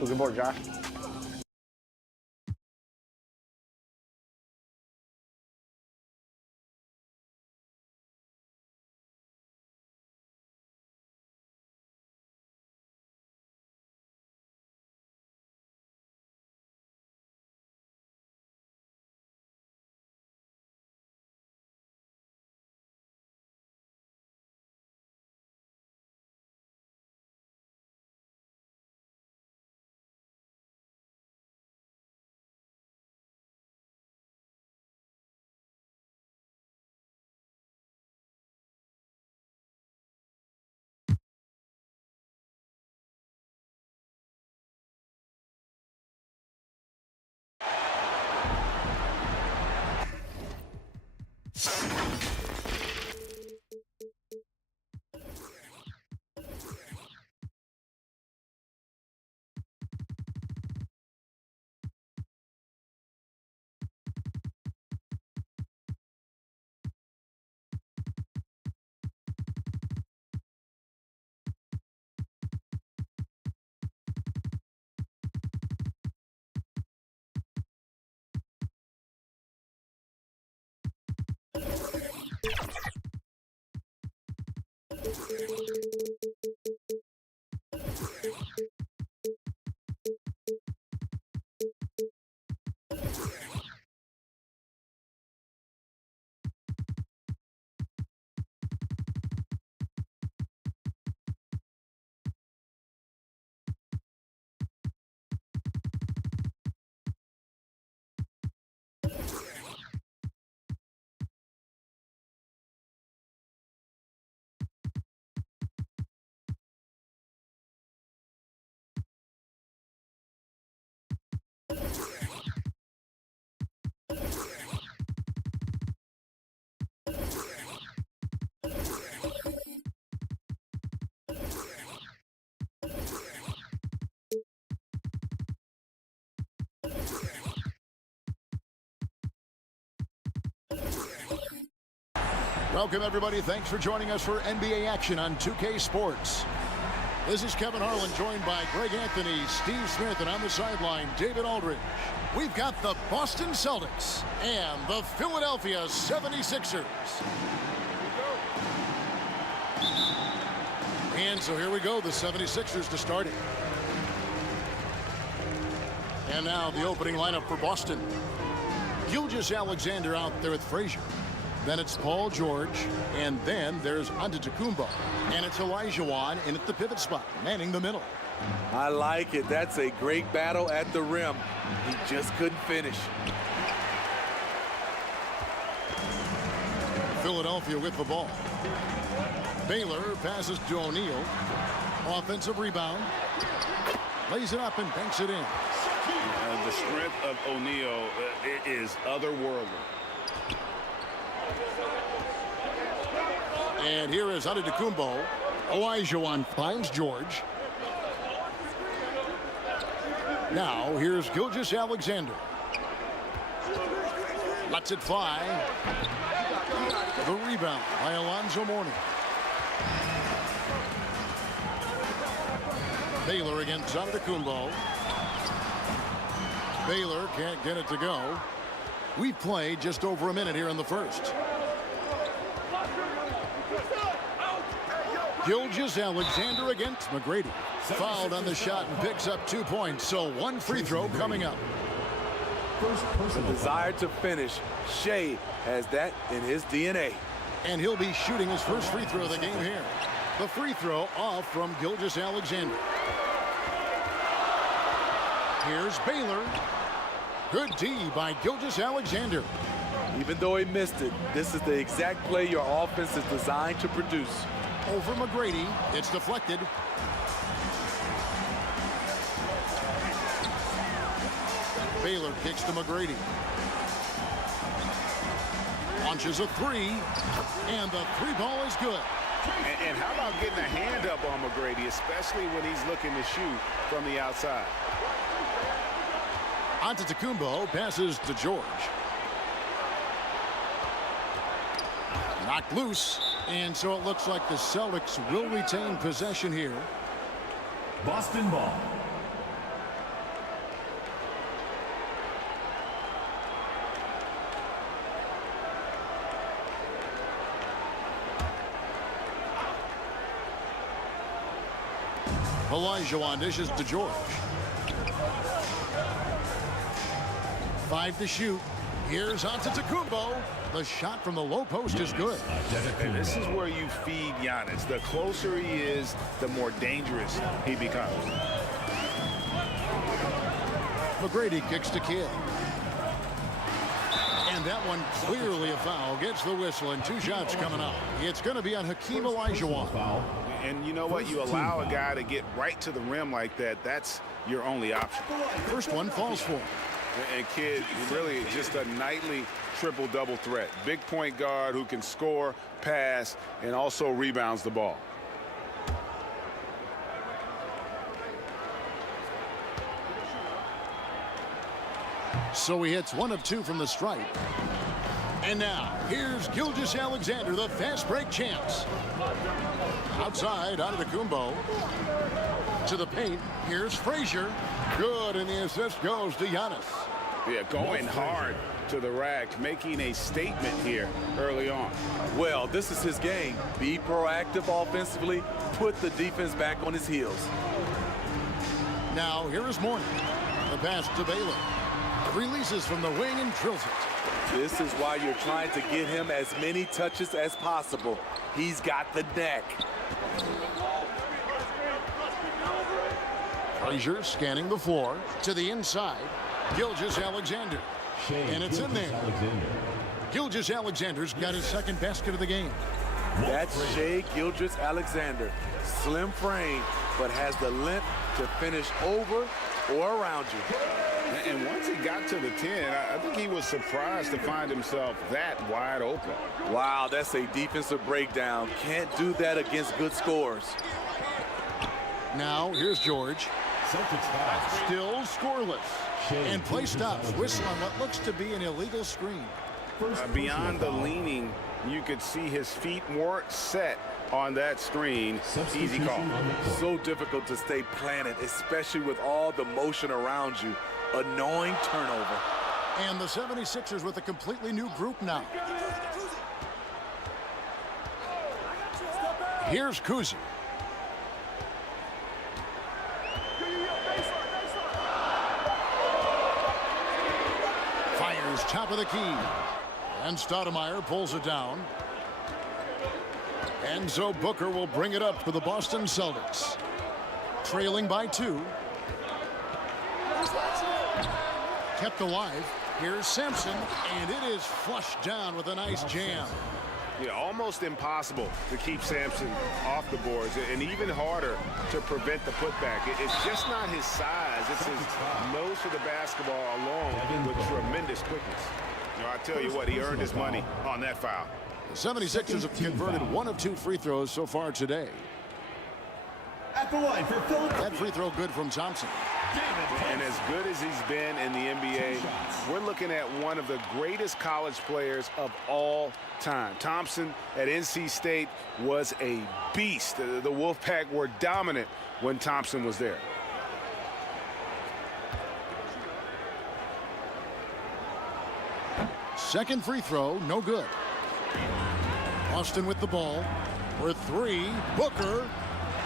Looking forward, Josh. Welcome, everybody. Thanks for joining us for NBA action on 2K Sports. This is Kevin Harlan, joined by Greg Anthony, Steve Smith, and on the sideline, David Aldridge. We've got the Boston Celtics and the Philadelphia 76ers. And so here we go, the 76ers to start it. And now the opening lineup for Boston. Gilgeous-Alexander out there with Frazier. Then it's Paul George, and then there's Antetokounmpo. And it's Olajuwon in at the pivot spot, manning the middle. I like it. That's a great battle at the rim. He just couldn't finish. Philadelphia with the ball. Baylor passes to O'Neal. Offensive rebound. Lays it up and banks it in. The strength of O'Neal is otherworldly. And here is Antetokounmpo. Olajuwon finds George. Now here's Gilgeous-Alexander. Lets it fly. The rebound by Alonzo Mourning. Baylor against Antetokounmpo. Baylor can't get it to go. We've played just over a minute here in the first. Gilgeous-Alexander against McGrady. Fouled on the shot and picks up 2 points. So one free throw coming up. The desire to finish. Shea has that in his DNA. And he'll be shooting his first free throw of the game here. The free throw off from Gilgeous-Alexander. Here's Baylor. Good D by Gilgeous-Alexander. Even though he missed it, this is the exact play your offense is designed to produce. Over McGrady. It's deflected. Baylor kicks to McGrady. Launches a three. And the three ball is good. And how about getting a hand up on McGrady, especially when he's looking to shoot from the outside. Antetokounmpo passes to George. Knocked loose. And so it looks like the Celtics will retain possession here. Boston ball. Olajuwon dishes to George. 5 to shoot. Here's Antetokounmpo. The shot from the low post is good. And this is where you feed Giannis. The closer he is, the more dangerous he becomes. McGrady kicks to Kidd. And that one clearly a foul. Gets the whistle and 2 shots coming up. It's going to be on Hakeem Olajuwon. And you know what? You allow a guy to get right to the rim like that. That's your only option. First one falls for him. And Kidd, really just a nightly triple-double threat. Big point guard who can score, pass, and also rebounds the ball. So he hits 1 of 2 from the stripe. And now, here's Gilgeous-Alexander, the fast break champs. Outside, Antetokounmpo. To the paint, here's Frazier. Good, and the assist goes to Giannis. Yeah, going hard to the rack, making a statement here early on. Well, this is his game. Be proactive offensively, put the defense back on his heels. Now, here is Mourning. The pass to Baylor. Releases from the wing and drills it. This is why you're trying to get him as many touches as possible. He's got the neck. Frazier scanning the floor to the inside. Gilgeous-Alexander. And it's in there. Gilgeous-Alexander's got his second basket of the game. That's Shai Gilgeous-Alexander. Slim frame, but has the length to finish over or around you. And once he got to the 10, I think he was surprised to find himself that wide open. Wow, that's a defensive breakdown. Can't do that against good scores. Now, here's George. Still scoreless. And play stops. Whistle on what looks to be an illegal screen. Beyond the leaning, you could see his feet weren't set on that screen. Easy call. So difficult to stay planted, especially with all the motion around you. Annoying turnover. And the 76ers with a completely new group now. Here's Kuzi. Fires top of the key. And Stoudemire pulls it down. Enzo Booker will bring it up for the Boston Celtics. Trailing by 2. Kept alive. Here's Sampson, and it is flushed down with a nice jam. Yeah, almost impossible to keep Sampson off the boards, and even harder to prevent the putback. It's just not his size. It's his nose for the basketball along with tremendous quickness. You know, I tell you what, he earned his money on that foul. The 76ers have converted 1 of 2 free throws so far today. At the line for Philadelphia. That free throw good from Thompson. And as good as he's been in the NBA, we're looking at one of the greatest college players of all time. Thompson at NC State was a beast. The Wolfpack were dominant when Thompson was there. Second free throw, no good. Austin with the ball for 3. Booker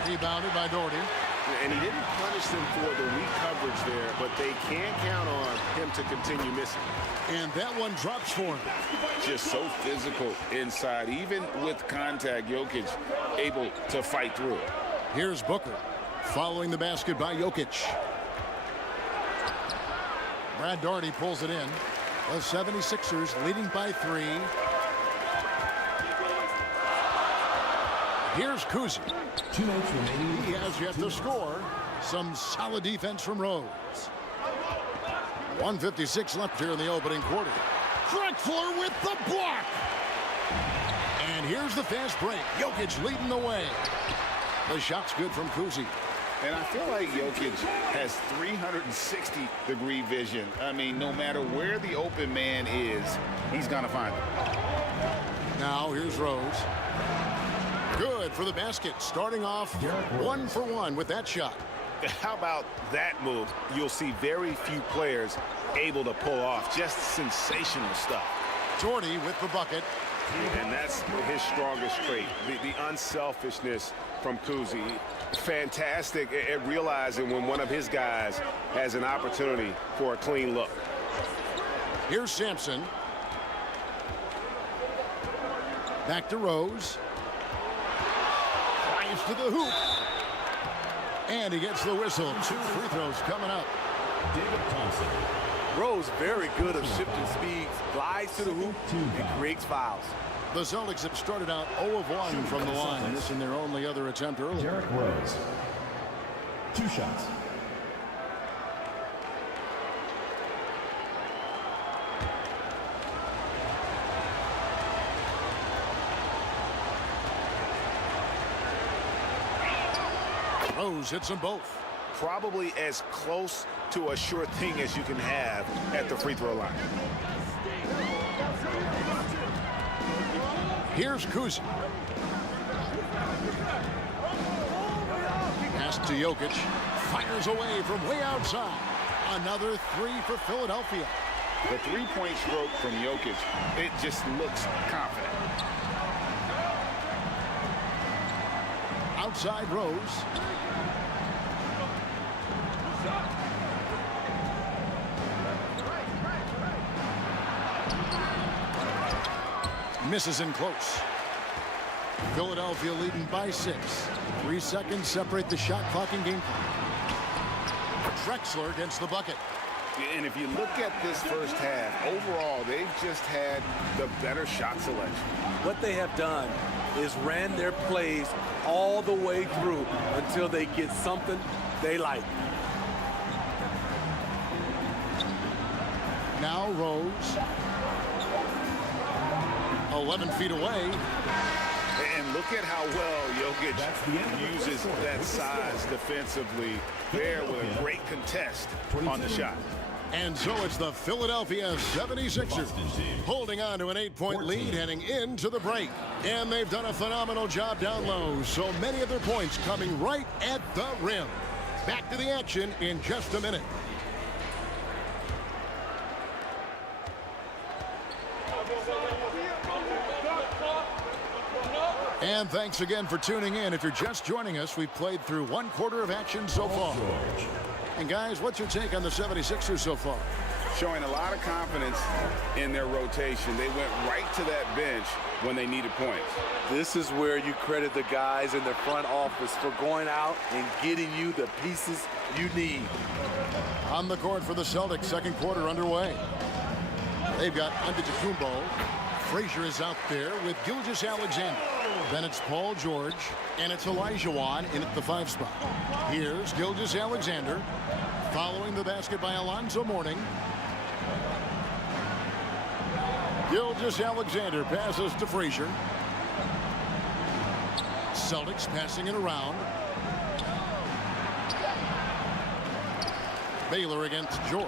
rebounded by Doherty. And he didn't punish them for the weak coverage there, but they can't count on him to continue missing. And that one drops for him. Just so physical inside. Even with contact, Jokic able to fight through it. Here's Booker following the basket by Jokic. Brad Doherty pulls it in. The 76ers leading by 3. Here's Kuzi. 2 minutes remaining. He has yet to score. Some solid defense from Rose. 1:56 left here in the opening quarter. Drexler with the block. And here's the fast break. Jokic leading the way. The shot's good from Kuzi. And I feel like Jokic has 360-degree vision. I mean, no matter where the open man is, he's going to find him. Now here's Rose. Good for the basket. Starting off 1 for 1 with that shot. How about that move? You'll see very few players able to pull off. Just sensational stuff. Doherty with the bucket. And that's his strongest trait, the unselfishness from Kuzi. Fantastic at realizing when one of his guys has an opportunity for a clean look. Here's Sampson. Back to Rose. Flies to the hoop. And he gets the whistle. 2 free throws coming up. David Thompson. Rose very good at shifting speeds, glides to the hoop, and creates fouls. The Celtics have started out 0 of 1 from the line. Missing their only other attempt earlier. Derrick Rose. 2 shots. Rose hits them both. Probably as close to a sure thing as you can have at the free throw line. Here's Kuzi. Pass to Jokic. Fires away from way outside. Another 3 for Philadelphia. The three-point stroke from Jokic, it just looks confident. Outside Rose. Misses in close. Philadelphia leading by 6. 3 seconds separate the shot clock and game clock. Drexler gets the bucket. And if you look at this first half, overall, they've just had the better shot selection. What they have done is ran their plays all the way through until they get something they like. Now Rose. 11 feet away. And look at how well Jokic uses that size defensively there with a great contest on the shot. And so it's the Philadelphia 76ers holding on to an 8-point lead heading into the break. And they've done a phenomenal job down low. So many of their points coming right at the rim. Back to the action in just a minute. And thanks again for tuning in. If you're just joining us, we've played through 1 quarter of action so far. And guys, what's your take on the 76ers so far? Showing a lot of confidence in their rotation. They went right to that bench when they needed points. This is where you credit the guys in the front office for going out and getting you the pieces you need. On the court for the Celtics, 2nd quarter underway. They've got Antetokounmpo. Frazier is out there with Gilgeous-Alexander. Then it's Paul George, and it's Olajuwon in at the 5 spot. Here's Gilgeous-Alexander, following the basket by Alonzo Mourning. Gilgeous-Alexander passes to Frazier. Celtics passing it around. Baylor against George.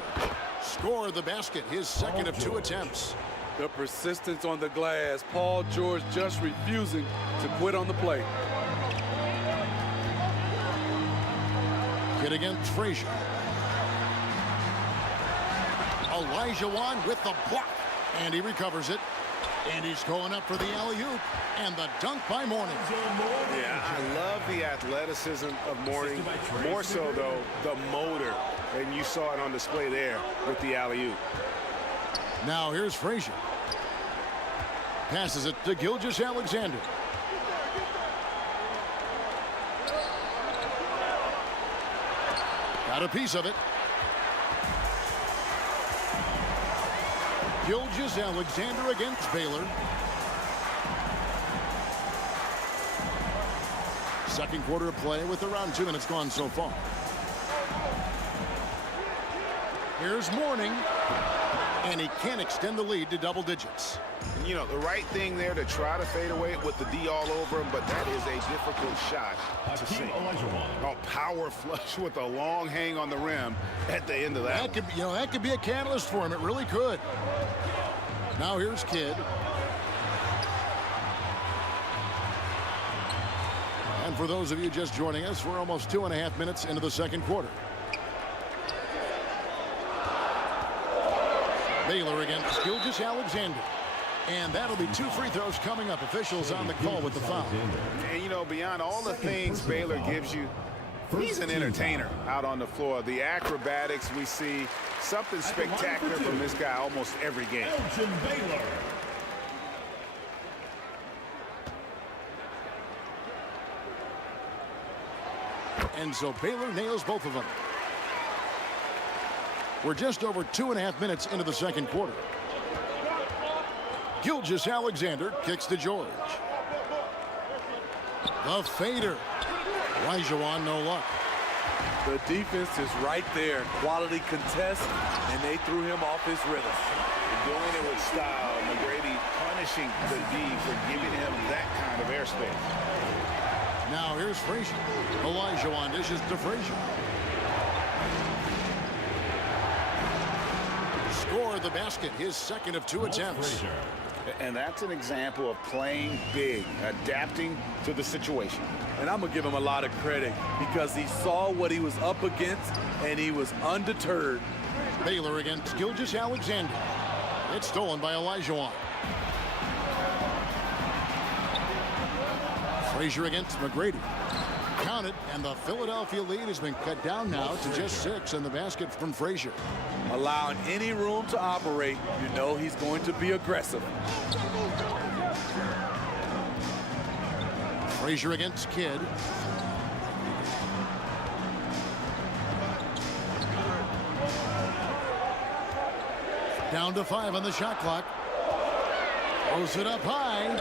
Scored the basket, his 2nd of 2 attempts. The persistence on the glass. Paul George just refusing to quit on the play. Hit against Frazier. Olajuwon with the block. And he recovers it. And he's going up for the alley-oop. And the dunk by Mourning. Yeah, I love the athleticism of Mourning. More so, though, the motor. And you saw it on display there with the alley-oop. Now here's Frazier. Passes it to Gilgeous-Alexander. Got a piece of it. Gilgeous-Alexander against Baylor. 2nd quarter of play with around 2 minutes gone so far. Here's Mourning. And he can't extend the lead to double digits. You know, the right thing there to try to fade away with the D all over him, but that is a difficult shot to see. A power flush with a long hang on the rim at the end of that. That could be a catalyst for him. It really could. Now here's Kidd. And for those of you just joining us, we're almost 2.5 minutes into the 2nd quarter. Baylor against Gilgeous-Alexander. And that'll be 2 free throws coming up. Officials on the call with the foul. And, you know, beyond all the things Baylor gives you, he's an entertainer out on the floor. The acrobatics we see, something spectacular from this guy almost every game. Elgin Baylor. And so Baylor nails both of them. We're just over 2.5 minutes into the second quarter. Gilgeous Alexander kicks to George. The fader. Olajuwon, no luck. The defense is right there. Quality contest, and they threw him off his rhythm. Doing it with style. McGrady punishing the D for giving him that kind of airspace. Now here's Frazier. Olajuwon dishes to Frazier. Score the basket, his second of 2 attempts. And that's an example of playing big, adapting to the situation. And I'm going to give him a lot of credit because he saw what he was up against, and he was undeterred. Baylor against Gilgeous Alexander. It's stolen by Olajuwon. Frazier against McGrady. Count it, and the Philadelphia lead has been cut down now to just 6 in the basket from Frazier. Allowing any room to operate, you know he's going to be aggressive. Frazier against Kidd. Down to 5 on the shot clock. Throws it up high.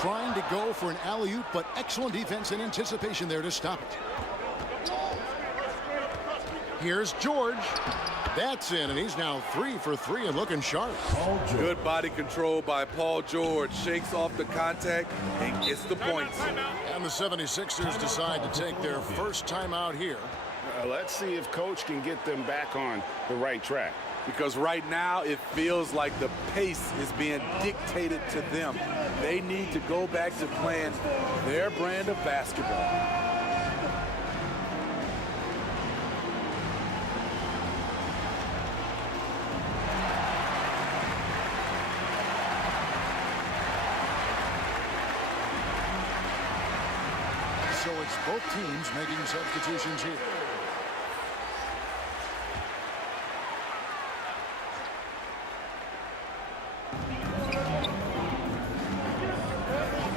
Trying to go for an alley-oop, but excellent defense and anticipation there to stop it. Here's George. That's in, and he's now 3 for 3 and looking sharp. Good body control by Paul George. Shakes off the contact and gets the points. And the 76ers decide to take their first timeout here. Let's see if Coach can get them back on the right track. Because right now it feels like the pace is being dictated to them. They need to go back to playing their brand of basketball. So it's both teams making substitutions here.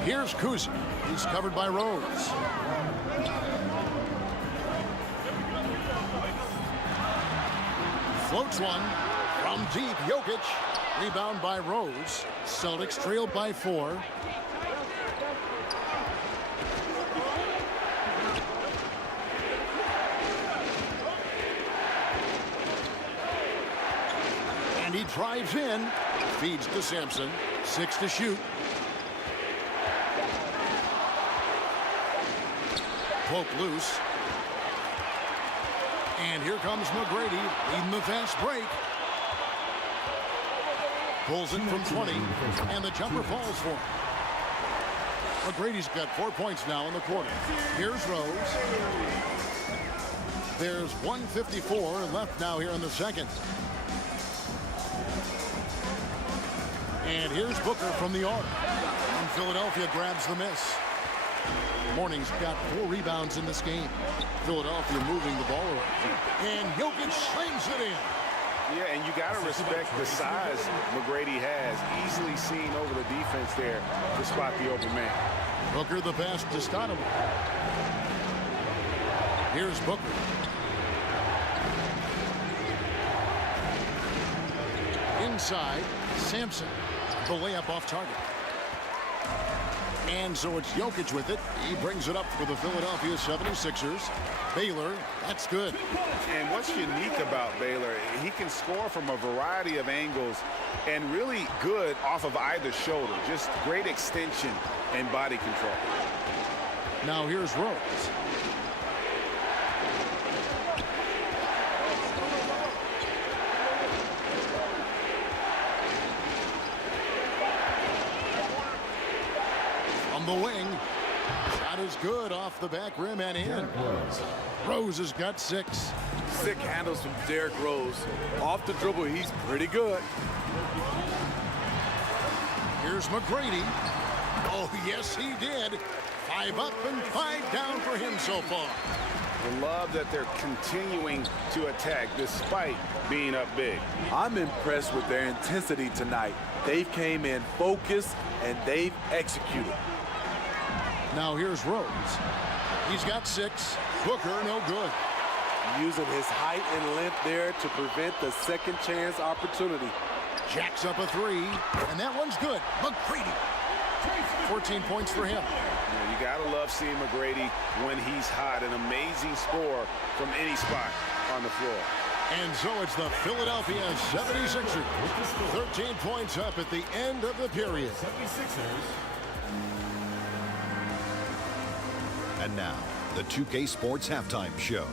Here's Kuzi. He's covered by Rose. Floats one from deep. Jokic. Rebound by Rose. Celtics trailed by 4. And he drives in. Feeds to Sampson. 6 to shoot. Poke loose. And here comes McGrady leading the fast break. Pulls it from 20, and the jumper falls for him. McGrady's got 4 points now in the quarter. Here's Rose. There's 1:54 left now here in the second. And here's Booker from the arc. And Philadelphia grabs the miss. Morning's got 4 rebounds in this game. Philadelphia moving the ball around. And Jokic slings it in. Yeah, and you got to respect the size McGrady has. Easily seen over the defense there to spot the open man. Booker the pass to Stoudemire. Here's Booker. Inside, Sampson. The layup off target. And so it's Jokic with it. He brings it up for the Philadelphia 76ers. Baylor, that's good. And what's unique about Baylor, he can score from a variety of angles and really good off of either shoulder. Just great extension and body control. Now here's Rose. The wing. Shot is good off the back rim and in. Rose has got 6. Sick handles from Derrick Rose. Off the dribble, he's pretty good. Here's McGrady. Oh, yes, he did. 5 up and 5 down for him so far. I love that they're continuing to attack despite being up big. I'm impressed with their intensity tonight. They've came in focused and they've executed. Now here's Rhodes. He's got 6. Booker, no good. Using his height and length there to prevent the second chance opportunity. Jacks up a 3, and that one's good. McGrady. 14 points for him. You gotta love seeing McGrady when he's hot. An amazing score from any spot on the floor. And so it's the Philadelphia 76ers. 13 points up at the end of the period. 76ers. And now, the 2K Sports Halftime Show.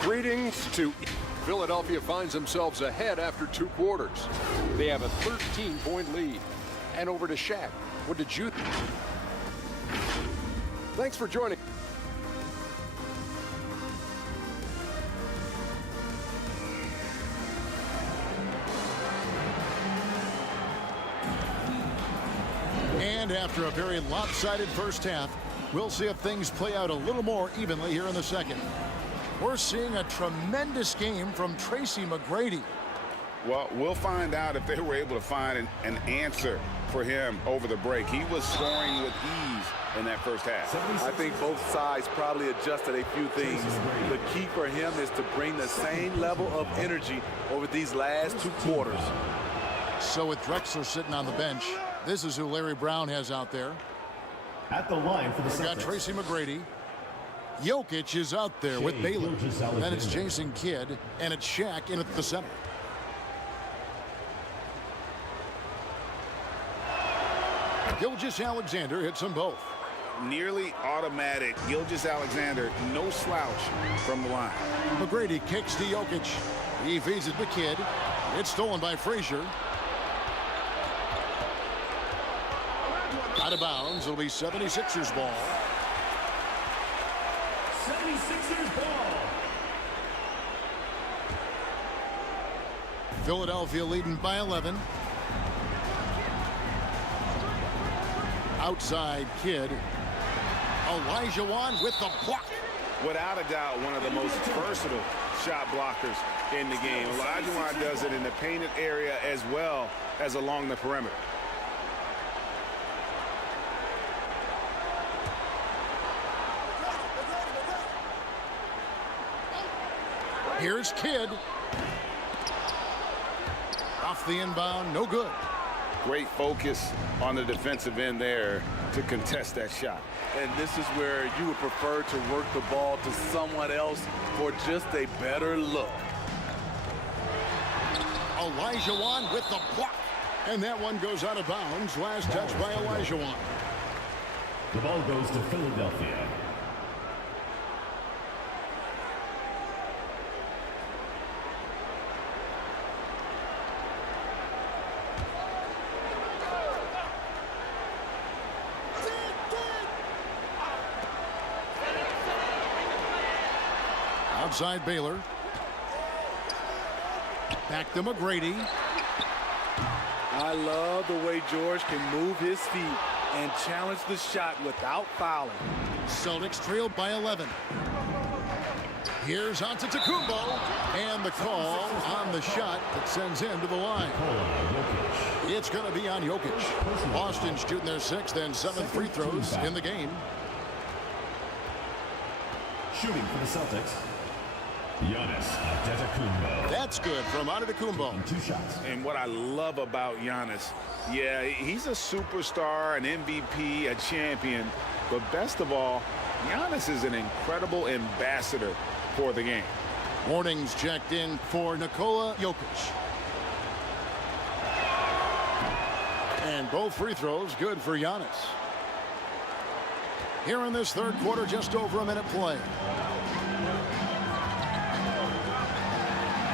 Greetings to Philadelphia finds themselves ahead after 2 quarters. They have a 13-point lead. And over to Shaq. What did you think? Thanks for joining. And after a very lopsided first half, we'll see if things play out a little more evenly here in the second. We're seeing a tremendous game from Tracy McGrady. Well, we'll find out if they were able to find an answer for him over the break. He was scoring with ease in that first half. I think both sides probably adjusted a few things. The key for him is to bring the same level of energy over these last 2 quarters. So with Drexler sitting on the bench, this is who Larry Brown has out there. At the line for the We've got Celtics. Tracy McGrady. Jokic is out there with Baylor. Then it's Jason Kidd, and it's Shaq in at the center. Gilgeous-Alexander hits them both. Nearly automatic. Gilgeous-Alexander, no slouch from the line. McGrady kicks to Jokic. He feeds it to Kidd. It's stolen by Frazier. Out of bounds. It'll be 76ers ball. 76ers ball. Philadelphia leading by 11. Outside Kidd. Olajuwon with the block. Without a doubt, one of the most versatile shot blockers in the game. Olajuwon does it in the painted area as well as along the perimeter. Here's Kidd. Off the inbound, no good. Great focus on the defensive end there to contest that shot. And this is where you would prefer to work the ball to someone else for just a better look. Olajuwon with the block. And that one goes out of bounds. Last touch by Olajuwon. The ball goes to Philadelphia. Outside Baylor. Back to McGrady. I love the way George can move his feet and challenge the shot without fouling. Celtics trailed by 11. Here's Antetokounmpo, and the call on the shot that sends him to the line. It's going to be on Jokic. Boston's shooting their 6th and 7th free throws in the game. Shooting for the Celtics. Giannis Antetokounmpo. That's good from Antetokounmpo. 2 shots. And what I love about Giannis, yeah, he's a superstar, an MVP, a champion, but best of all, Giannis is an incredible ambassador for the game. Warnings checked in for Nikola Jokic. And both free throws good for Giannis. Here in this third quarter, just over a minute play.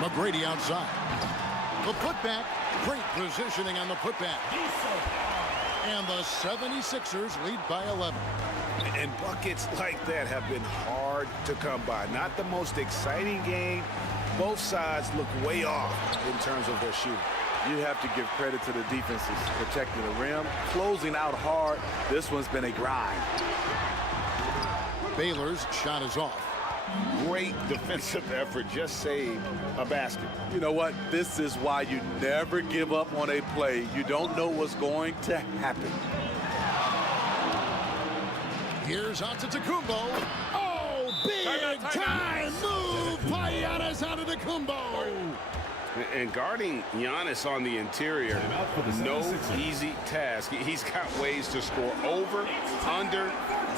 McGrady outside. The putback. Great positioning on the putback. And the 76ers lead by 11. And buckets like that have been hard to come by. Not the most exciting game. Both sides look way off in terms of their shooting. You have to give credit to the defenses protecting the rim, closing out hard. This one's been a grind. Baylor's shot is off. Great defensive effort, just saved a basket. You know what? This is why you never give up on a play. You don't know what's going to happen. Here's Antetokounmpo. Oh, big time move by Giannis Antetokounmpo. And guarding Giannis on the interior, no easy task. He's got ways to score over, under,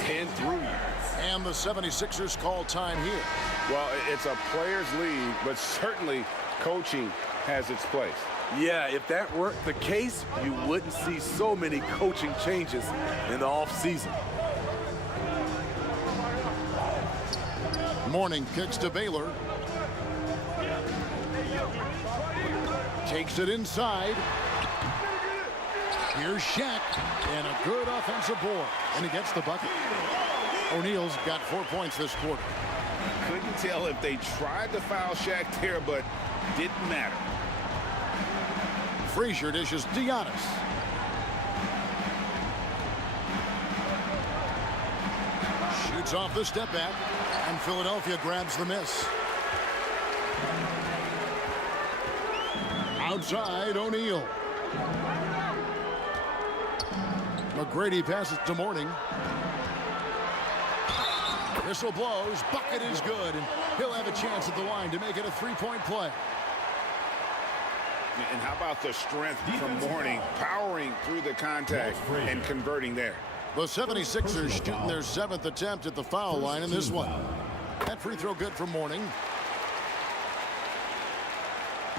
and through you. And the 76ers call time here. Well, it's a players' league, but certainly coaching has its place. Yeah, if that weren't the case, you wouldn't see so many coaching changes in the offseason. Morning kicks to Baylor. Takes it inside. Here's Shaq, and a good offensive board, and he gets the bucket. O'Neal's got 4 points this quarter. Couldn't tell if they tried to foul Shaq there, but didn't matter. Frazier dishes to Giannis. Shoots off the step back, and Philadelphia grabs the miss. Outside, O'Neal. McGrady passes to Mourning. Whistle blows, bucket is good, and he'll have a chance at the line to make it a three-point play. And how about the strength from Mourning, powering through the contact and converting there. The 76ers shooting their 7th attempt at the foul line in this one. That free throw good from Mourning.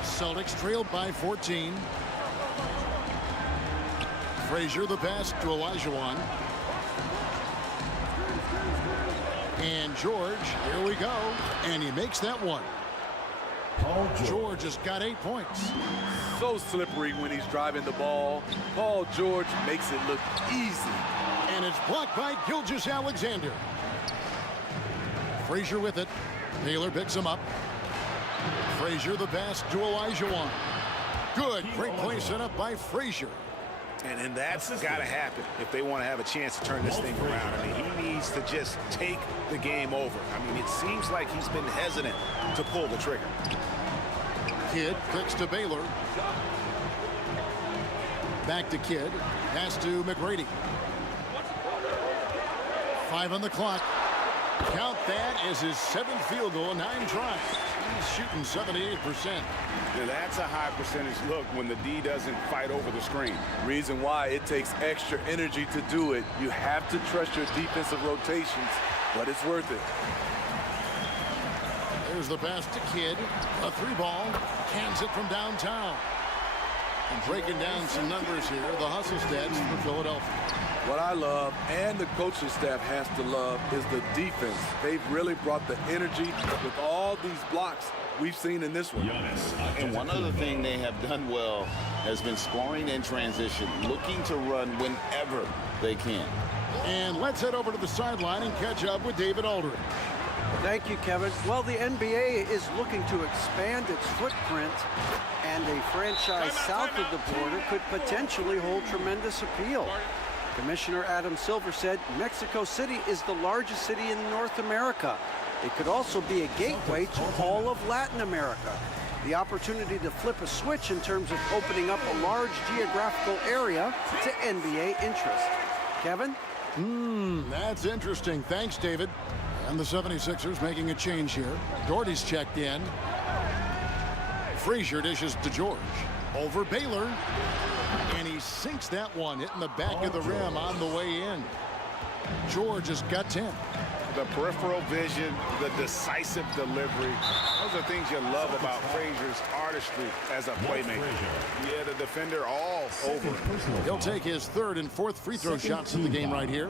Celtics trailed by 14. Frazier the pass to Olajuwon. And George, here we go. And he makes that one. George has got 8 points. So slippery when he's driving the ball. Paul George makes it look easy. And it's blocked by Gilgeous-Alexander. Frazier with it. Baylor picks him up. Frazier the pass to Olajuwon. Good, great play set up by Frazier. And that's got to happen if they want to have a chance to turn this thing around. I mean, he needs to just take the game over. I mean, it seems like he's been hesitant to pull the trigger. Kidd kicks to Baylor. Back to Kidd. Pass to McGrady. 5 on the clock. Count that as his 7th field goal, 9 tries. He's shooting 78%. Now that's a high percentage look when the D doesn't fight over the screen. Reason why it takes extra energy to do it. You have to trust your defensive rotations, but it's worth it. There's the pass to Kidd. A 3-ball. Cans it from downtown. And breaking down some numbers here, the hustle stats for Philadelphia. What I love, and the coaching staff has to love, is the defense. They've really brought the energy with all these blocks we've seen in this one. And one other thing they have done well has been scoring in transition, looking to run whenever they can. And let's head over to the sideline and catch up with David Aldridge. Thank you, Kevin. Well, the NBA is looking to expand its footprint, and a franchise south of the border could potentially hold tremendous appeal. Commissioner Adam Silver said Mexico City is the largest city in North America. It could also be a gateway to all of Latin America. The opportunity to flip a switch in terms of opening up a large geographical area to NBA interest. Kevin? That's interesting. Thanks, David. And the 76ers making a change here. Doherty's checked in. Frazier dishes to George. Over Baylor. And he sinks that one, hitting the back of the rim on the way in. George has got 10. The peripheral vision, the decisive delivery. Those are things you love about Frazier's artistry as a playmaker. Yeah, the defender all over. He'll take his 3rd and 4th free throw shots in the game right here.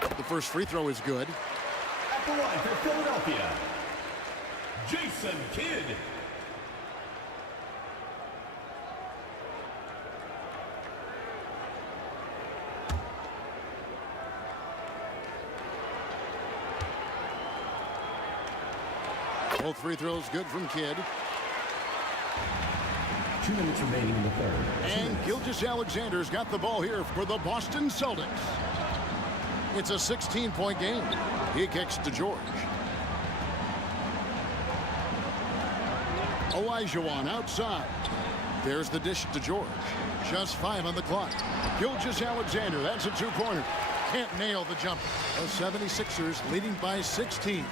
The first free throw is good. At the line for Philadelphia, Jason Kidd. Both free throws good from Kidd. 2 minutes remaining in the third. And Gilgeous Alexander's got the ball here for the Boston Celtics. It's a 16-point game. He kicks to George. Olajuwon outside. There's the dish to George. Just 5 on the clock. Gilgeous Alexander, that's a 2-pointer. Can't nail the jumper. The 76ers leading by 16.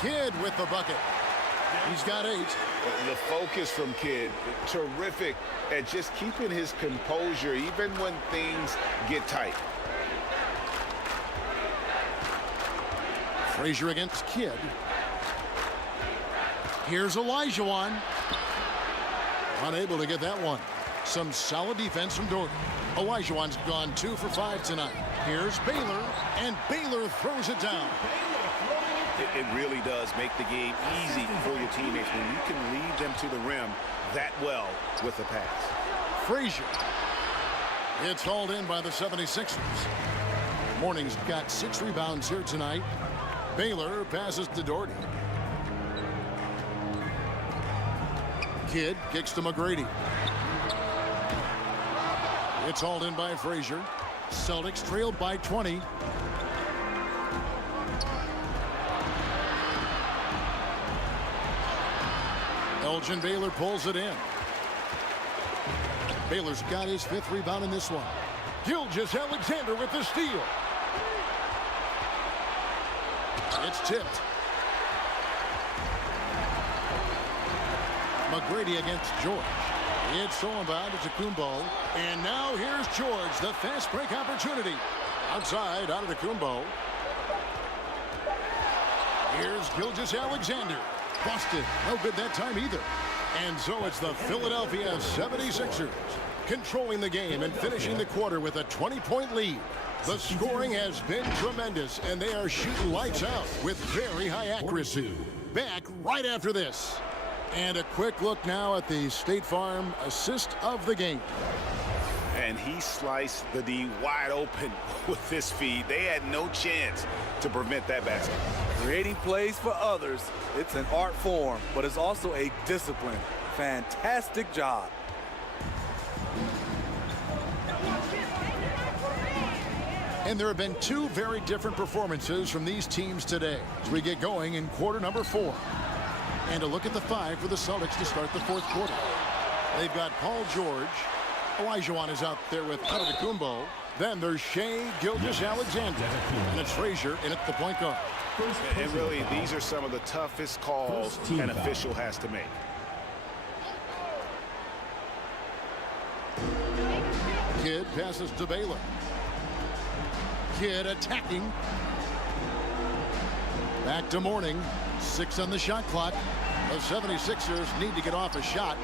Kidd with the bucket. He's got 8. The focus from Kidd, terrific at just keeping his composure even when things get tight. Frazier against Kidd. Here's Olajuwon. Unable to get that one. Some solid defense from Dorton. Olajuwon's gone 2 for 5 tonight. Here's Baylor, and Baylor throws it down. It really does make the game easy for your teammates when you can lead them to the rim that well with the pass. Frazier. It's hauled in by the 76ers. Morning's got 6 rebounds here tonight. Baylor passes to Doherty. Kidd kicks to McGrady. It's hauled in by Frazier. Celtics trailed by 20. Elgin Baylor pulls it in. Baylor's got his 5th rebound in this one. Gilgeous Alexander with the steal. It's tipped. McGrady against George. It's stolen by Antetokounmpo. And now here's George, the fast break opportunity. Outside, Antetokounmpo. Here's Gilgeous Alexander. Busted. No good that time either. And so it's the Philadelphia 76ers controlling the game and finishing the quarter with a 20-point lead. The scoring has been tremendous, and they are shooting lights out with very high accuracy. Back right after this. And a quick look now at the State Farm assist of the game. And he sliced the D wide open with this feed. They had no chance to prevent that basket. Creating plays for others, it's an art form, but it's also a discipline. Fantastic job. And there have been 2 very different performances from these teams today as we get going in quarter number 4. And a look at the 5 for the Celtics to start the 4th quarter. They've got Paul George. Olajuwon is out there with Antetokounmpo. Then there's Shai Gilgeous-Alexander. And it's Frazier in at the point guard. And really, these are some of the toughest calls an official has to make. Kidd passes to Baylor. Kidd attacking. Back to Morning. 6 on the shot clock. The 76ers need to get off a shot.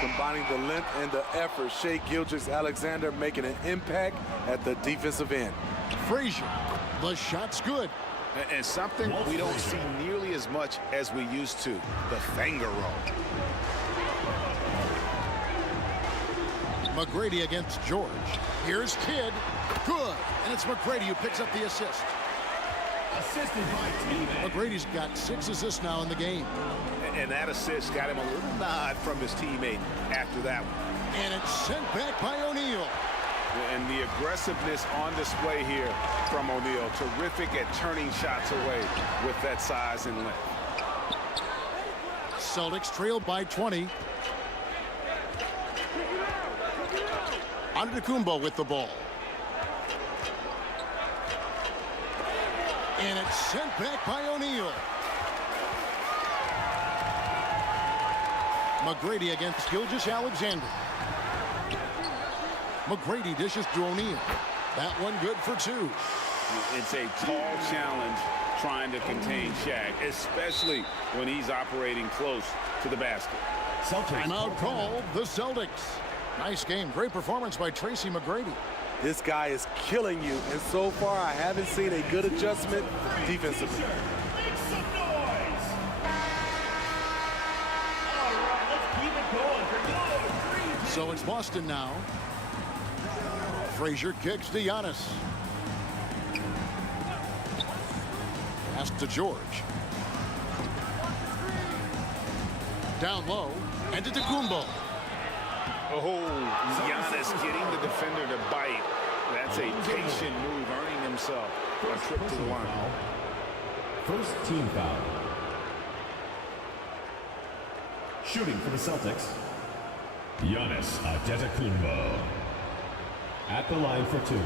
Combining the length and the effort, Shai Gilgeous-Alexander making an impact at the defensive end. Frazier, the shot's good. And something we don't see nearly as much as we used to, the finger roll. McGrady against George. Here's Kidd. Good. And it's McGrady who picks up the assist. Assisted by teammate. McGrady's got 6 assists now in the game. And that assist got him a little nod from his teammate after that one. And it's sent back by O'Neal. And the aggressiveness on display here from O'Neal. Terrific at turning shots away with that size and length. Celtics trailed by 20. Antetokounmpo with the ball. And it's sent back by O'Neal. McGrady against Gilgeous-Alexander. McGrady dishes to O'Neal. That one good for 2. It's a tall challenge trying to contain Shaq, especially when he's operating close to the basket. Timeout called the Celtics. Nice game. Great performance by Tracy McGrady. This guy is killing you, and so far I haven't seen a good adjustment defensively. Make some noise. All right, let's keep it going for Giannis. So it's Boston now. Frazier kicks to Giannis. Pass to George. Down low, and to Kumbo. Oh, Giannis getting the defender to bite. That's a patient move, earning himself a trip to the line. First team foul. Shooting for the Celtics, Giannis Antetokounmpo. At the line for 2.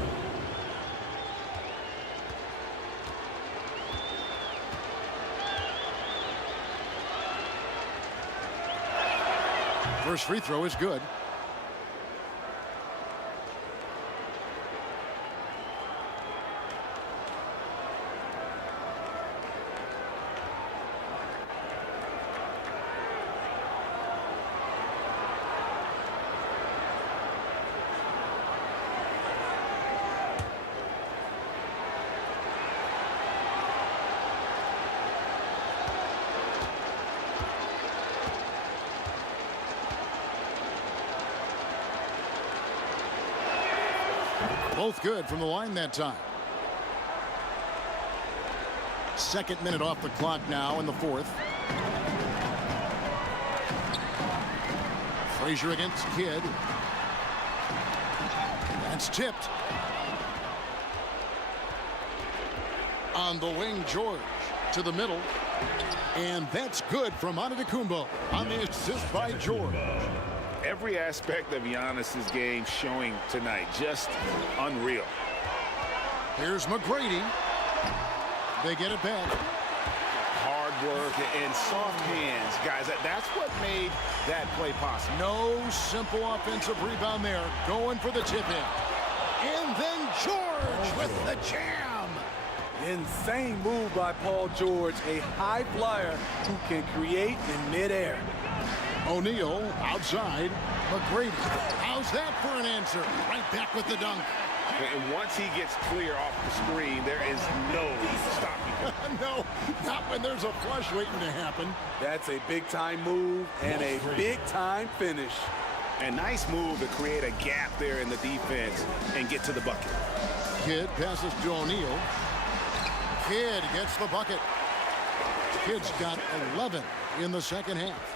First free throw is good. Both good from the line that time. Second minute off the clock now in the fourth. Frazier against Kidd. That's tipped. On the wing, George to the middle. And that's good from Antetokounmpo on the assist by George. Every aspect of Giannis's game showing tonight, just unreal. Here's McGrady. They get it back. Hard work and soft hands, guys. That's what made that play possible. No simple offensive rebound there. Going for the tip-in. And then George with the jam. Insane move by Paul George, a high flyer who can create in midair. O'Neal outside. McGrady. How's that for an answer? Right back with the dunk. And once he gets clear off the screen, there is no stopping him. No, not when there's a flush waiting to happen. That's a big-time move and a big-time finish. A nice move to create a gap there in the defense and get to the bucket. Kidd passes to O'Neal. Kidd gets the bucket. Kidd's got 11 in the second half.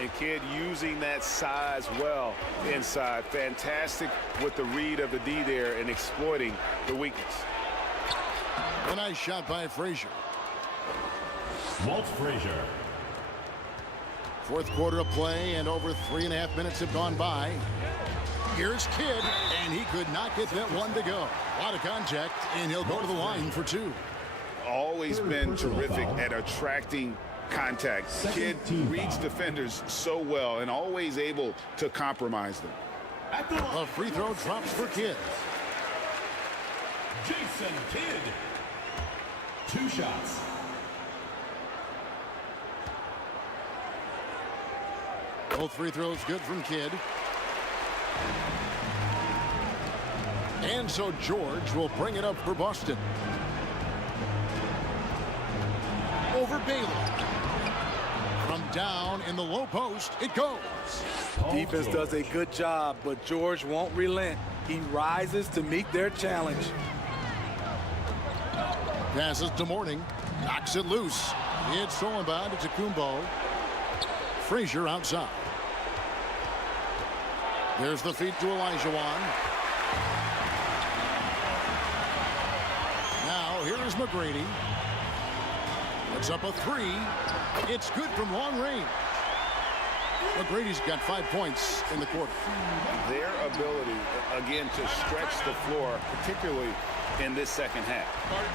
And Kidd using that size well inside. Fantastic with the read of the D there and exploiting the weakness. A nice shot by Frazier. Walt Frazier. Fourth quarter of play and over 3.5 minutes have gone by. Here's Kidd, and he could not get that one to go. A lot of contact, and he'll go to the line for 2. Always been terrific at attracting contact. Kidd reads defenders so well and always able to compromise them. A free throw drops for Kidd. Jason Kidd. 2 shots. Both free throws good from Kidd. And so George will bring it up for Boston. Over Bailey. From down in the low post, it goes. Defense does a good job, but George won't relent. He rises to meet their challenge. Passes to Morning. Knocks it loose. It's stolen by Antetokounmpo. Frazier outside. There's the feed to Olajuwon. Now here is McGrady. It's up a 3. It's good from long range. McGrady's got 5 points in the quarter. Their ability, again, to stretch the floor, particularly in this second half.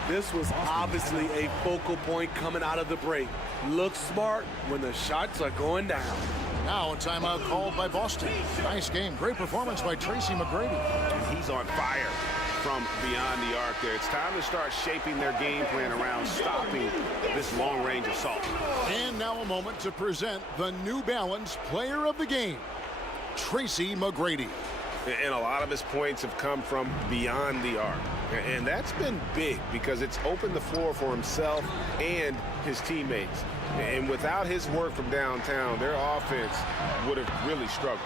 This was obviously a focal point coming out of the break. Looks smart when the shots are going down. Now a timeout called by Boston. Nice game. Great performance by Tracy McGrady. He's on fire from beyond the arc there. It's time to start shaping their game plan around stopping this long-range assault. And now a moment to present the New Balance Player of the Game, Tracy McGrady. And a lot of his points have come from beyond the arc. And that's been big because it's opened the floor for himself and his teammates. And without his work from downtown, their offense would have really struggled.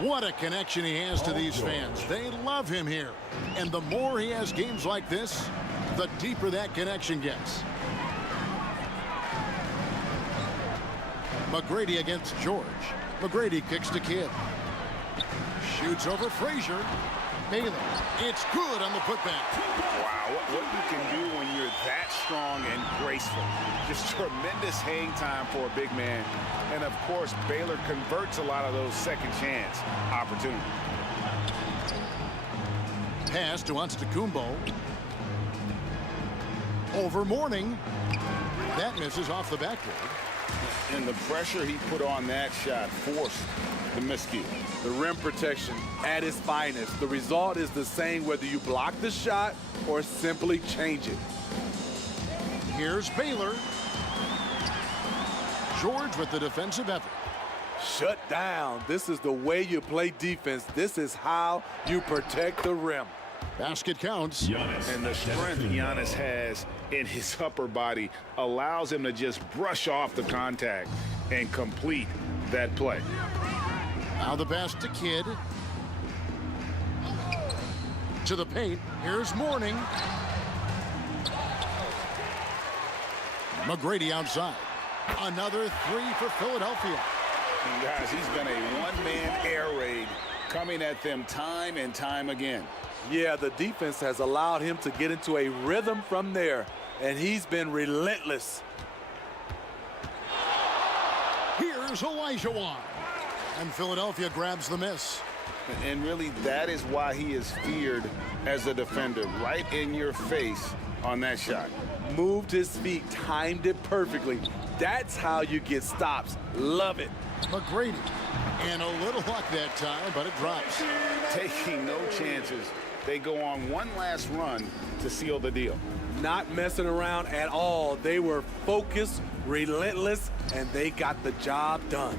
What a connection he has to these fans. They love him here. And the more he has games like this, the deeper that connection gets. McGrady against George. McGrady kicks to Kidd. Shoots over Frazier. Baylor. It's good on the putback. Wow, what you can do when you're that strong and graceful. Just tremendous hang time for a big man. And, of course, Baylor converts a lot of those second chance opportunities. Pass to Antetokounmpo. Over Mourning. That misses off the backboard. And the pressure he put on that shot forced the miscue. The rim protection at its finest. The result is the same whether you block the shot or simply change it. Here's Baylor. George with the defensive effort. Shut down. This is the way you play defense. This is how you protect the rim. Basket counts. And the strength Giannis has in his upper body allows him to just brush off the contact and complete that play. Now the pass to Kidd. To the paint. Here's Mourning. McGrady outside. Another three for Philadelphia. And guys, he's been a one-man air raid coming at them time and time again. Yeah, the defense has allowed him to get into a rhythm from there, and he's been relentless. Here's Olajuwon. And Philadelphia grabs the miss. And really, that is why he is feared as a defender, right in your face on that shot. Moved his feet, timed it perfectly. That's how you get stops. Love it. McGrady. And a little luck that time, but it drops. Taking no chances. They go on one last run to seal the deal. Not messing around at all. They were focused, relentless, and they got the job done.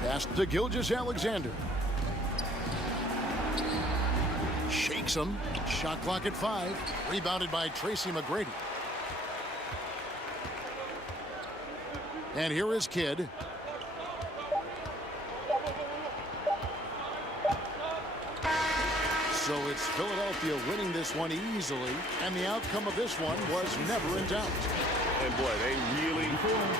Pass to Gilgeous-Alexander. Shakes him. Shot clock at 5. Rebounded by Tracy McGrady. And here is Kidd. So it's Philadelphia winning this one easily, and the outcome of this one was never in doubt. And boy, they really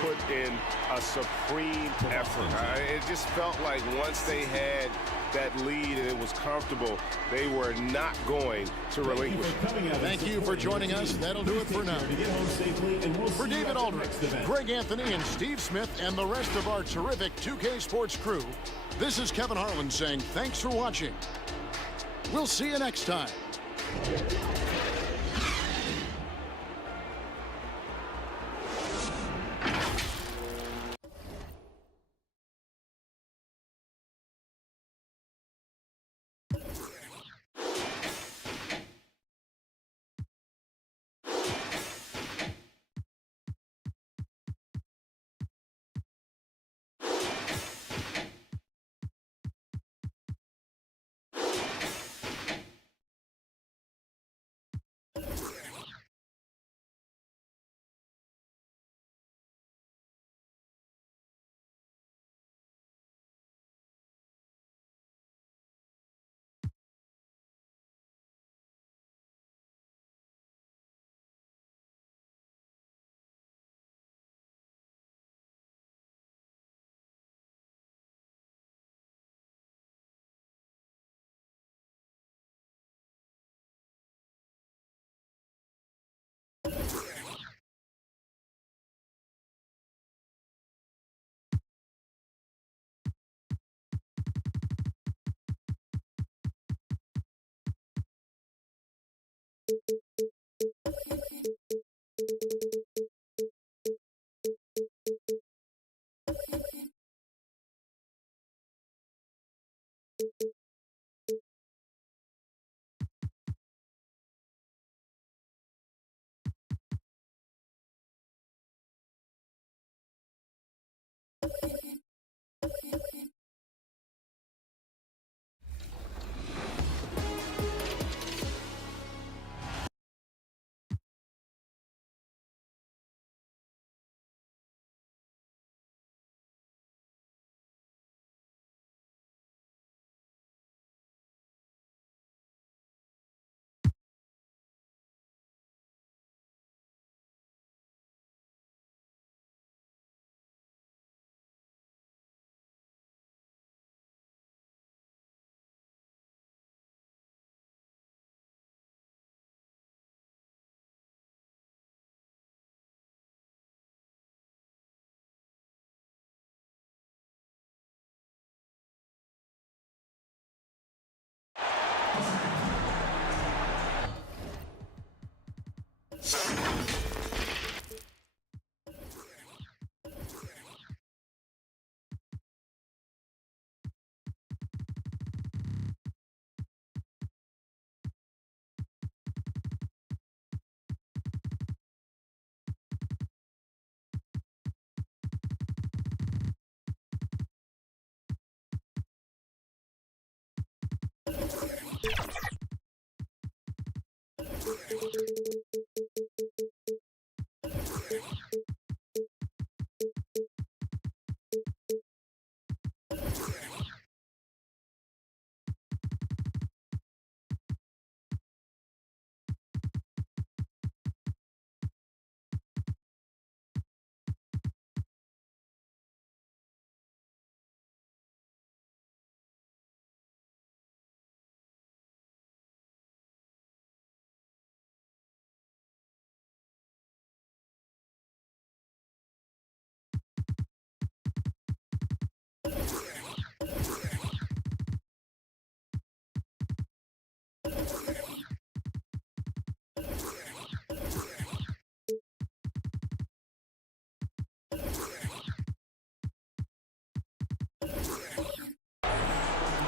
put in a supreme effort. It just felt like once they had that lead and it was comfortable, they were not going to relinquish. Thank you for joining us. That'll do it for now. For David Aldridge, Greg Anthony, and Steve Smith, and the rest of our terrific 2K Sports crew, this is Kevin Harlan saying thanks for watching. We'll see you next time.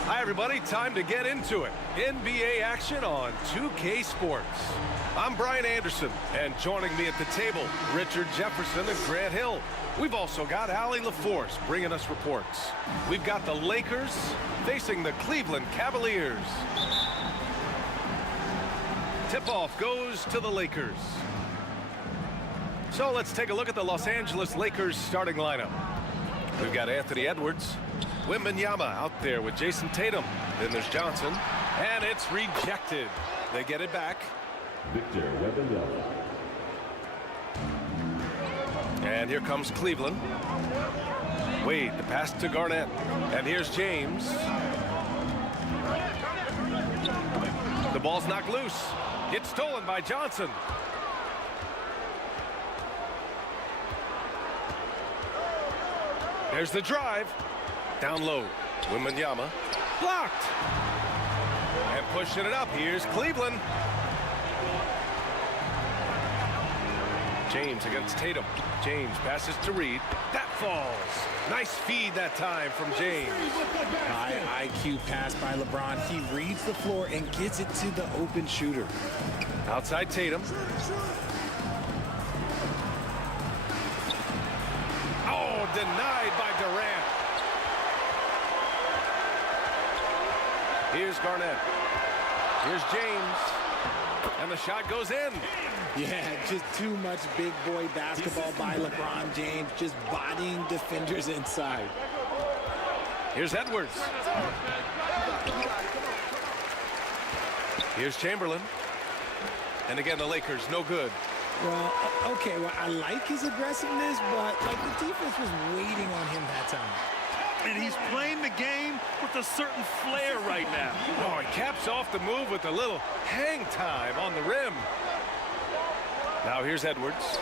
Hi, everybody. Time to get into it. NBA action on 2K Sports. I'm Brian Anderson, and joining me at the table, Richard Jefferson and Grant Hill. We've also got Allie LaForce bringing us reports. We've got the Lakers facing the Cleveland Cavaliers. Tip-off goes to the Lakers. So let's take a look at the Los Angeles Lakers starting lineup. We've got Anthony Edwards, Wembanyama out there with Jason Tatum. Then there's Johnson, and it's rejected. They get it back. Victor Wembanyama. And here comes Cleveland. Wade, the pass to Garnett. And here's James. The ball's knocked loose. It's stolen by Johnson. There's the drive. Down low. Wembanyama. Blocked. And pushing it up. Here's Cleveland. James against Tatum. James passes to Reed. That falls. Nice feed that time from James. High IQ pass by LeBron. He reads the floor and gets it to the open shooter. Outside Tatum. Oh, denied by Durant. Here's Garnett. Here's James. And the shot goes in. Yeah, just too much big boy basketball by LeBron James, just bodying defenders inside. Here's Edwards. Here's Chamberlain. And again, the Lakers, no good. Well, okay, well, I like his aggressiveness, but like the defense was waiting on him that time. And he's playing the game with a certain flair right now. Oh, he caps off the move with a little hang time on the rim. Now here's Edwards.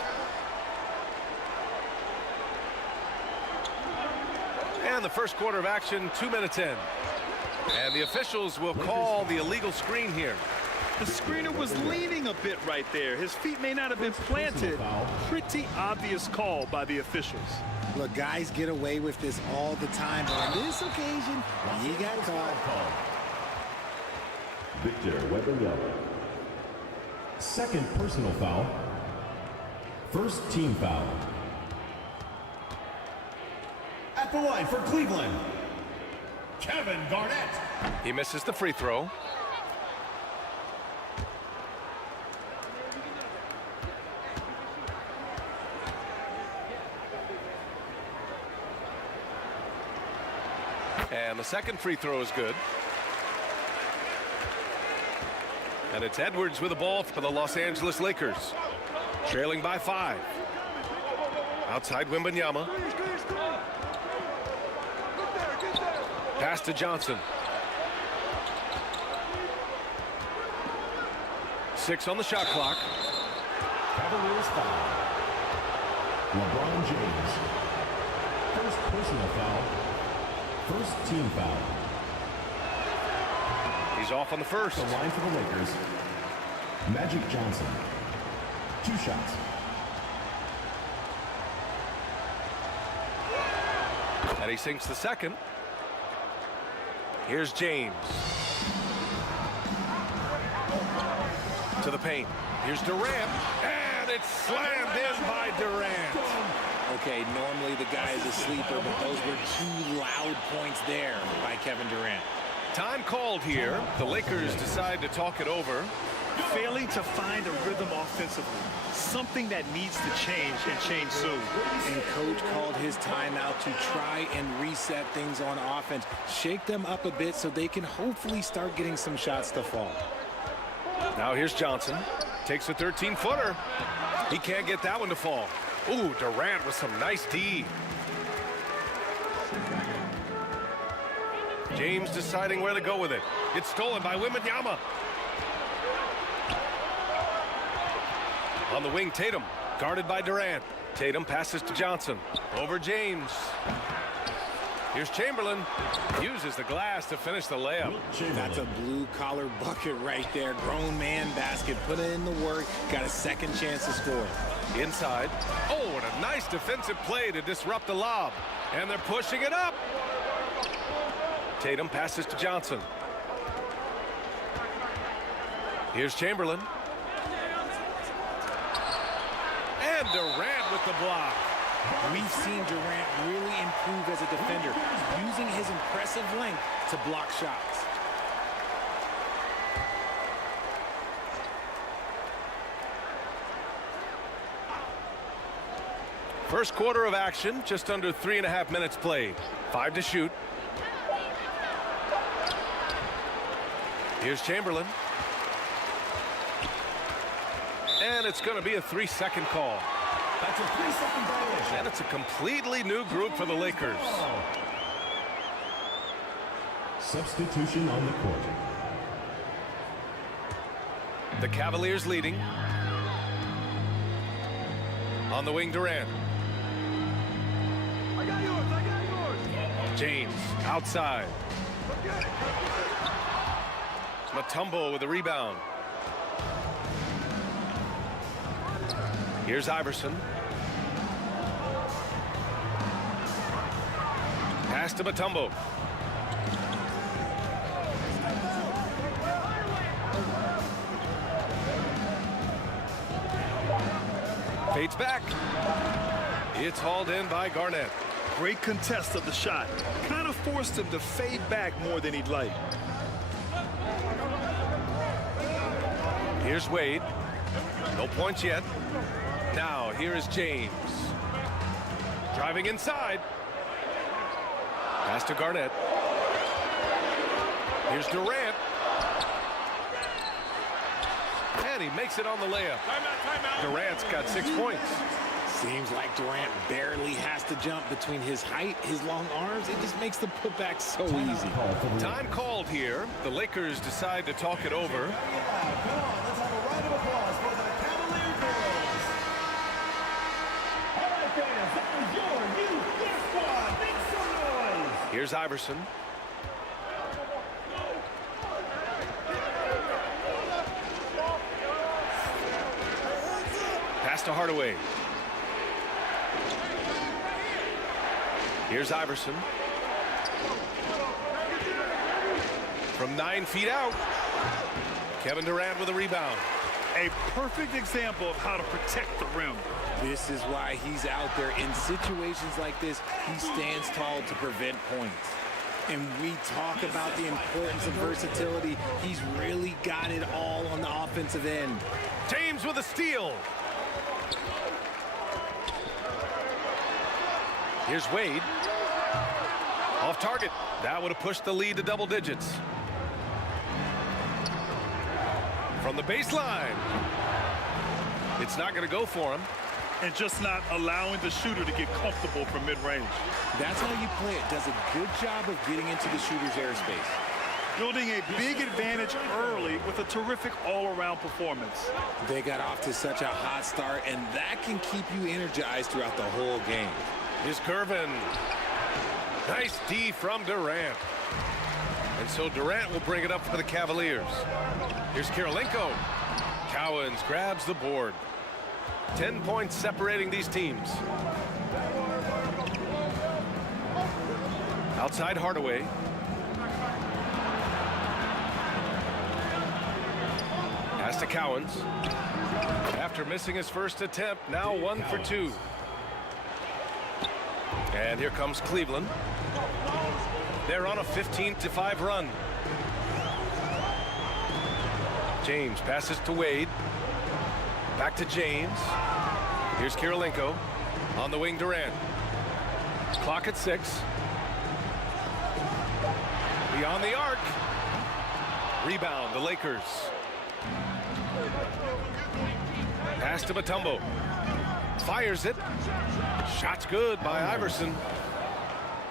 And the first quarter of action, 2 minutes in. And the officials will call the illegal screen here. The screener was leaning a bit right there. His feet may not have been planted. Pretty obvious call by the officials. Look, guys get away with this all the time, but on this occasion, he got caught. Victor Wembanyama. Second personal foul. First team foul. At the line for Cleveland, Kevin Garnett. He misses the free throw. And the second free throw is good. And it's Edwards with the ball for the Los Angeles Lakers. Trailing by 5. Outside Wembanyama. Pass to Johnson. 6 on the shot clock. Cavaliers foul. LeBron James. First personal foul. First team foul. He's off on the first. The line for the Lakers. Magic Johnson. 2 shots. And he sinks the second. Here's James. To the paint. Here's Durant. And it's slammed in by Durant. Okay, normally the guy is a sleeper, but those were 2 loud points there by Kevin Durant. Time called here. The Lakers decide to talk it over. failing to find a rhythm offensively. Something that needs to change and change soon. And coach called his timeout to try and reset things on offense. Shake them up a bit so they can hopefully start getting some shots to fall. Now here's Johnson. Takes a 13-footer. He can't get that one to fall. Ooh, Durant with some nice D. James deciding where to go with it. It's stolen by Wembanyama. On the wing, Tatum, guarded by Durant. Tatum passes to Johnson. Over James. Here's Chamberlain. Uses the glass to finish the layup. That's a blue-collar bucket right there. Grown man basket. Put in the work. Got a second chance to score. Inside. Oh, what a nice defensive play to disrupt the lob. And they're pushing it up. Tatum passes to Johnson. Here's Chamberlain. And Durant with the block. We've seen Durant really improve as a defender, using his impressive length to block shots. First quarter of action, just under 3.5 minutes played. 5 to shoot. Here's Chamberlain. And it's going to be a 3-second call. That's a 3-second violation. And it's a completely new group for the Lakers. Substitution on the court. The Cavaliers leading. On the wing, Durant. I got yours. James outside. Mutombo with a rebound. Here's Iverson. Pass to Mutombo. Fades back. It's hauled in by Garnett. Great contest of the shot. Kind of forced him to fade back more than he'd like. Here's Wade. No points yet. Now, here is James. Driving inside. Pass to Garnett. Here's Durant. And he makes it on the layup. Durant's got 6 points. Seems like Durant barely has to jump between his height, his long arms. It just makes the putback so easy. Time called here. The Lakers decide to talk it over. Here's Iverson. Pass to Hardaway. Here's Iverson. From 9 feet out. Kevin Durant with a rebound. A perfect example of how to protect the rim. This is why he's out there. In situations like this, he stands tall to prevent points. And we talk about the importance of versatility. He's really got it all on the offensive end. James with a steal. Here's Wade. Off target. That would have pushed the lead to double digits. From the baseline. It's not going to go for him. And just not allowing the shooter to get comfortable from mid-range. That's how you play it. Does a good job of getting into the shooter's airspace. Building a big advantage early with a terrific all-around performance. They got off to such a hot start, and that can keep you energized throughout the whole game. Here's Gervin. Nice D from Durant. And so Durant will bring it up for the Cavaliers. Here's Kirilenko. Cowens grabs the board. 10 points separating these teams. Outside Hardaway. Pass to Cowens. After missing his first attempt, now 1 for 2. And here comes Cleveland. They're on a 15-5 run. James passes to Wade. Back to James. Here's Kirilenko. On the wing, Durant. Clock at 6. Beyond the arc. Rebound, the Lakers. Pass to Mutombo. Fires it. Shot's good by Iverson.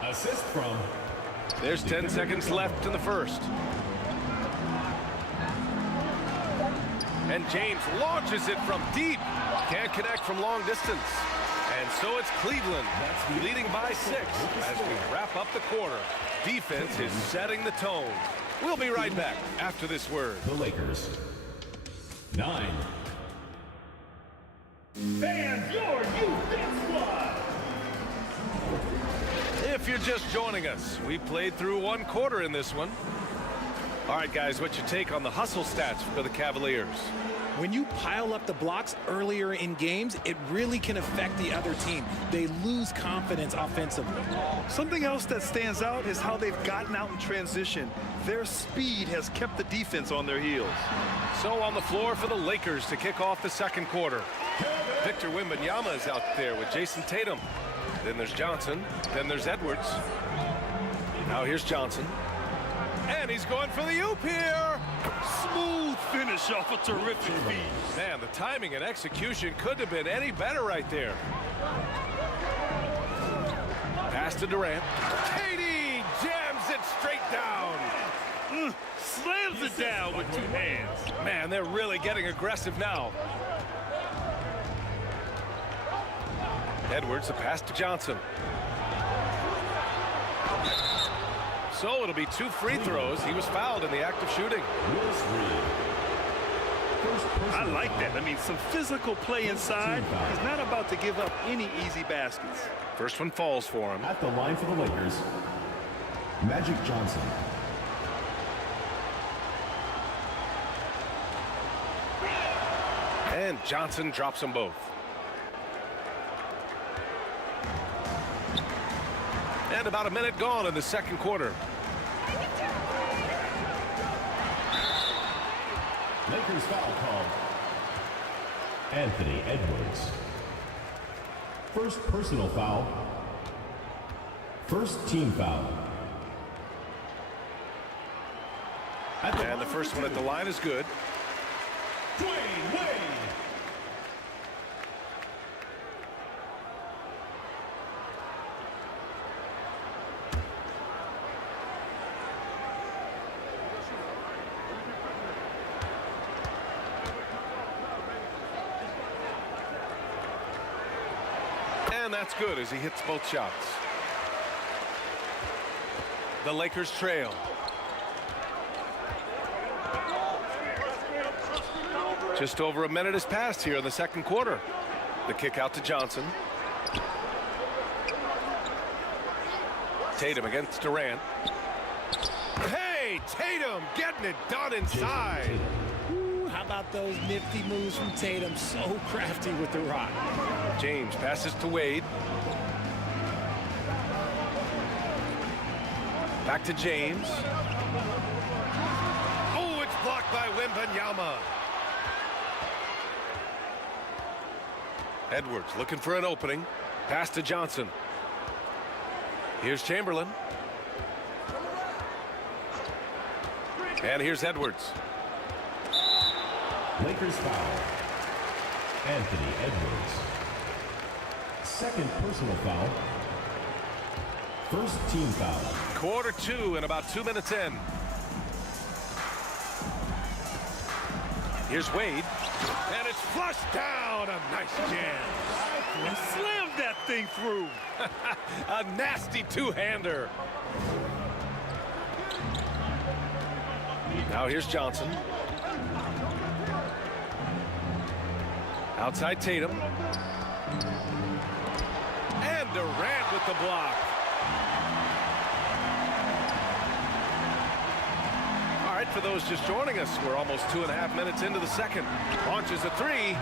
Assist from. There's 10 seconds left in the first. And James launches it from deep. Can't connect from long distance. And so it's Cleveland leading by 6 as we wrap up the quarter. Defense is setting the tone. We'll be right back after this word. The Lakers. 9. And your youth squad. If you're just joining us, we played through 1 quarter in this one. All right, guys, what's your take on the hustle stats for the Cavaliers? When you pile up the blocks earlier in games, it really can affect the other team. They lose confidence offensively. Something else that stands out is how they've gotten out in transition. Their speed has kept the defense on their heels. So on the floor for the Lakers to kick off the second quarter. Victor Wembanyama is out there with Jason Tatum. Then there's Johnson. Then there's Edwards. Now here's Johnson. And he's going for the oop here. Smooth finish off a terrific feed. Man, the timing and execution couldn't have been any better right there. Pass to Durant. KD jams it straight down. Slams it down with 2 hands. Man, they're really getting aggressive now. Edwards, the pass to Johnson. So it'll be 2 free throws. He was fouled in the act of shooting. I like that. I mean, some physical play inside. He's not about to give up any easy baskets. First one falls for him. At the line for the Lakers, Magic Johnson. And Johnson drops them both. And about a minute gone in the second quarter. Lakers foul called. Anthony Edwards. First personal foul. First team foul. And the first one at the line is good. Dwayne Wade. And that's good as he hits both shots. The Lakers trail. Just over a minute has passed here in the second quarter. The kick out to Johnson. Tatum against Durant. Hey, Tatum getting it done inside. Ooh, how about those nifty moves from Tatum? So crafty with the rock. James passes to Wade. Back to James. Oh, it's blocked by Wembanyama. Edwards looking for an opening. Pass to Johnson. Here's Chamberlain. And here's Edwards. Lakers foul. Anthony Edwards. Second personal foul. First team foul. Quarter 2 and about 2 minutes in. Here's Wade. And it's flushed down. A nice jam. He slammed that thing through. A nasty two-hander. Now here's Johnson. Outside Tatum. And Durant with the block. All right, for those just joining us, we're almost 2.5 minutes into the second. Launches a 3.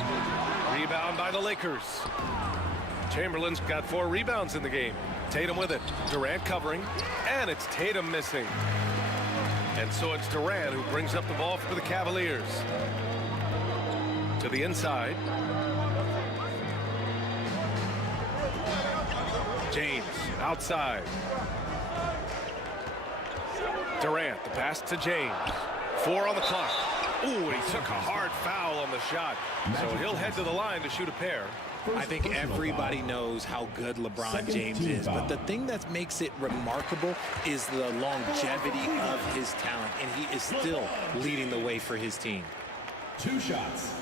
Rebound by the Lakers. Chamberlain's got 4 rebounds in the game. Tatum with it. Durant covering. And it's Tatum missing. And so it's Durant who brings up the ball for the Cavaliers. To the inside. James outside. Durant, the pass to James. 4 on the clock. Ooh, and he took a hard foul on the shot. So he'll head to the line to shoot a pair. I think everybody knows how good LeBron James is, but the thing that makes it remarkable is the longevity of his talent, and he is still leading the way for his team. 2 shots.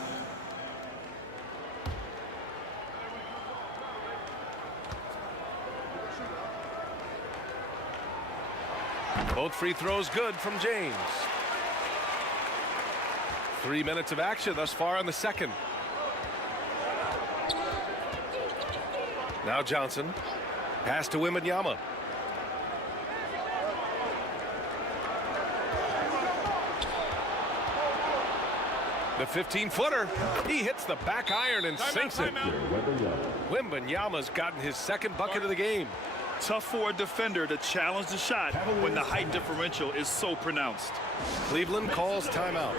Both free throws good from James. 3 minutes of action thus far in the second. Now Johnson. Pass to Wembanyama. The 15-footer. He hits the back iron and sinks it. Wembanyama's gotten his second bucket of the game. Tough for a defender to challenge the shot when the height differential is so pronounced. Cleveland calls timeout.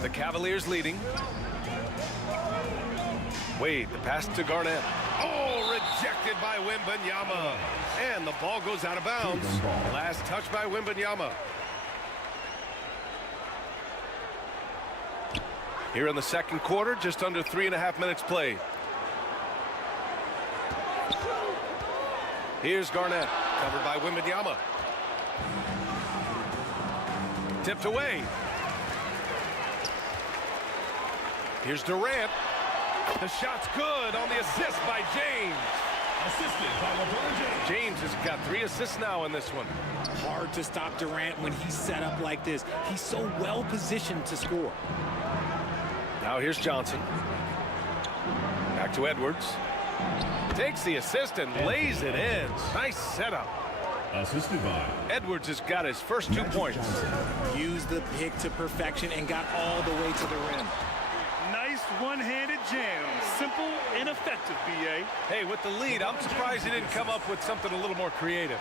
The Cavaliers leading. Wade, the pass to Garnett. Oh, rejected by Wembanyama. And the ball goes out of bounds. Last touch by Wembanyama. Here in the second quarter, just under 3.5 minutes played. Here's Garnett, covered by Wembanyama. Tipped away. Here's Durant. The shot's good on the assist by James. Assisted by LeBron James. James has got 3 assists now in this one. Hard to stop Durant when he's set up like this. He's so well positioned to score. Now here's Johnson. Back to Edwards. Takes the assist and lays it in. Nice setup. Assisted by Edwards has got his first 2 points. Used the pick to perfection and got all the way to the rim. Nice one-handed jam. Simple and effective, B.A. Hey, with the lead, I'm surprised he didn't come up with something a little more creative.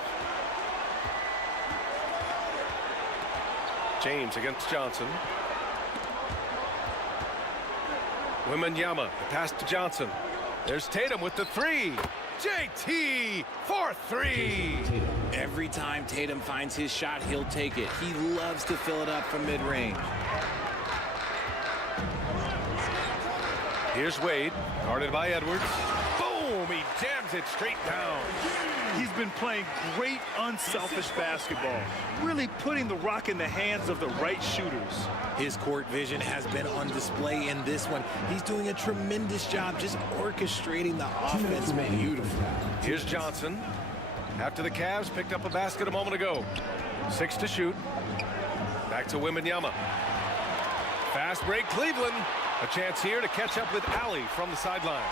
James against Johnson. Wembanyama, the pass to Johnson. There's Tatum with the 3. JT for 3. Every time Tatum finds his shot, he'll take it. He loves to fill it up from mid-range. Here's Wade, guarded by Edwards. Boom! He jams it straight down. He's been playing great, unselfish basketball, really putting the rock in the hands of the right shooters. His court vision has been on display in this one. He's doing a tremendous job just orchestrating the offense beautifully. Here's Johnson. After the Cavs picked up a basket a moment ago. 6 to shoot. Back to Wembanyama. Fast break, Cleveland. A chance here to catch up with Allie from the sideline.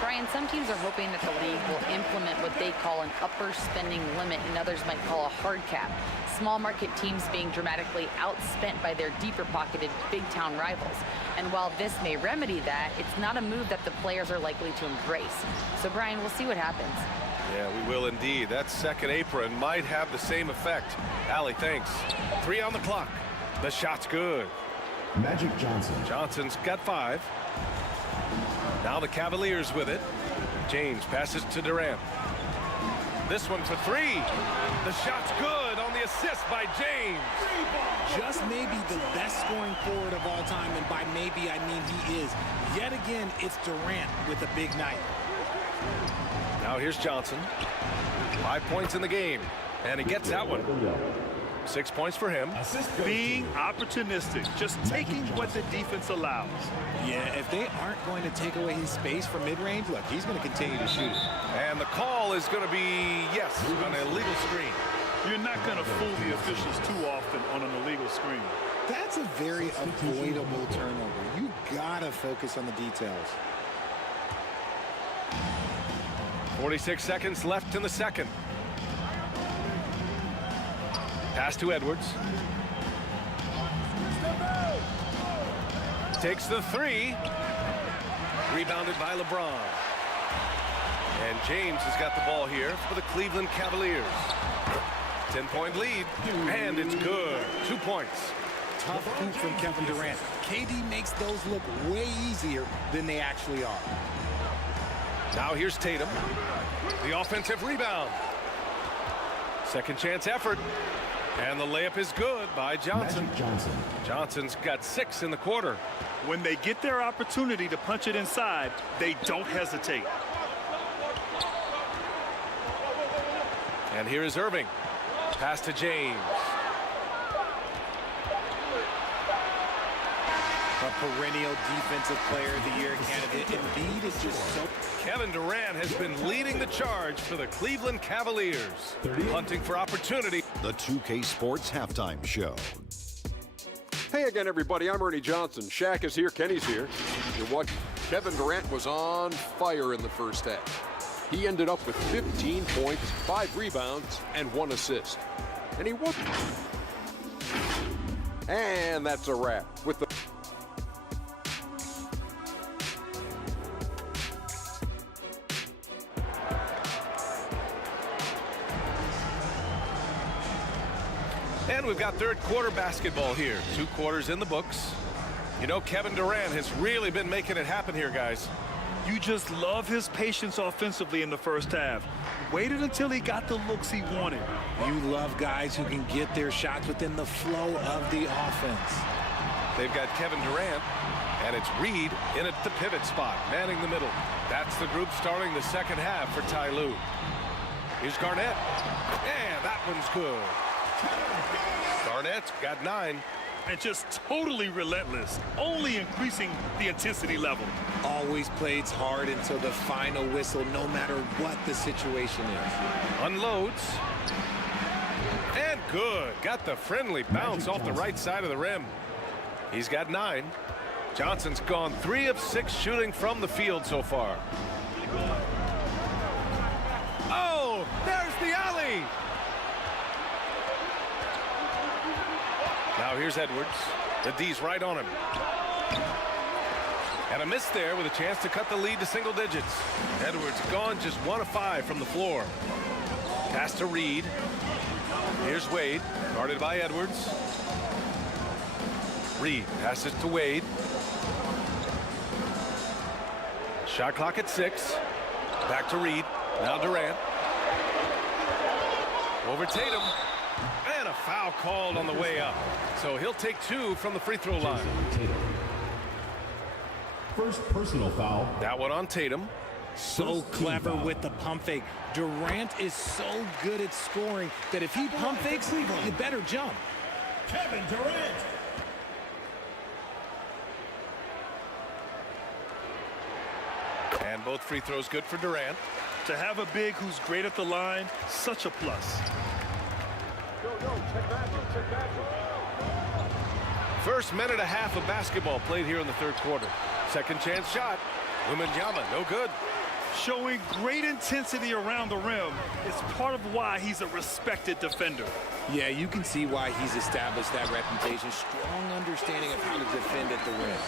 Brian, some teams are hoping that the league will implement what they call an upper spending limit and others might call a hard cap. Small market teams being dramatically outspent by their deeper pocketed big town rivals. And while this may remedy that, it's not a move that the players are likely to embrace. So Brian, we'll see what happens. Yeah, we will indeed. That second apron might have the same effect. Allie, thanks. 3 on the clock. The shot's good. Magic Johnson. Johnson's got 5. Now the Cavaliers with it. James passes to Durant. This one for 3. The shot's good on the assist by James. Just maybe the best scoring forward of all time, and by maybe I mean he is. Yet again, it's Durant with a big night. Now here's Johnson. 5 points in the game, and he gets that one. 6 points for him. Being opportunistic, just taking what the defense allows. Yeah, if they aren't going to take away his space from mid-range, look, he's going to continue to shoot it. And the call is going to be, yes, an illegal screen. You're not going to fool the officials too often on an illegal screen. That's a very avoidable turnover. You got to focus on the details. 46 seconds left in the second. Pass to Edwards. takes the three. Rebounded by LeBron. And James has got the ball here for the Cleveland Cavaliers. 10-point lead, and it's good. 2 points. Tough hoop from Kevin Durant. KD makes those look way easier than they actually are. Now here's Tatum. The offensive rebound. Second chance effort. And the layup is good by Johnson. Johnson's got 6 in the quarter. When they get their opportunity to punch it inside, they don't hesitate. And here is Irving. Pass to James. A perennial defensive player of the year candidate. EMBIID is just so... Kevin Durant has been leading the charge for the Cleveland Cavaliers. Hunting for opportunity. The 2K Sports Halftime Show. Hey again, everybody. I'm Ernie Johnson. Shaq is here. Kenny's here. You're watching. Kevin Durant was on fire in the first half. He ended up with 15 points, 5 rebounds, and 1 assist. And he won. And that's a wrap. With the And we've got third quarter basketball here. 2 quarters in the books. You know, Kevin Durant has really been making it happen here, guys. You just love his patience offensively in the first half. Waited until he got the looks he wanted. You love guys who can get their shots within the flow of the offense. They've got Kevin Durant, and it's Reed in at the pivot spot, manning the middle. That's the group starting the second half for Ty Lue. Here's Garnett, and that one's good. Garnett's got 9. And just totally relentless, only increasing the intensity level. Always plays hard until the final whistle, no matter what the situation is. Unloads. And good. Got the friendly bounce off the right side of the rim. He's got 9. Johnson's gone 3 of 6 shooting from the field so far. Oh, there's the alley. Now here's Edwards. The D's right on him. And a miss there with a chance to cut the lead to single digits. Edwards gone just 1 of 5 from the floor. Pass to Reed. Here's Wade, guarded by Edwards. Reed passes to Wade. Shot clock at 6. Back to Reed. Now Durant. Over Tatum. And a foul called on the way up. So he'll take 2 from the free throw line. First personal foul. That one on Tatum. So clever with the pump fake. Durant is so good at scoring that if he pump fakes, you better jump. Kevin Durant. And both free throws good for Durant. To have a big who's great at the line, such a plus. First minute and a half of basketball played here in the third quarter. Second chance shot. Wembanyama, no good. Showing great intensity around the rim is part of why he's a respected defender. Yeah, you can see why he's established that reputation. Strong understanding of how to defend at the rim.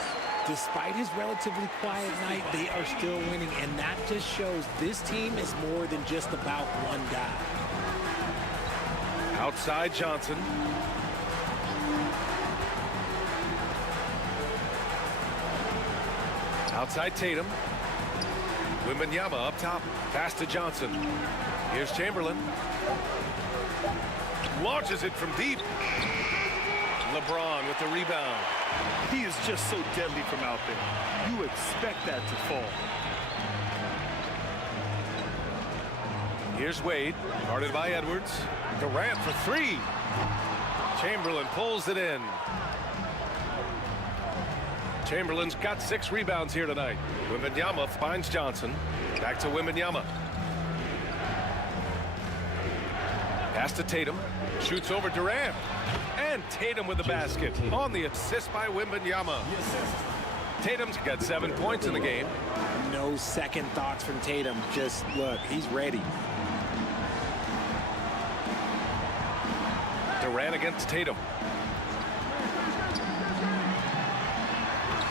Despite his relatively quiet night, they are still winning, and that just shows this team is more than just about one guy. Outside Johnson. Outside Tatum. Wembanyama up top. Pass to Johnson. Here's Chamberlain. Launches it from deep. LeBron with the rebound. He is just so deadly from out there. You expect that to fall. Here's Wade, guarded by Edwards. Durant for 3. Chamberlain pulls it in. Chamberlain's got 6 rebounds here tonight. Wembanyama finds Johnson. Back to Wembanyama. Pass to Tatum. Shoots over Durant. And Tatum with the basket on the assist by Wembanyama. Tatum's got 7 points in the game. No second thoughts from Tatum. Just look, he's ready. Durant against Tatum.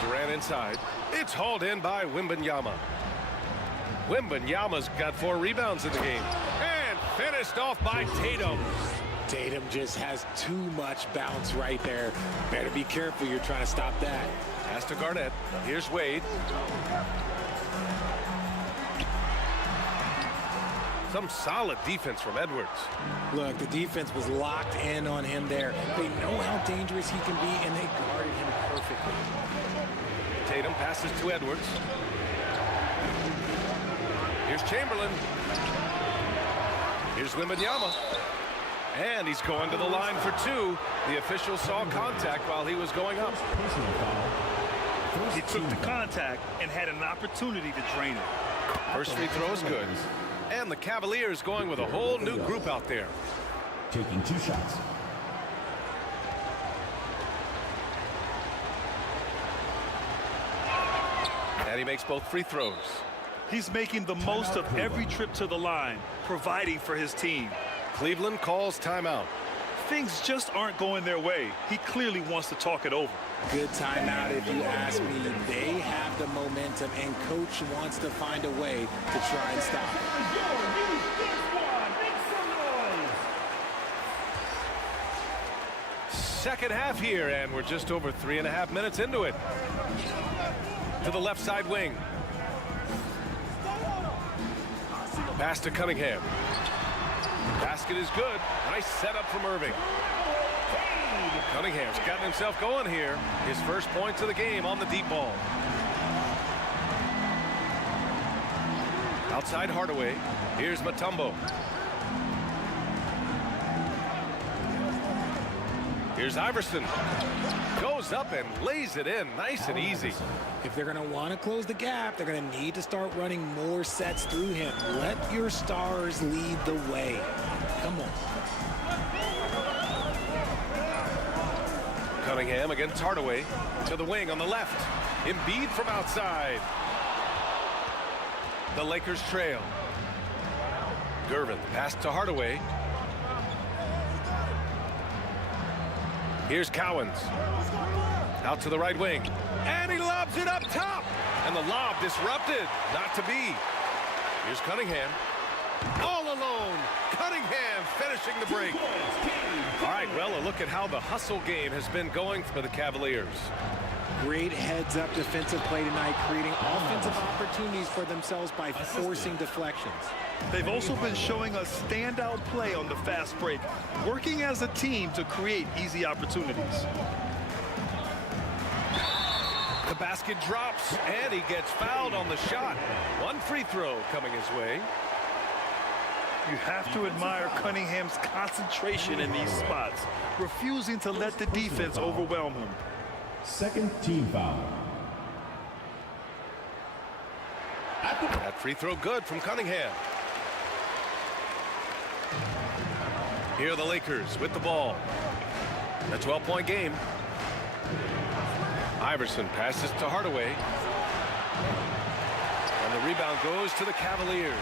Durant inside. It's hauled in by Wembanyama. Wembanyama's got 4 rebounds in the game. And finished off by Tatum. Tatum just has too much bounce right there. Better be careful. You're trying to stop that. Pass to Garnett. Here's Wade. Some solid defense from Edwards. Look, the defense was locked in on him there. They know how dangerous he can be, and they guarded him perfectly. Tatum passes to Edwards. Here's Chamberlain. Here's Wembanyama. And he's going to the line for 2. The official saw contact while he was going up. He took the contact and had an opportunity to drain it. First free throw is good. And the Cavaliers going with a whole new group out there. Taking 2 shots. And he makes both free throws. He's making the most of every trip to the line, providing for his team. Cleveland calls timeout. Things just aren't going their way. He clearly wants to talk it over. Good timeout if you ask me. They have the momentum, and coach wants to find a way to try and stop it. Second half here, and we're just over 3.5 minutes into it. To the left side wing. Pass to Cunningham. Basket is good. Nice setup from Irving. Cunningham's gotten himself going here. His first points of the game on the deep ball. Outside Hardaway. Here's Mutombo. Here's Iverson. Goes up and lays it in. Nice and easy. If they're going to want to close the gap, they're going to need to start running more sets through him. Let your stars lead the way. Come on. Cunningham against Hardaway. To the wing on the left. EMBIID from outside. The Lakers trail. Gervin pass to Hardaway. Here's Cowens. Out to the right wing. And he lobs it up top. And the lob disrupted. Not to be. Here's Cunningham. All alone. Cunningham finishing the break. All right, well, a look at how the hustle game has been going for the Cavaliers. Great heads-up defensive play tonight, creating offensive opportunities for themselves by forcing deflections. They've also been showing us standout play on the fast break, working as a team to create easy opportunities. The basket drops, and he gets fouled on the shot. One free throw coming his way. You have to admire Cunningham's concentration in these spots, refusing to let the defense overwhelm him. Second team foul. That free throw good from Cunningham. Here are the Lakers with the ball. A 12-point game. Iverson passes to Hardaway. And the rebound goes to the Cavaliers.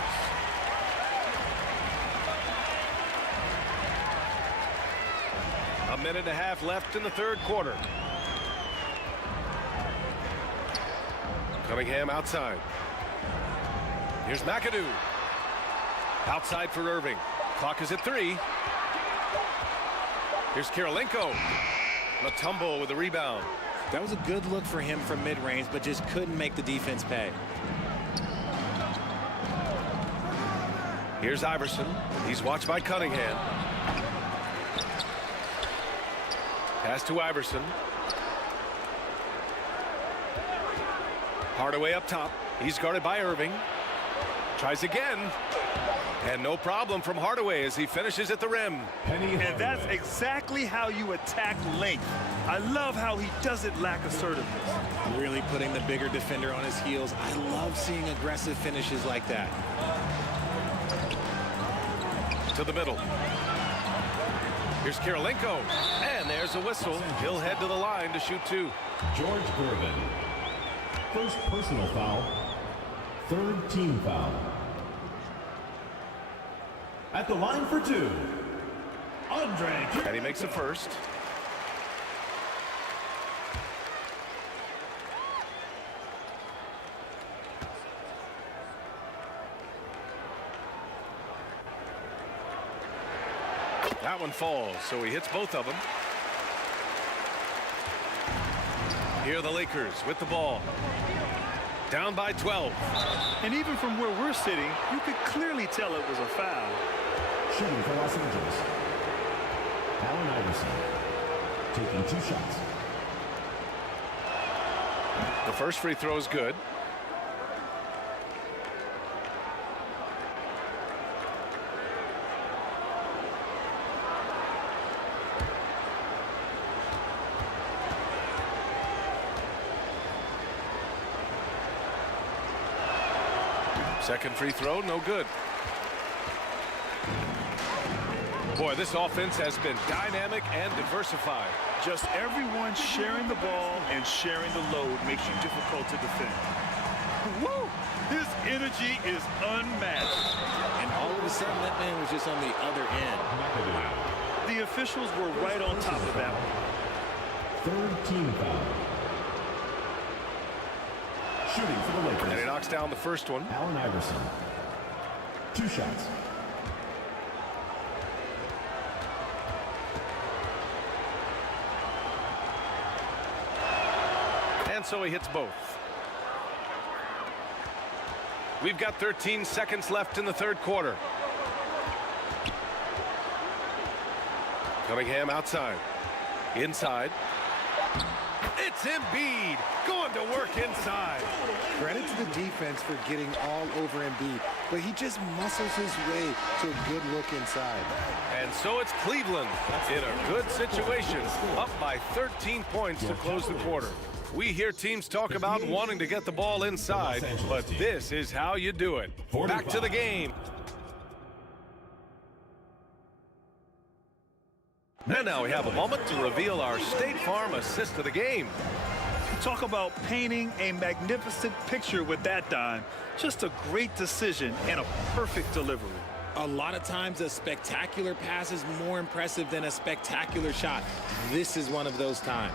A minute and a half left in the third quarter. Cunningham outside. Here's McADOO. Outside for Irving. Clock is at 3. Here's Kirilenko. Mutombo with the rebound. That was a good look for him from mid-range, but just couldn't make the defense pay. Here's Iverson. He's watched by Cunningham. Pass to Iverson. Hardaway up top. He's guarded by Irving. Tries again. And no problem from Hardaway as he finishes at the rim. And that's exactly how you attack length. I love how he doesn't lack assertiveness. Really putting the bigger defender on his heels. I love seeing aggressive finishes like that. To the middle. Here's Kirilenko. And there's a whistle. He'll head to the line to shoot 2. George Gervin. First personal foul. Third team foul. At the line for 2, Andre. And he makes the first. That one falls, so he hits both of them. Here are the Lakers with the ball. Down by 12. And even from where we're sitting, you could clearly tell it was a foul. Shooting for Los Angeles, Allen Iverson, taking 2 shots. The first free throw is good. Second free throw, no good. Boy, this offense has been dynamic and diversified. Just everyone sharing the ball and sharing the load makes you difficult to defend. Woo! His energy is unmatched. And all of a sudden, that man was just on the other end. The officials were right on top of that one. Third team foul. Shooting for the Lakers. And he knocks down the first one. Allen Iverson. 2 shots. And so he hits both. We've got 13 seconds left in the third quarter. Cunningham outside. Inside. It's EMBIID going to work inside. Credit to the defense for getting all over EMBIID, but he just muscles his way to a good look inside. And so it's Cleveland in a good situation, up by 13 points to close the quarter. We hear teams talk about wanting to get the ball inside, but this is how you do it. Back to the game. And now we have a moment to reveal our State Farm assist of the game. Talk about painting a magnificent picture with that dime. Just a great decision and a perfect delivery. A lot of times a spectacular pass is more impressive than a spectacular shot. This is one of those times.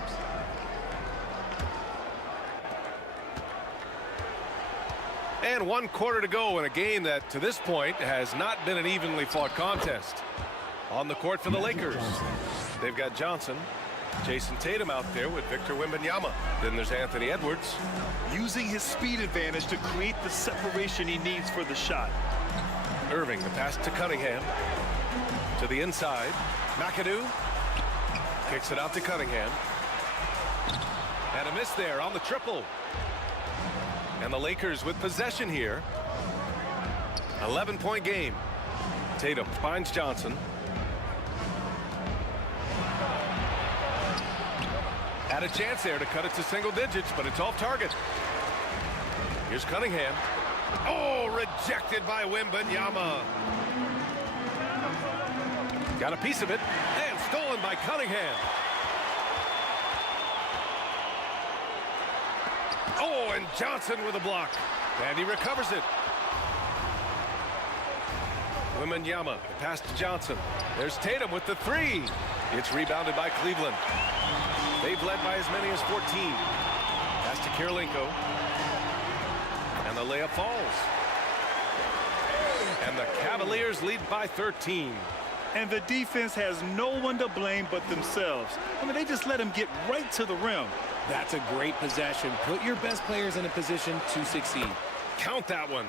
And 1 quarter to go in a game that, to this point, has not been an evenly fought contest. On the court for the Lakers, they've got Johnson, Jason Tatum out there with Victor Wembanyama. Then there's Anthony Edwards. Using his speed advantage to create the separation he needs for the shot. Irving, the pass to Cunningham. To the inside. McAdoo kicks it out to Cunningham. And a miss there on the triple. And the Lakers with possession here. 11-point game. Tatum finds Johnson. Had a chance there to cut it to single digits, but it's off target. Here's Cunningham. Oh, rejected by Wembanyama. Got a piece of it, and stolen by Cunningham. Oh, and Johnson with a block. And he recovers it. Wembanyama, pass to Johnson. There's Tatum with the 3. It's rebounded by Cleveland. They've led by as many as 14. Pass to KIRILENKO. And the layup falls. And the Cavaliers lead by 13. And the defense has no one to blame but themselves. I mean, they just let him get right to the rim. That's a great possession. Put your best players in a position to succeed. Count that one.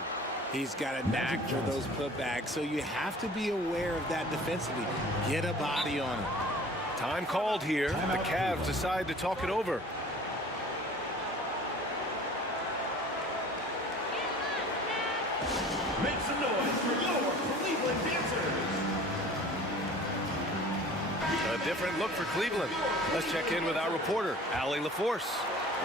He's got a knack for those putbacks, so you have to be aware of that defensively. Get a body on it. Time called here. The Cavs decide to talk it over. Make some noise for your Cleveland dancers. A different look for Cleveland. Let's check in with our reporter, Allie LaForce.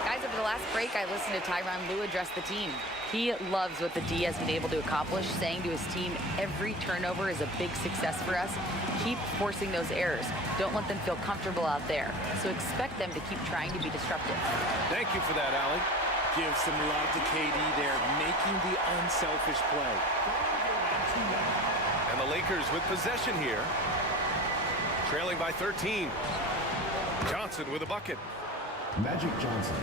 Guys, over the last break, I listened to Tyronn Lue address the team. He loves what the D has been able to accomplish, saying to his team, every turnover is a big success for us. Keep forcing those errors. Don't let them feel comfortable out there. So expect them to keep trying to be disruptive. Thank you for that, Allie. Give some love to KD there, making the unselfish play. And the Lakers with possession here. Trailing by 13. Johnson with a bucket. Magic Johnson.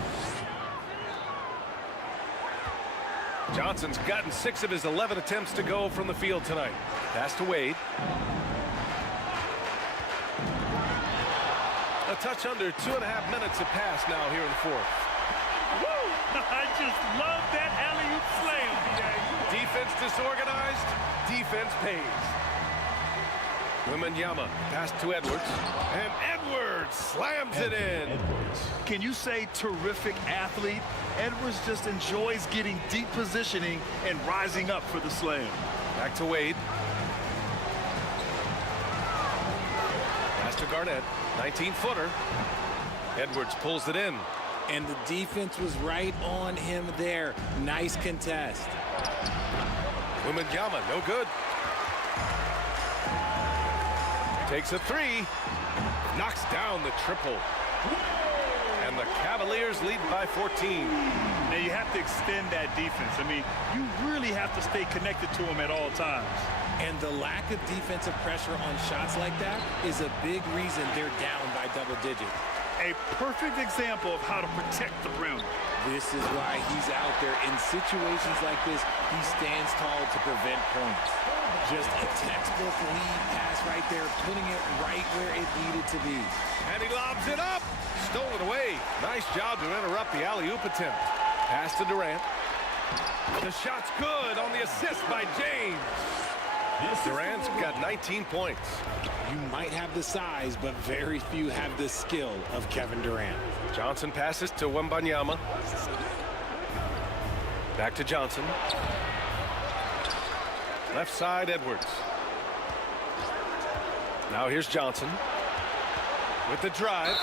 Johnson's gotten 6 of his 11 attempts to go from the field tonight. Pass to Wade. touch under 2.5 minutes have passed now here in the fourth. Woo! I just love that alley-oop slam. Defense disorganized, defense pays. Wembanyama pass to Edwards, and Edwards slams it in. Can you say terrific athlete? Edwards just enjoys getting deep positioning and rising up for the slam. Back to Wade. Pass to Garnett, 19-footer. Edwards pulls it in. And the defense was right on him there. Nice contest. Wembanyama, no good. Takes a three. Knocks down the triple. And the Cavaliers lead by 14. Now you have to extend that defense. I mean, you really have to stay connected to them at all times. And the lack of defensive pressure on shots like that is a big reason they're down by double digits. A perfect example of how to protect the rim. This is why he's out there. In situations like this, he stands tall to prevent points. Just a textbook lead pass right there, putting it right where it needed to be. And he lobs it up. Stolen away. Nice job to interrupt the alley-oop attempt. Pass to Durant. The shot's good on the assist by James. Durant's got 19 points. You might have the size, but very few have the skill of Kevin Durant. Johnson passes to Wembanyama. Back to Johnson. Left side, Edwards. Now here's Johnson with the drive.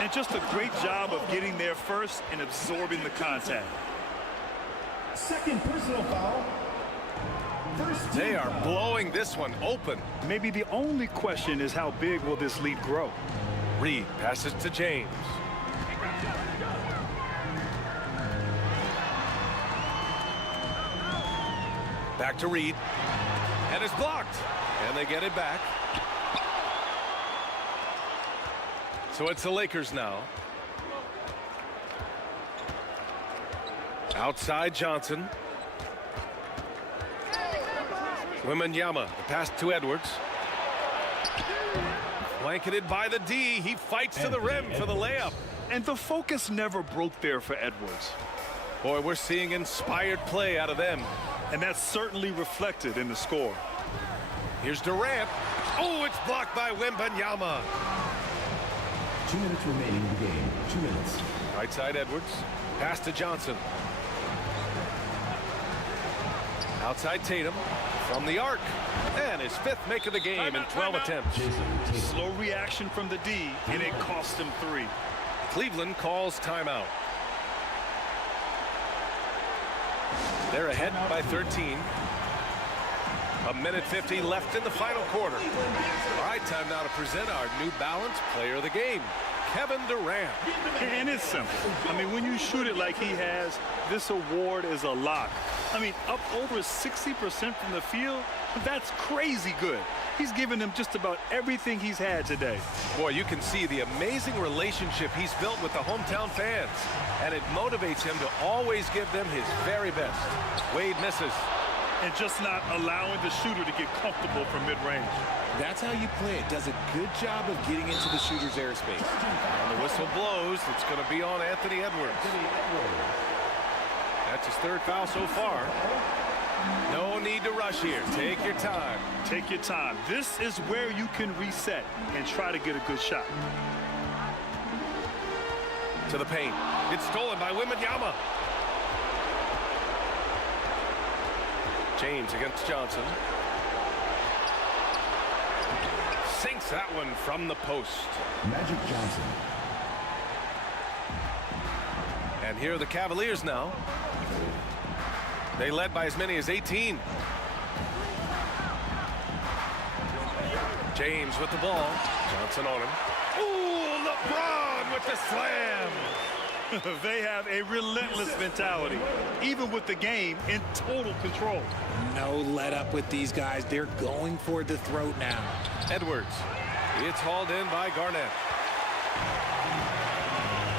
And just a great job of getting there first and absorbing the contact. Second personal foul. They are blowing this one open. Maybe the only question is how big will this lead grow? Reed passes to James. Back to Reed. And it's blocked. And they get it back. So it's the Lakers now. Outside Johnson. Wembanyama, the pass to Edwards. Blanketed by the D. He fights to the rim for the layup. And the focus never broke there for Edwards. Boy, we're seeing inspired play out of them. And that's certainly reflected in the score. Here's Durant. Oh, it's blocked by Wembanyama. 2 minutes remaining in the game. 2 minutes. Right side Edwards. Pass to Johnson. Outside Tatum. From the arc. And his fifth make of the game in 12 attempts. Slow reaction from the D, and it cost him 3. Cleveland calls timeout. They're ahead by 13. 1:50 left in the final quarter. All right, time now to present our New Balance Player of the Game, Kevin Durant. And it's simple. I mean, when you shoot it like he has, this award is a lock. I mean, up over 60% from the field, that's crazy good. He's given them just about everything he's had today. Boy, you can see the amazing relationship he's built with the hometown fans, and it motivates him to always give them his very best. Wade misses. And just not allowing the shooter to get comfortable from mid-range. That's how you play it. Does a good job of getting into the shooter's airspace. And the whistle blows. It's going to be on Anthony Edwards. That's his third foul so far. No need to rush here. Take your time. Take your time. This is where you can reset and try to get a good shot. To the paint. It's stolen by Wembanyama. James against Johnson. Sinks that one from the post. Magic Johnson. And here are the Cavaliers now. They led by as many as 18. James with the ball. Johnson on him. Ooh, LeBron with the slam. They have a relentless mentality, even with the game in total control. No let up with these guys. They're going for the throat now. Edwards. It's hauled in by Garnett.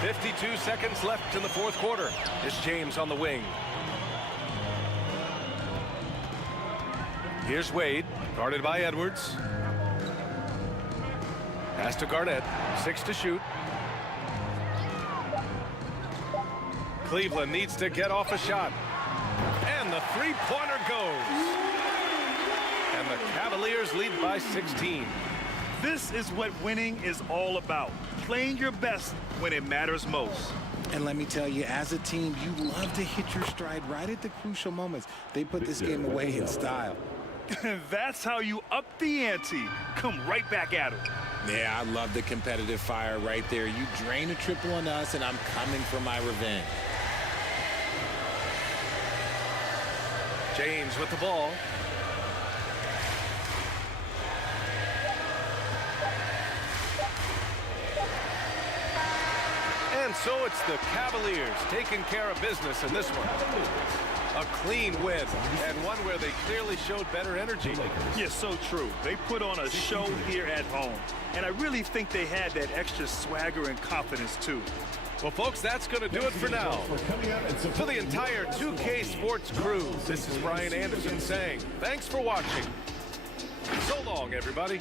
52 seconds left in the fourth quarter. It's James on the wing. Here's Wade, guarded by Edwards. Pass to Garnett. 6 to shoot. Cleveland needs to get off a shot. And the three-pointer goes. And the Cavaliers lead by 16. This is what winning is all about. Playing your best when it matters most. And let me tell you, as a team, you love to hit your stride right at the crucial moments. They put this game away in style. That's how you up the ante. Come right back at it. Yeah, I love the competitive fire right there. You drain a triple on us, and I'm coming for my revenge. James with the ball. And so it's the Cavaliers taking care of business in this one. A clean win, and one where they clearly showed better energy. Yeah, so true. They put on a show here at home, and I really think they had that extra swagger and confidence, too. Well, folks, that's going to do it for now. To the entire 2K Sports crew, this is Brian Anderson saying thanks for watching. So long, everybody.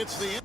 It's the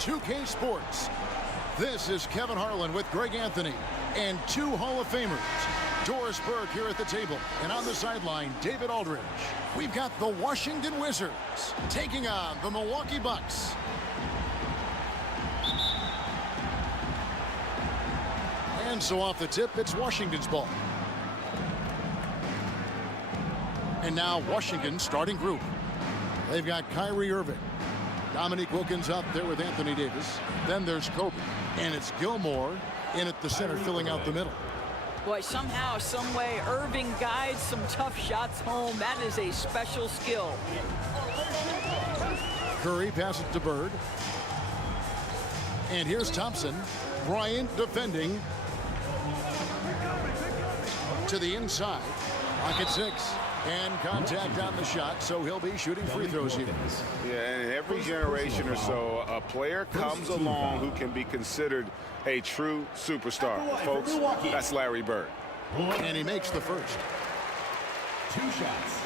2K Sports. This is Kevin Harlan with Greg Anthony and two Hall of Famers. Doris Burke here at the table, and on the sideline, David Aldridge. We've got the Washington Wizards taking on the Milwaukee Bucks. And so off the tip, it's Washington's ball. And now Washington's starting group. They've got Kyrie Irving. Dominique Wilkins out there with Anthony Davis. Then there's Kobe. And it's Gilmore in at the center, filling out the middle. Boy, somehow, some way, Irving guides some tough shots home. That is a special skill. Curry passes to Bird. And here's Thompson. Bryant defending. To the inside. Pocket 6. And contact on the shot, so he'll be shooting free throws here. Yeah, and every generation or so, a player comes along who can be considered a true superstar. Folks, that's Larry Bird. And he makes the first. 2 shots.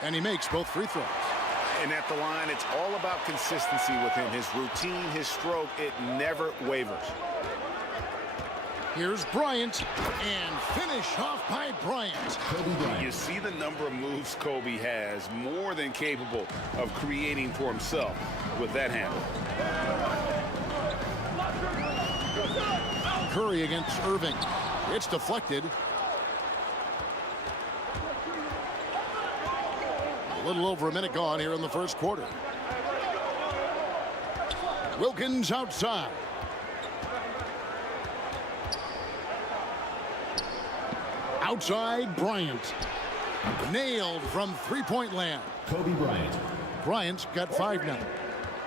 And he makes both free throws. And at the line, it's all about consistency with him. His routine, his stroke, it never wavers. Here's Bryant, and finish off by Bryant. You see the number of moves Kobe has, more than capable of creating for himself with that handle. Curry against Irving. It's deflected. A little over a minute gone here in the first quarter. Wilkins outside. Outside, Bryant. Nailed from three-point land. Kobe Bryant. Bryant's got 5 now.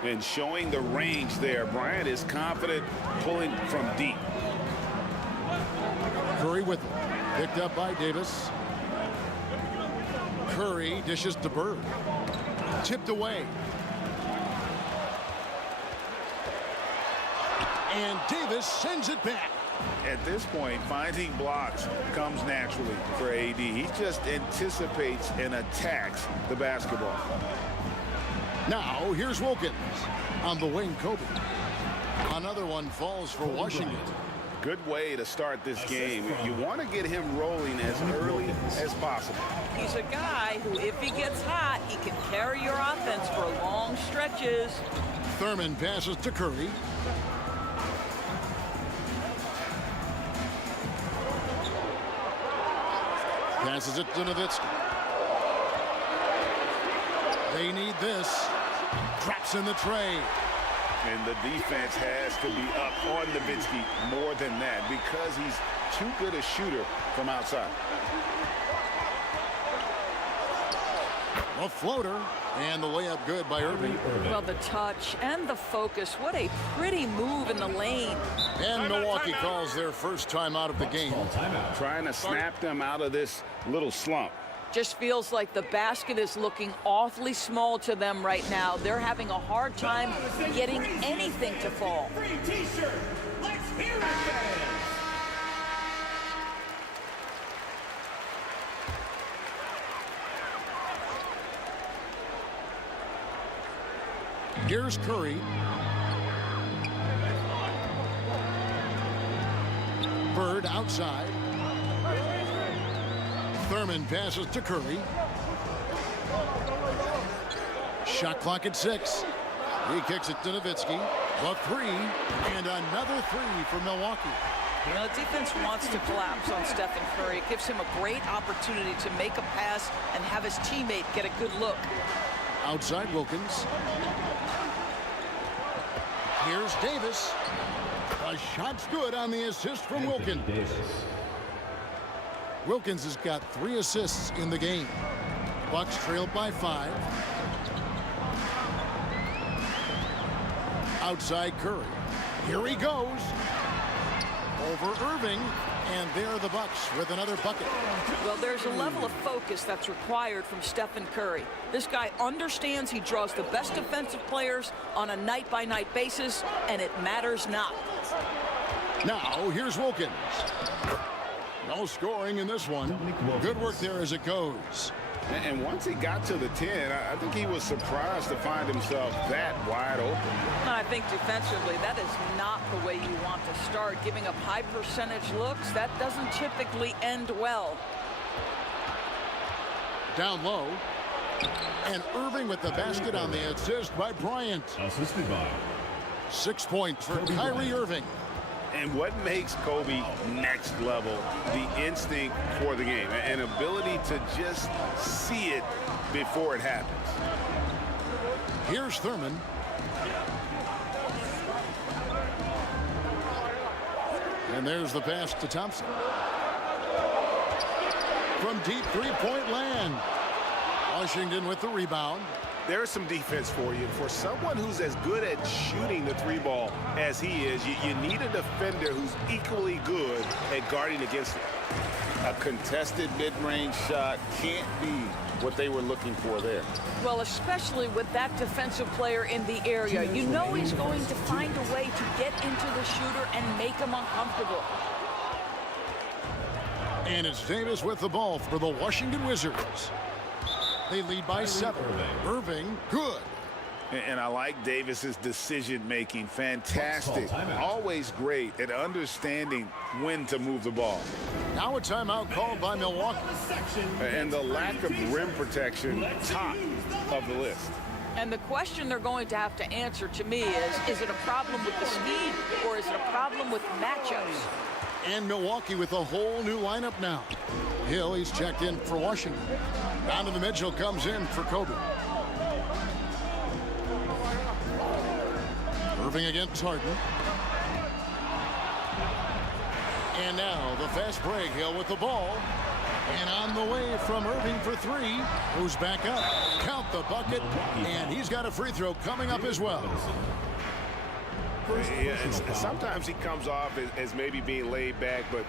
And showing the range there, Bryant is confident pulling from deep. Curry with it. Picked up by Davis. Curry dishes to Bird. Tipped away. And Davis sends it back. At this point, finding blocks comes naturally for AD. He just anticipates and attacks the basketball. Now, here's Wilkins. On the wing, Kobe. Another one falls for Washington. Good way to start this game. You want to get him rolling as early as possible. He's a guy who, if he gets hot, he can carry your offense for long stretches. Thurman passes to Curry. Passes it to Nowitzki. They need this. Traps in the tray. And the defense has to be up on Nowitzki more than that because he's too good a shooter from outside. A floater, and the layup good by Irving. Well, the touch and the focus. What a pretty move in the lane. And Milwaukee calls their first time out of the game. Trying to snap them out of this little slump. Just feels like the basket is looking awfully small to them right now. They're having a hard time getting anything to fall. Free t-shirt. Let's hear it, fans. Here's Curry. Bird outside. Thurman passes to Curry. Shot clock at 6. He kicks it to Nowitzki. A 3, and another 3 for Milwaukee. You know, the defense wants to collapse on Stephen Curry. It gives him a great opportunity to make a pass and have his teammate get a good look. Outside Wilkins. Here's Davis. A shot's good on the assist from Wilkins. Wilkins has got 3 assists in the game. Bucks trailed by 5. Outside Curry. Here he goes. Over Irving. And there are the Bucks with another bucket. Well, there's a level of focus that's required from Stephen Curry. This guy understands he draws the best defensive players on a night-by-night basis, and it matters not. Now, here's Wilkins. No scoring in this one. Good work there as it goes. And once he got to the 10, I think he was surprised to find himself that wide open. I think defensively, that is not the way you want to start. Giving up high percentage looks, that doesn't typically end well. Down low. And Irving with the basket on the assist by Bryant. Assisted by 6 points for Kyrie Irving. And what makes Kobe next level? The instinct for the game, an ability to just see it before it happens. Here's Thurman. And there's the pass to Thompson. From deep three-point land. Washington with the rebound. There's some defense for you. For someone who's as good at shooting the three ball as he is, you need a defender who's equally good at guarding against it. A contested mid-range shot can't be what they were looking for there. Well, especially with that defensive player in the area. You know he's going to find a way to get into the shooter and make him uncomfortable. And it's Davis with the ball for the Washington Wizards. They lead by 7. Irving, good. And I like Davis's decision-making. Fantastic. Always great at understanding when to move the ball. Now a timeout called by Milwaukee. And the lack of rim protection, top of the list. And the question they're going to have to answer to me is it a problem with the scheme or is it a problem with matchups? And Milwaukee with a whole new lineup now. Hill, he's checked in for Washington. Donovan Mitchell comes in for Kobe. Irving against Harden. And now the fast break. Hill with the ball. And on the way from Irving for 3. Who's back up? Count the bucket. And he's got a free throw coming up as well. Yeah, sometimes he comes off as maybe being laid back, but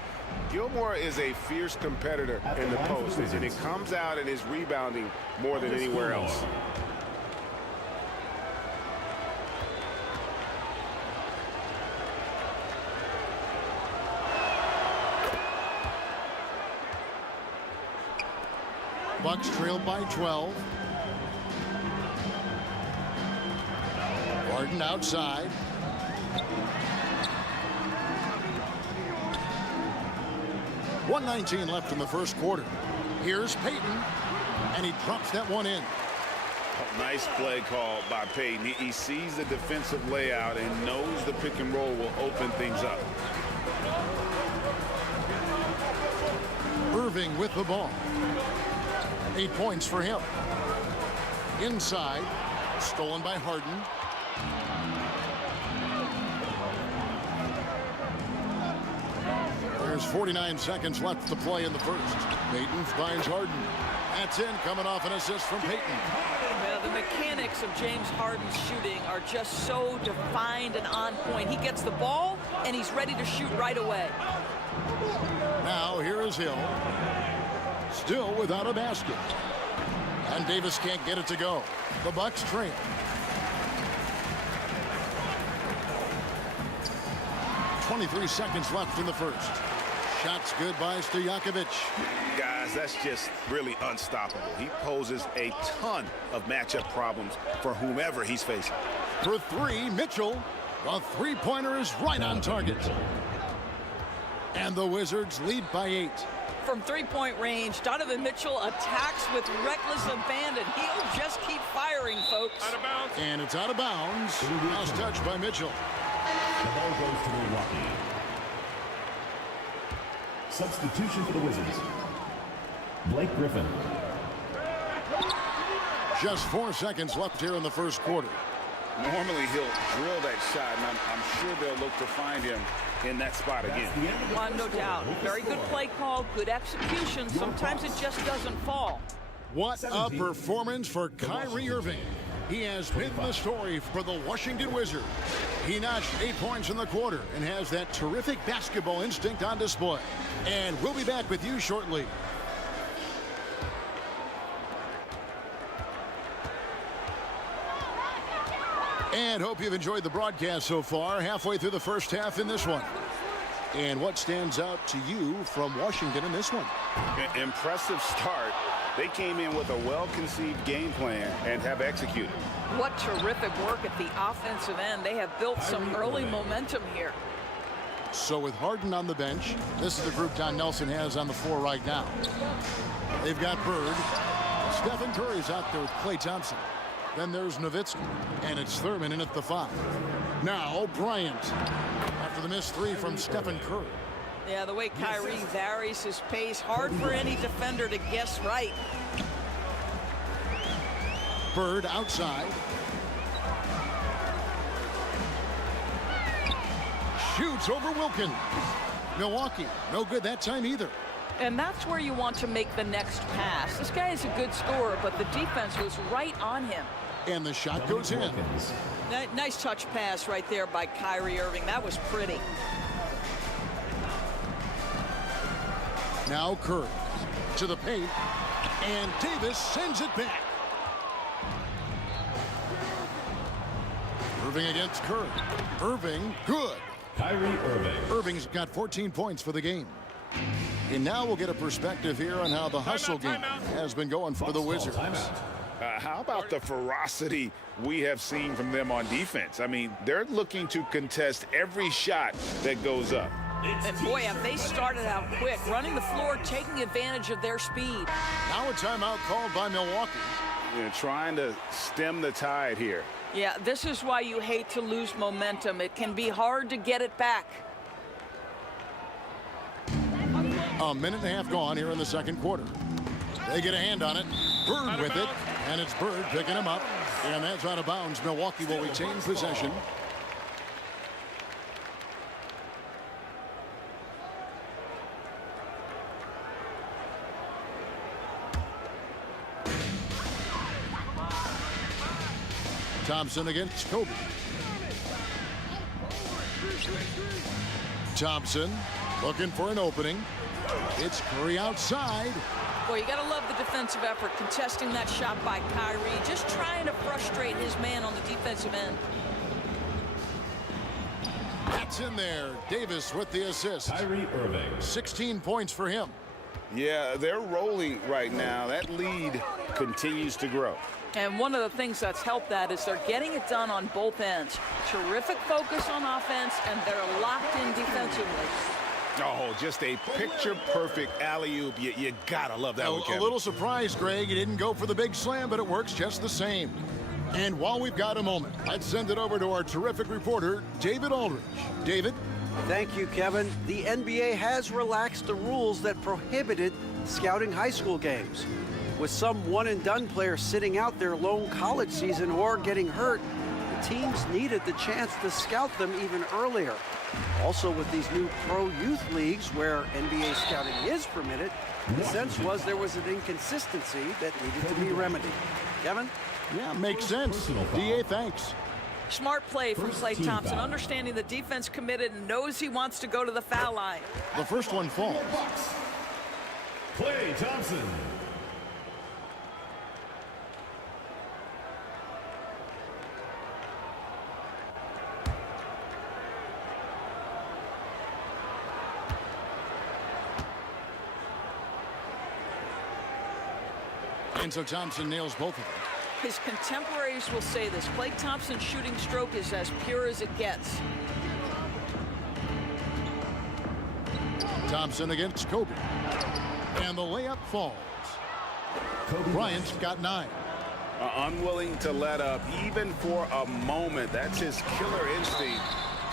Gilmore is a fierce competitor in the post, and it comes out in his rebounding more than anywhere else. Bucks trailed by 12. Harden outside. .119 left in the first quarter. Here's Payton, and he drops that one in. Nice play call by Payton. He sees the defensive layout and knows the pick and roll will open things up. Irving with the ball. 8 points for him. Inside, stolen by Harden. There's 49 seconds left to play in the first. Payton finds Harden. That's in, coming off an assist from Payton. Yeah, the mechanics of James Harden's shooting are just so defined and on point. He gets the ball, and he's ready to shoot right away. Now here is Hill. Still without a basket. And Davis can't get it to go. The Bucks trail. .23 seconds left in the first. Shots good by Stojakovic. Guys, that's just really unstoppable. He poses a ton of matchup problems for whomever he's facing. For 3, Mitchell. The three-pointer is right on target. And the Wizards lead by 8. From three-point range, Donovan Mitchell attacks with reckless abandon. He'll just keep firing, folks. Out of bounds. And it's out of bounds. Last touch by Mitchell. The ball goes to Milwaukee. Substitution for the Wizards. Blake Griffin. Just 4 seconds left here in the first quarter. Normally he'll drill that shot, and I'm sure they'll look to find him in that spot again. No doubt. Very good play call, good execution. Sometimes it just doesn't fall. What a performance for Kyrie Irving. He has been the story for the Washington Wizards. He notched 8 points in the quarter and has that terrific basketball instinct on display. And we'll be back with you shortly. And hope you've enjoyed the broadcast so far, halfway through the first half in this one. And what stands out to you from Washington in this one? Impressive start. They came in with a well-conceived game plan and have executed. What terrific work at the offensive end. They have built some early momentum here. So with Harden on the bench, this is the group Don Nelson has on the floor right now. They've got Bird. Stephen Curry's out there with Klay Thompson. Then there's Nowitzki, and it's Thurman in at the 5. Now Bryant, after the missed 3 from Stephen Curry. Yeah, the way Kyrie varies his pace, hard for any defender to guess right. Bird outside. Shoots over Wilkins. Milwaukee, no good that time either. And that's where you want to make the next pass. This guy is a good scorer, but the defense was right on him. And the shot goes in. Nice touch pass right there by Kyrie Irving. That was pretty. Now Curry to the paint, and Davis sends it back. Irving against Curry. Irving, good. Kyrie Irving. Irving's got 14 points for the game. And now we'll get a perspective here on how the hustle game has been going for the Wizards. How about the ferocity we have seen from them on defense? I mean, they're looking to contest every shot that goes up. And boy, have they started out quick, running the floor, taking advantage of their speed. Now a timeout called by Milwaukee. You know, trying to stem the tide here. Yeah, this is why you hate to lose momentum. It can be hard to get it back. A minute and a half gone here in the second quarter. They get a hand on it. Bird with it, and it's Bird picking him up. And that's out of bounds. Milwaukee will retain possession. Thompson against Kobe. Thompson looking for an opening. It's Curry outside. Boy, you got to love the defensive effort, contesting that shot by Kyrie, just trying to frustrate his man on the defensive end. That's in there. Davis with the assist. Kyrie Irving. 16 points for him. Yeah, they're rolling right now. That lead continues to grow. And one of the things that's helped that is they're getting it done on both ends. Terrific focus on offense, and they're locked in defensively. Oh, just a picture-perfect alley-oop. You gotta love that one, Kevin. A little surprised, Greg. He didn't go for the big slam, but it works just the same. And while we've got a moment, let's send it over to our terrific reporter, David Aldridge. David? Thank you, Kevin. The NBA has relaxed the rules that prohibited scouting high school games. With some one-and-done players sitting out their lone college season or getting hurt, the teams needed the chance to scout them even earlier. Also, with these new pro youth leagues where NBA scouting is permitted, the sense was there was an inconsistency that needed to be remedied. Kevin? Yeah, makes sense. DA, thanks. Smart play from Klay Thompson, understanding the defense committed and knows he wants to go to the foul line. The first one falls. Klay Thompson. And so Thompson nails both of them. His contemporaries will say this. Klay Thompson's shooting stroke is as pure as it gets. Thompson against Kobe. And the layup falls. Bryant's got 9. Unwilling to let up, even for a moment. That's his killer instinct,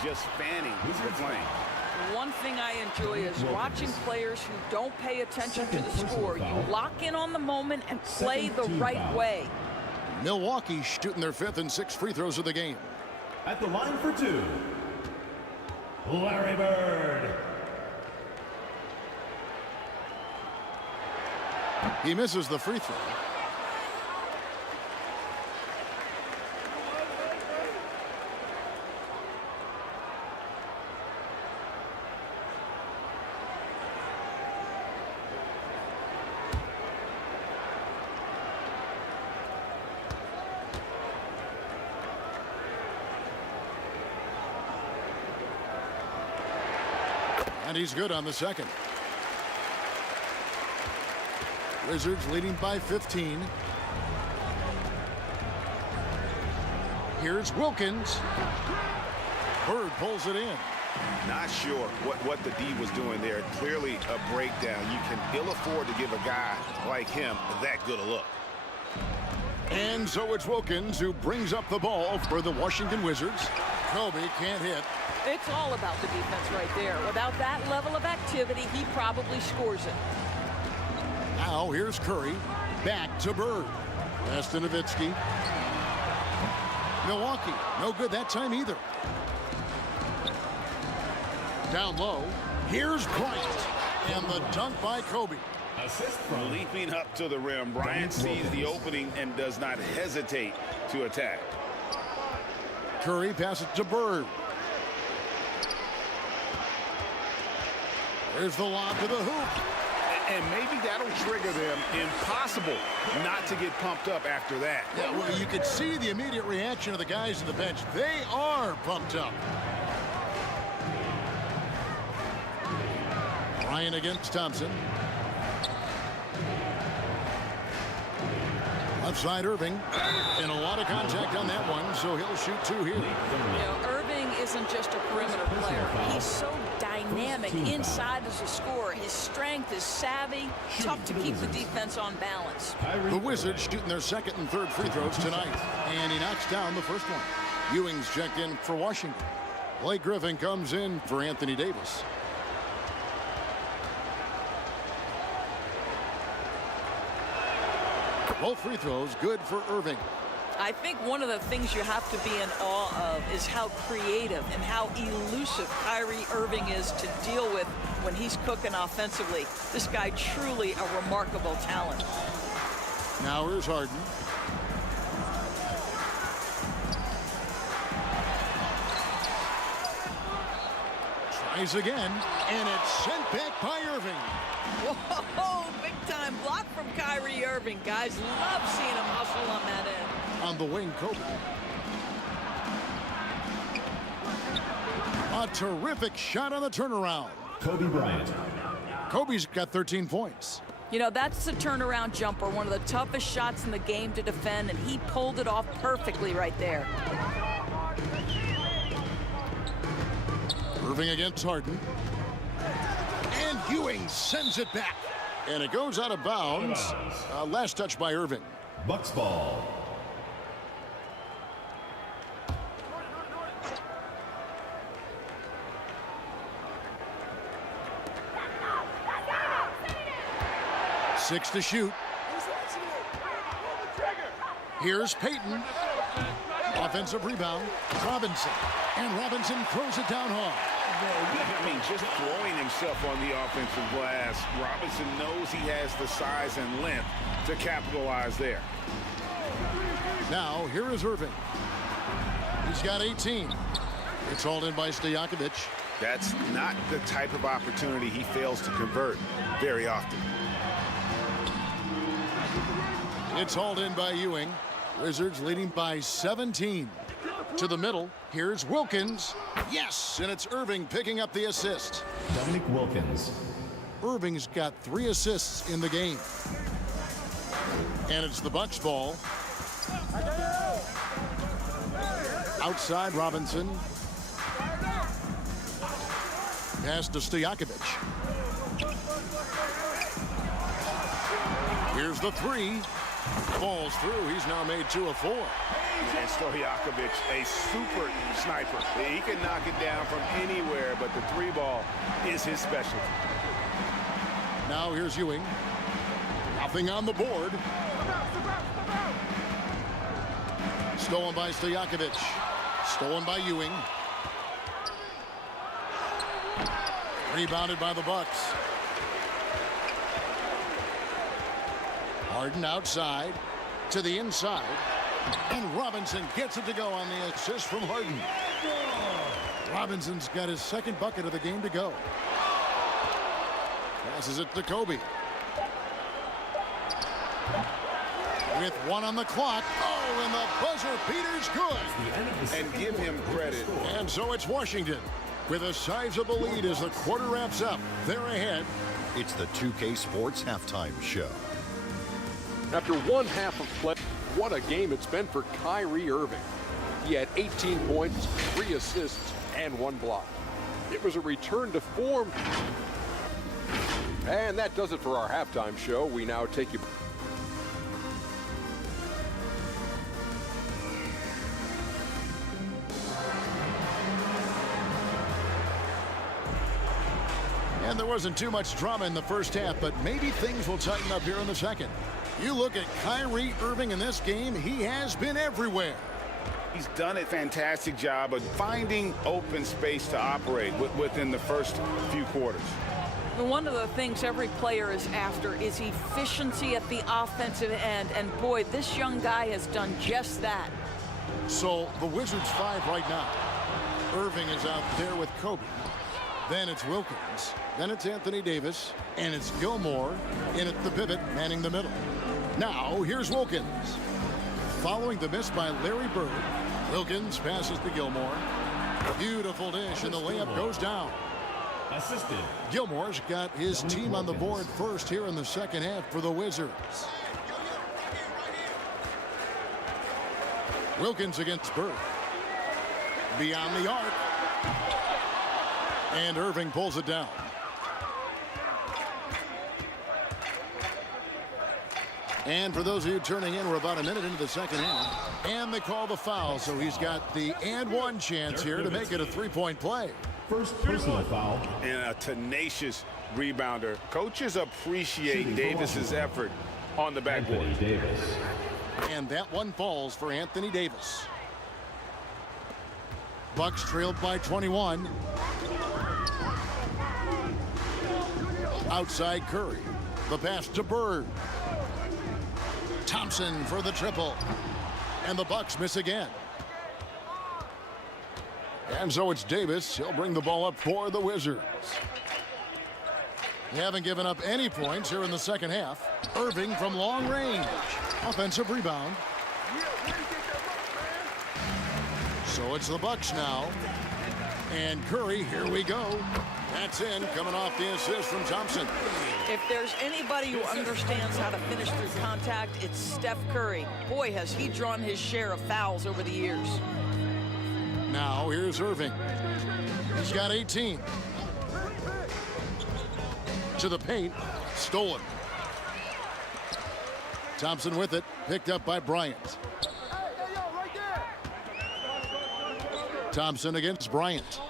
just fanning the flame. One thing I enjoy is watching players who don't pay attention to the score. You lock in on the moment and play the right way. Milwaukee shooting their 5th and 6th free throws of the game. At the line for 2, Larry Bird. He misses the free throw. And he's good on the second. Wizards leading by 15. Here's Wilkins. Bird pulls it in. Not sure what the D was doing there. Clearly a breakdown. You can ill afford to give a guy like him that good a look. And so it's Wilkins who brings up the ball for the Washington Wizards. Kobe can't hit. It's all about the defense right there. Without that level of activity, he probably scores it. Now here's Curry. Back to Bird. Pass to Nowitzki. Milwaukee, no good that time either. Down low, here's Bryant. And the dunk by Kobe. Leaping up to the rim, Bryant sees the opening and does not hesitate to attack. Curry passes to Bird. There's the lob to the hoop. And maybe that'll trigger them. Impossible not to get pumped up after that. Yeah, well, you could see the immediate reaction of the guys on the bench. They are pumped up. Ryan against Thompson. Left side Irving. And a lot of contact on that one, so he'll shoot two here. You know, Irving isn't just a perimeter player. He's so dynamic inside as a scorer. His strength is savvy, tough to keep the defense on balance. The Wizards shooting their second and third free throws tonight. And he knocks down the first one. Ewing's checked in for Washington. Blake Griffin comes in for Anthony Davis. Both free throws good for Irving. I think one of the things you have to be in awe of is how creative and how elusive Kyrie Irving is to deal with when he's cooking offensively. This guy truly a remarkable talent. Now here's Harden. Tries again, and it's sent back by Irving. Whoa, big time block from Kyrie Irving. Guys love seeing him hustle on that end. On the wing, Kobe. A terrific shot on the turnaround. Kobe Bryant. Kobe's got 13 points. You know, that's the turnaround jumper, one of the toughest shots in the game to defend, and he pulled it off perfectly right there. Irving against Harden. And Ewing sends it back. And it goes out of bounds. Last touch by Irving. Bucks ball. Six to shoot. Here's Payton. Offensive rebound. Robinson. And Robinson throws it down hard. I mean, just throwing himself on the offensive glass. Robinson knows he has the size and length to capitalize there. Now, here is Irving. He's got 18. It's hauled in by Stojakovic. That's not the type of opportunity he fails to convert very often. It's hauled in by Ewing. Wizards leading by 17. To the middle, here's Wilkins. Yes, and it's Irving picking up the assist. Dominique Wilkins. Irving's got 3 assists in the game. And it's the Bucks ball. Outside Robinson. Pass to Stojakovic. Here's the 3. Falls through. He's now made 2 of 4. And Stojakovic, a super sniper. He can knock it down from anywhere, but the 3 ball is his specialty. Now here's Ewing. Nothing on the board. Stolen by Stojakovic. Stolen by Ewing. Rebounded by the Bucks. Harden outside to the inside. And Robinson gets it to go on the assist from Harden. Robinson's got his second bucket of the game to go. Passes it to Kobe. With 1 on the clock. Oh, and the buzzer beater's good. And give him credit. And so it's Washington with a sizable lead as the quarter wraps up. They're ahead. It's the 2K Sports Halftime Show. After one half of play, what a game it's been for Kyrie Irving. He had 18 points, 3 assists, and 1 block. It was a return to form. And that does it for our halftime show. We now take you. And there wasn't too much drama in the first half, but maybe things will tighten up here in the second. You look at Kyrie Irving in this game, he has been everywhere. He's done a fantastic job of finding open space to operate within the first few quarters. One of the things every player is after is efficiency at the offensive end, and boy, this young guy has done just that. So the Wizards 5 right now. Irving is out there with Kobe. Then it's Wilkins. Then it's Anthony Davis. And it's Gilmore in at the pivot, manning the middle. Now, here's Wilkins. Following the miss by Larry Bird, Wilkins passes to Gilmore. Beautiful dish, and the layup goes down. Assisted. Gilmore's got his team on the board first here in the second half for the Wizards. Wilkins against Bird. Beyond the arc. And Irving pulls it down. And for those of you turning in, we're about a minute into the second half. And they call the foul, so he's got the and one chance here to make it a three-point play. First personal foul. And a tenacious rebounder. Coaches appreciate Davis's effort on the backboard. Davis. And that one falls for Anthony Davis. Bucks trailed by 21. Outside Curry. The pass to Bird. Thompson for the triple. And the Bucks miss again. And so it's Davis. He'll bring the ball up for the Wizards. They haven't given up any points here in the second half. Irving from long range. Offensive rebound. So it's the Bucks now. And Curry, here we go. That's in, coming off the assist from Thompson. If there's anybody who understands how to finish through contact, it's Steph Curry. Boy, has he drawn his share of fouls over the years. Now here's Irving. He's got 18. To the paint, stolen. Thompson with it, picked up by Bryant. Thompson against Bryant.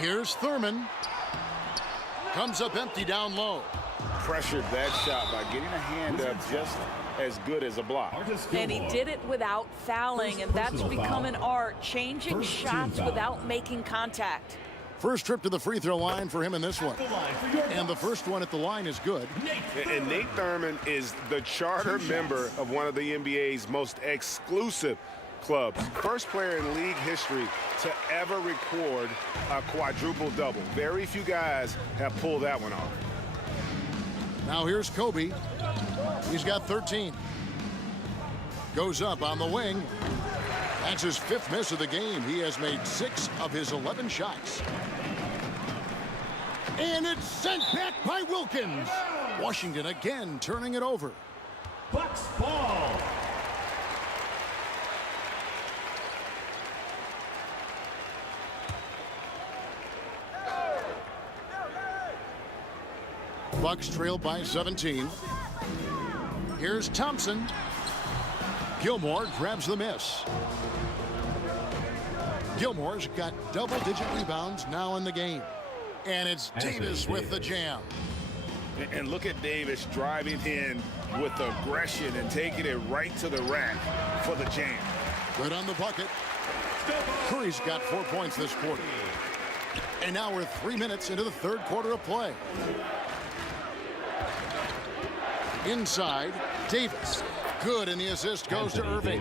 Here's Thurman. Comes up empty down low. Pressured that shot by getting a hand up just as good as a block. And he did it without fouling, and that's become an art, changing shots without making contact. First trip to the free throw line for him in this one. And the first one at the line is good. And Nate Thurman is the charter member of one of the NBA's most exclusive clubs. First player in league history to ever record a quadruple double. Very few guys have pulled that one off. Now here's Kobe. He's got 13. Goes up on the wing. That's his 5th miss of the game. He has made 6 of his 11 shots. And it's sent back by Wilkins. Washington again turning it over. Bucks ball. Bucks trail by 17. Here's Thompson. Gilmore grabs the miss. Gilmore's got double-digit rebounds now in the game. And it's Davis with the jam. And look at Davis driving in with aggression and taking it right to the rack for the jam. Good on the bucket. Curry's got 4 points this quarter. And now we're 3 minutes into the third quarter of play. Inside, Davis. Good, and the assist goes to Irving.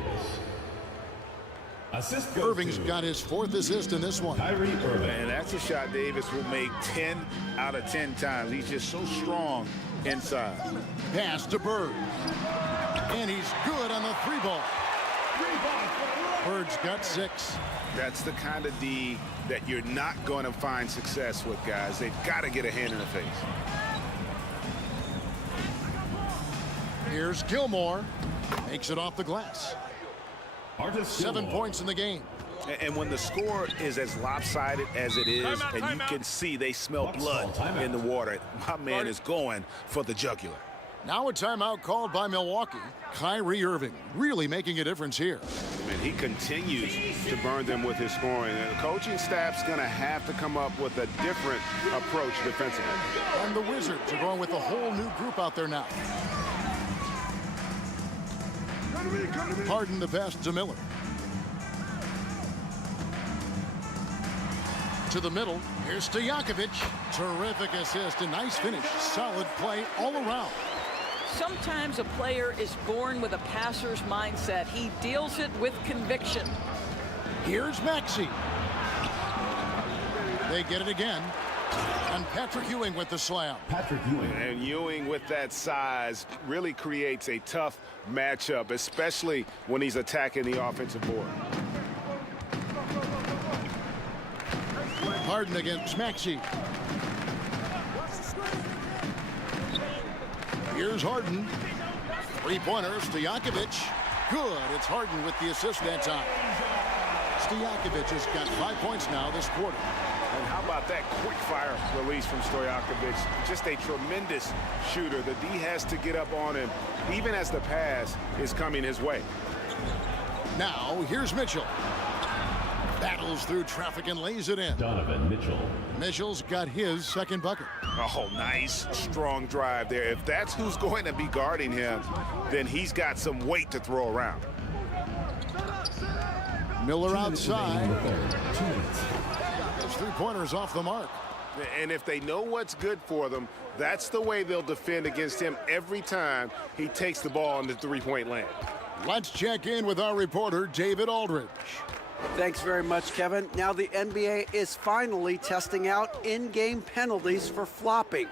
Assist Irving's got his 4th assist in this one. Kyrie Irving. And that's a shot Davis will make 10 out of 10 times. He's just so strong inside. Pass to Bird. And he's good on the 3 ball. Bird's got 6. That's the kind of D that you're not going to find success with, guys. They've got to get a hand in the face. Here's Gilmore. Makes it off the glass. 7 points in the game. And when the score is as lopsided as it is, and you can see they smell blood in the water, my man is going for the jugular. Now a timeout called by Milwaukee. Kyrie Irving really making a difference here. And he continues to burn them with his scoring. And the coaching staff's going to have to come up with a different approach defensively. And the Wizards are going with a whole new group out there now. Harden the pass to Miller. To the middle. Here's Stojakovic. Terrific assist and nice finish. Solid play all around. Sometimes a player is born with a passer's mindset. He deals it with conviction. Here's Maxey. They get it again. And Patrick Ewing with the slam. Patrick Ewing. And Ewing with that size really creates a tough matchup, especially when he's attacking the offensive board. Harden against Maxey. Here's Harden. Three-pointer, Stojakovic. Good. It's Harden with the assist that time. Stojakovic has got 5 points now this quarter. And how about that quick-fire release from Stojakovic? Just a tremendous shooter. The D has to get up on him, even as the pass is coming his way. Now, here's Mitchell. Battles through traffic and lays it in. Donovan Mitchell. Mitchell's got his second bucket. Oh, nice, strong drive there. If that's who's going to be guarding him, then he's got some weight to throw around. Miller outside. His three-pointer's off the mark. And if they know what's good for them, that's the way they'll defend against him every time he takes the ball in the three-point land. Let's check in with our reporter, David Aldridge. Thanks very much, Kevin. Now the NBA is finally testing out in-game penalties for flopping.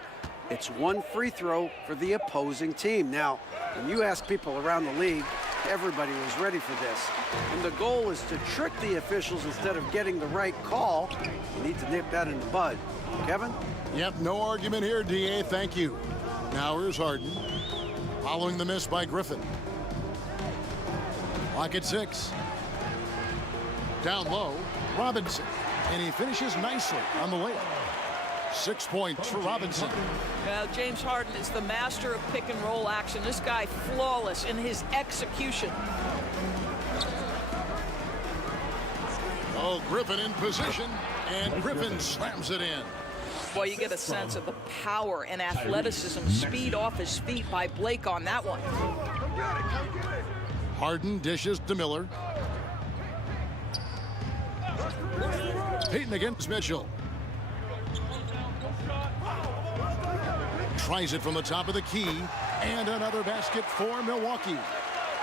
It's one free throw for the opposing team. Now, when you ask people around the league, everybody was ready for this. And the goal is to trick the officials instead of getting the right call. You need to nip that in the bud. Kevin? Yep, no argument here, DA. Thank you. Now here's Harden. Following the miss by Griffin. Clock at 6. Down low, Robinson. And he finishes nicely on the layup. 6 points for Robinson. Well, James Harden is the master of pick and roll action. This guy flawless in his execution. Oh, Griffin in position, and Griffin slams it in. Boy, you get a sense of the power and athleticism, speed off his feet by Blake on that one. Harden dishes to Miller. Payton against Mitchell. Tries it from the top of the key, and another basket for Milwaukee.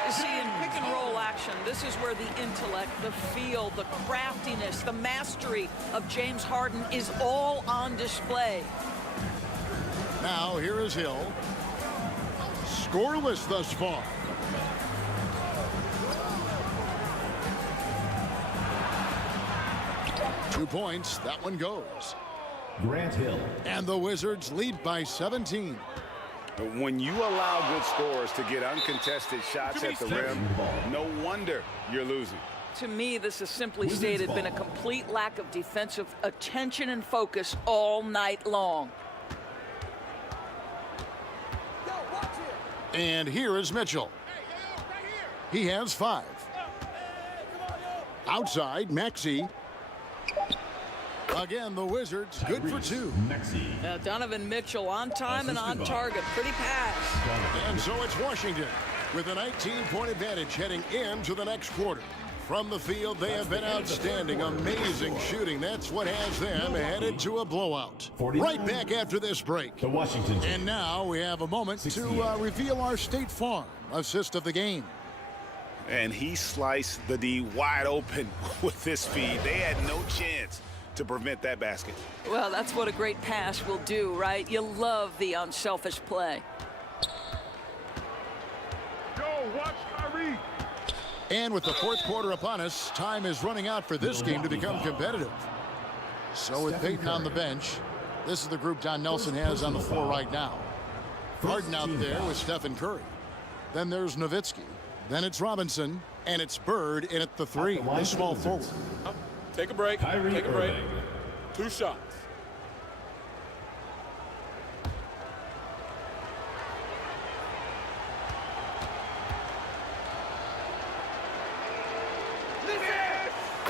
You see, in pick and roll action, this is where the intellect, the feel, the craftiness, the mastery of James Harden is all on display. Now here is Hill. Scoreless thus far. Two points, that one goes. Grant Hill. And the Wizards lead by 17. When you allow good scorers to get uncontested shots at the rim, no wonder you're losing. To me, this has simply stated been a complete lack of defensive attention and focus all night long. And here is Mitchell. He has 5. Outside, Maxey. Again, the Wizards, good for 2. Donovan Mitchell on time and on target. Pretty pass. And so it's Washington with a 19-point advantage heading into the next quarter. From the field, they have been outstanding. Amazing shooting. That's what has them headed to a blowout. Right back after this break. The Washington. And now we have a moment to reveal our State Farm assist of the game. And he sliced the D wide open with his feed. They had no chance to prevent that basket. Well, that's what a great pass will do, right? You love the unselfish play. Yo, watch Kyrie. And with the fourth quarter upon us, time is running out for this game to become competitive. So with Peyton on the bench, this is the group Don Nelson has on the floor right now. Harden out there with Stephen Curry. Then there's Nowitzki. Then it's Robinson. And it's Bird in at the 3, the small forward. Take a break. Take a break. 2 shots.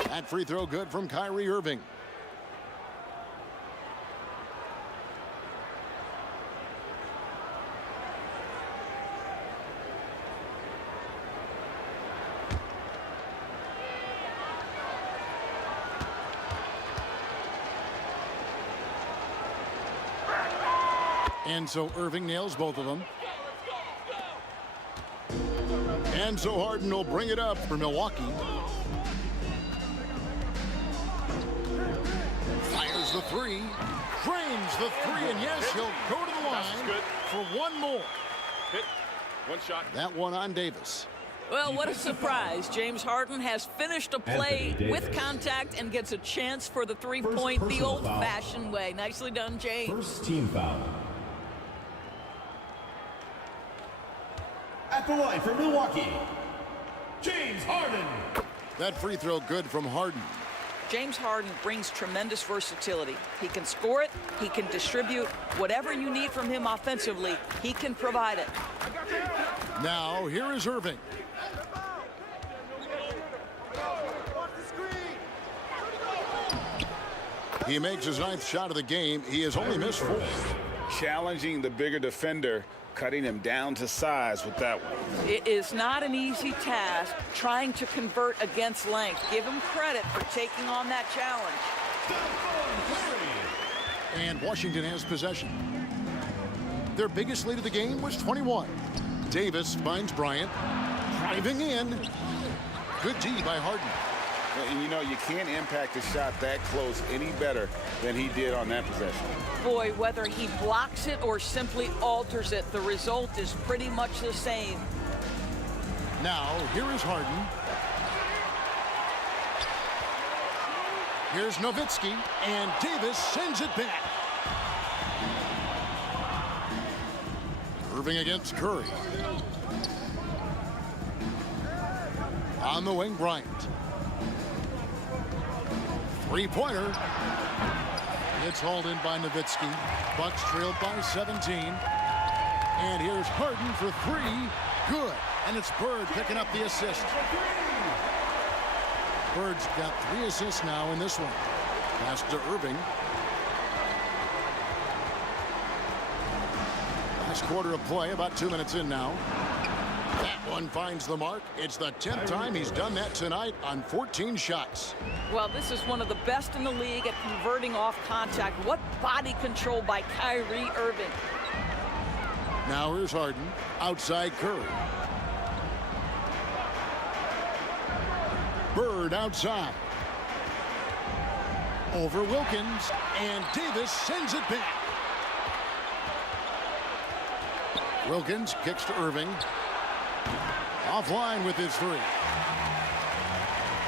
That free throw good from Kyrie Irving. And so Irving nails both of them. And so Harden will bring it up for Milwaukee. Fires the 3. Frames the 3, and yes, he'll go to the line for one more. Hit. 1 shot. That one on Davis. Well, what a surprise. James Harden has finished a play with contact and gets a chance for the three-point the old-fashioned way. Nicely done, James. First team foul. At the line for Milwaukee, James Harden. That free throw good from Harden. James Harden brings tremendous versatility. He can score it, he can distribute. Whatever you need from him offensively, he can provide it. Now, here is Irving. He makes his 9th shot of the game. He has only missed 4. Challenging the bigger defender, cutting him down to size with that one. It is not an easy task trying to convert against length. Give him credit for taking on that challenge. And Washington has possession. Their biggest lead of the game was 21. Davis finds Bryant. Driving in. Good D by Harden. And you know, you can't impact a shot that close any better than he did on that possession. Boy, whether he blocks it or simply alters it, the result is pretty much the same. Now, here is Harden. Here's Nowitzki, and Davis sends it back. Irving against Curry. On the wing, Bryant. Three-pointer. It's hauled in by Nowitzki. Bucks trailed by 17. And here's Harden for 3. Good. And it's Bird picking up the assist. Bird's got 3 assists now in this one. Pass to Irving. Last quarter of play, about 2 minutes in now. That one finds the mark. It's the 10th time he's done that tonight on 14 shots. Well, this is one of the best in the league at converting off contact. What body control by Kyrie Irving. Now here's Harden. Outside Curry. Bird outside. Over Wilkins. And Davis sends it back. Wilkins kicks to Irving. Offline with his 3.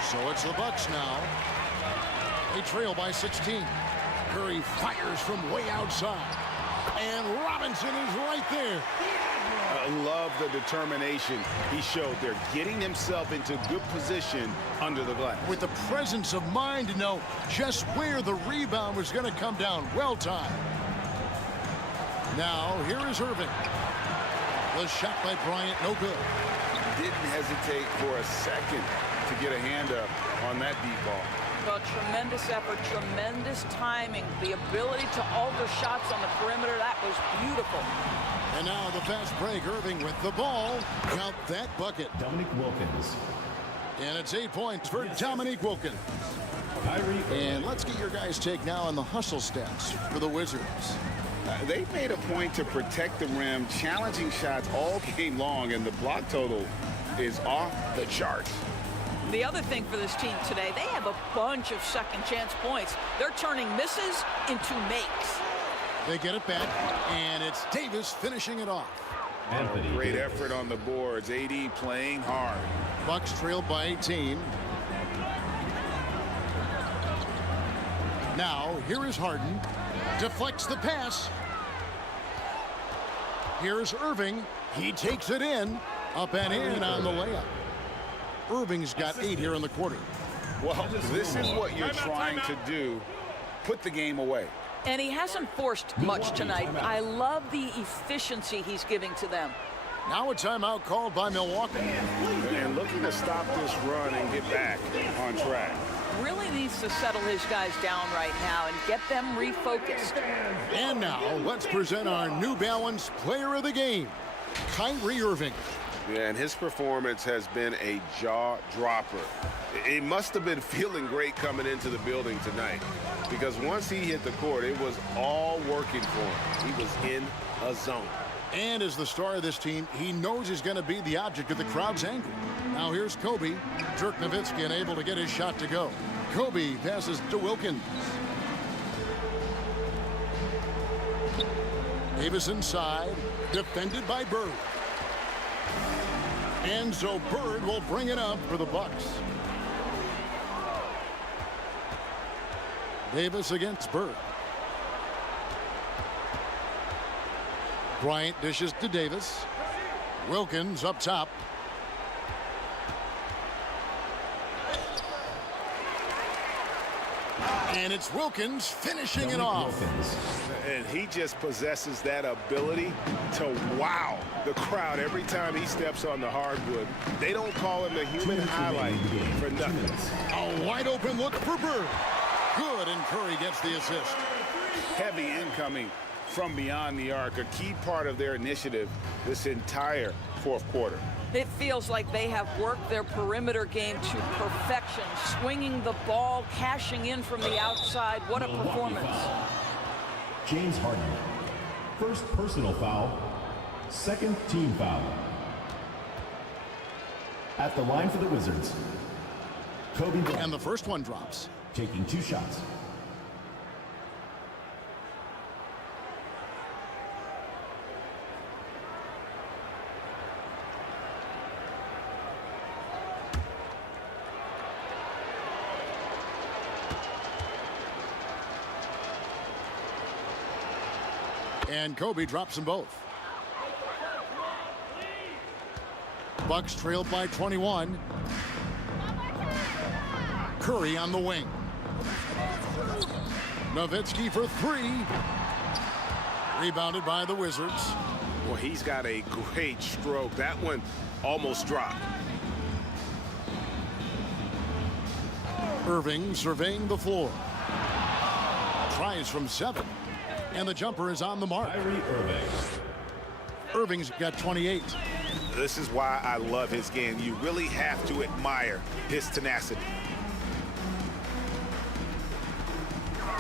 So it's the Bucks now. They trail by 16. Curry fires from way outside. And Robinson is right there. I love the determination he showed there, getting himself into good position under the glass. With the presence of mind to know just where the rebound was going to come down. Well timed. Now, here is Irving. The shot by Bryant, no good. Didn't hesitate for a second to get a hand up on that deep ball. Well, tremendous effort, tremendous timing, the ability to alter shots on the perimeter. That was beautiful. And now the fast break. Irving with the ball. Count that bucket. Dominique Wilkins. And it's 8 points for Dominique Wilkins. And let's get your guys' take now on the hustle stats for the Wizards. They made a point to protect the rim, challenging shots all game long, and the block total is off the charts. The other thing for this team today, they have a bunch of second chance points. They're turning misses into makes. They get it back, and it's Davis finishing it off. Great effort on the boards. AD playing hard. Bucks trailed by 18. Now, here is Harden. Deflects the pass. Here's Irving. He takes it in. Up and in on the layup. Irving's got 8 here in the quarter. Well, this is what you're trying to do. Put the game away. And he hasn't forced much tonight. I love the efficiency he's giving to them. Now a timeout called by Milwaukee. And looking to stop this run and get back on track. Really needs to settle his guys down right now and get them refocused. And now let's present our New Balance Player of the Game, Kyrie Irving. Yeah, and his performance has been a jaw dropper. He must have been feeling great coming into the building tonight, because once he hit the court, it was all working for him. He was in a zone. And as the star of this team, he knows he's going to be the object of the crowd's anger. Now here's Kobe. Dirk Nowitzki unable to get his shot to go. Kobe passes to Wilkins. Davis inside, defended by Bird. And so Bird will bring it up for the Bucks. Davis against Bird. Bryant dishes to Davis. Wilkins up top. And it's Wilkins finishing it off. And he just possesses that ability to wow the crowd every time he steps on the hardwood. They don't call him the human highlight for nothing. A wide open look for Bird. Good, and Curry gets the assist. Heavy incoming from beyond the arc, a key part of their initiative this entire fourth quarter. It feels like they have worked their perimeter game to perfection, swinging the ball, cashing in from the outside. What a performance. James Harden. First personal foul. Second team foul. At the line for the Wizards, Kobe Bryant. And the first one drops. Taking 2 shots. And Kobe drops them both. Bucks trailed by 21. Curry on the wing. Nowitzki for 3. Rebounded by the Wizards. Well, he's got a great stroke. That one almost dropped. Irving surveying the floor. Tries from 7. And the jumper is on the mark. Irving's got 28. This is why I love his game. You really have to admire his tenacity.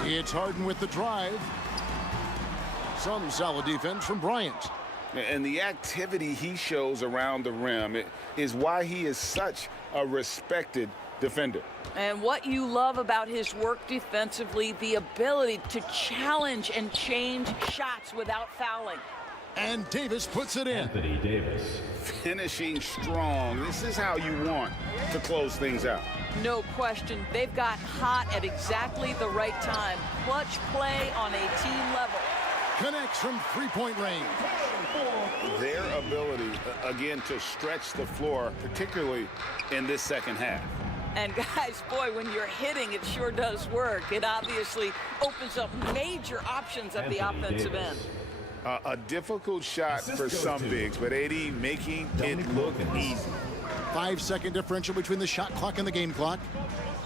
It's Harden with the drive. Some solid defense from Bryant. And the activity he shows around the rim is why he is such a respected defender. And what you love about his work defensively, the ability to challenge and change shots without fouling. And Davis puts it in. Anthony Davis. Finishing strong. This is how you want to close things out. No question. They've got hot at exactly the right time. Clutch play on a team level. Connects from 3-point range. Their ability, again, to stretch the floor, particularly in this second half. And guys, boy, when you're hitting, it sure does work. It obviously opens up major options at the offensive end. A difficult shot for some bigs, but AD making it look easy. 5-second differential between the shot clock and the game clock.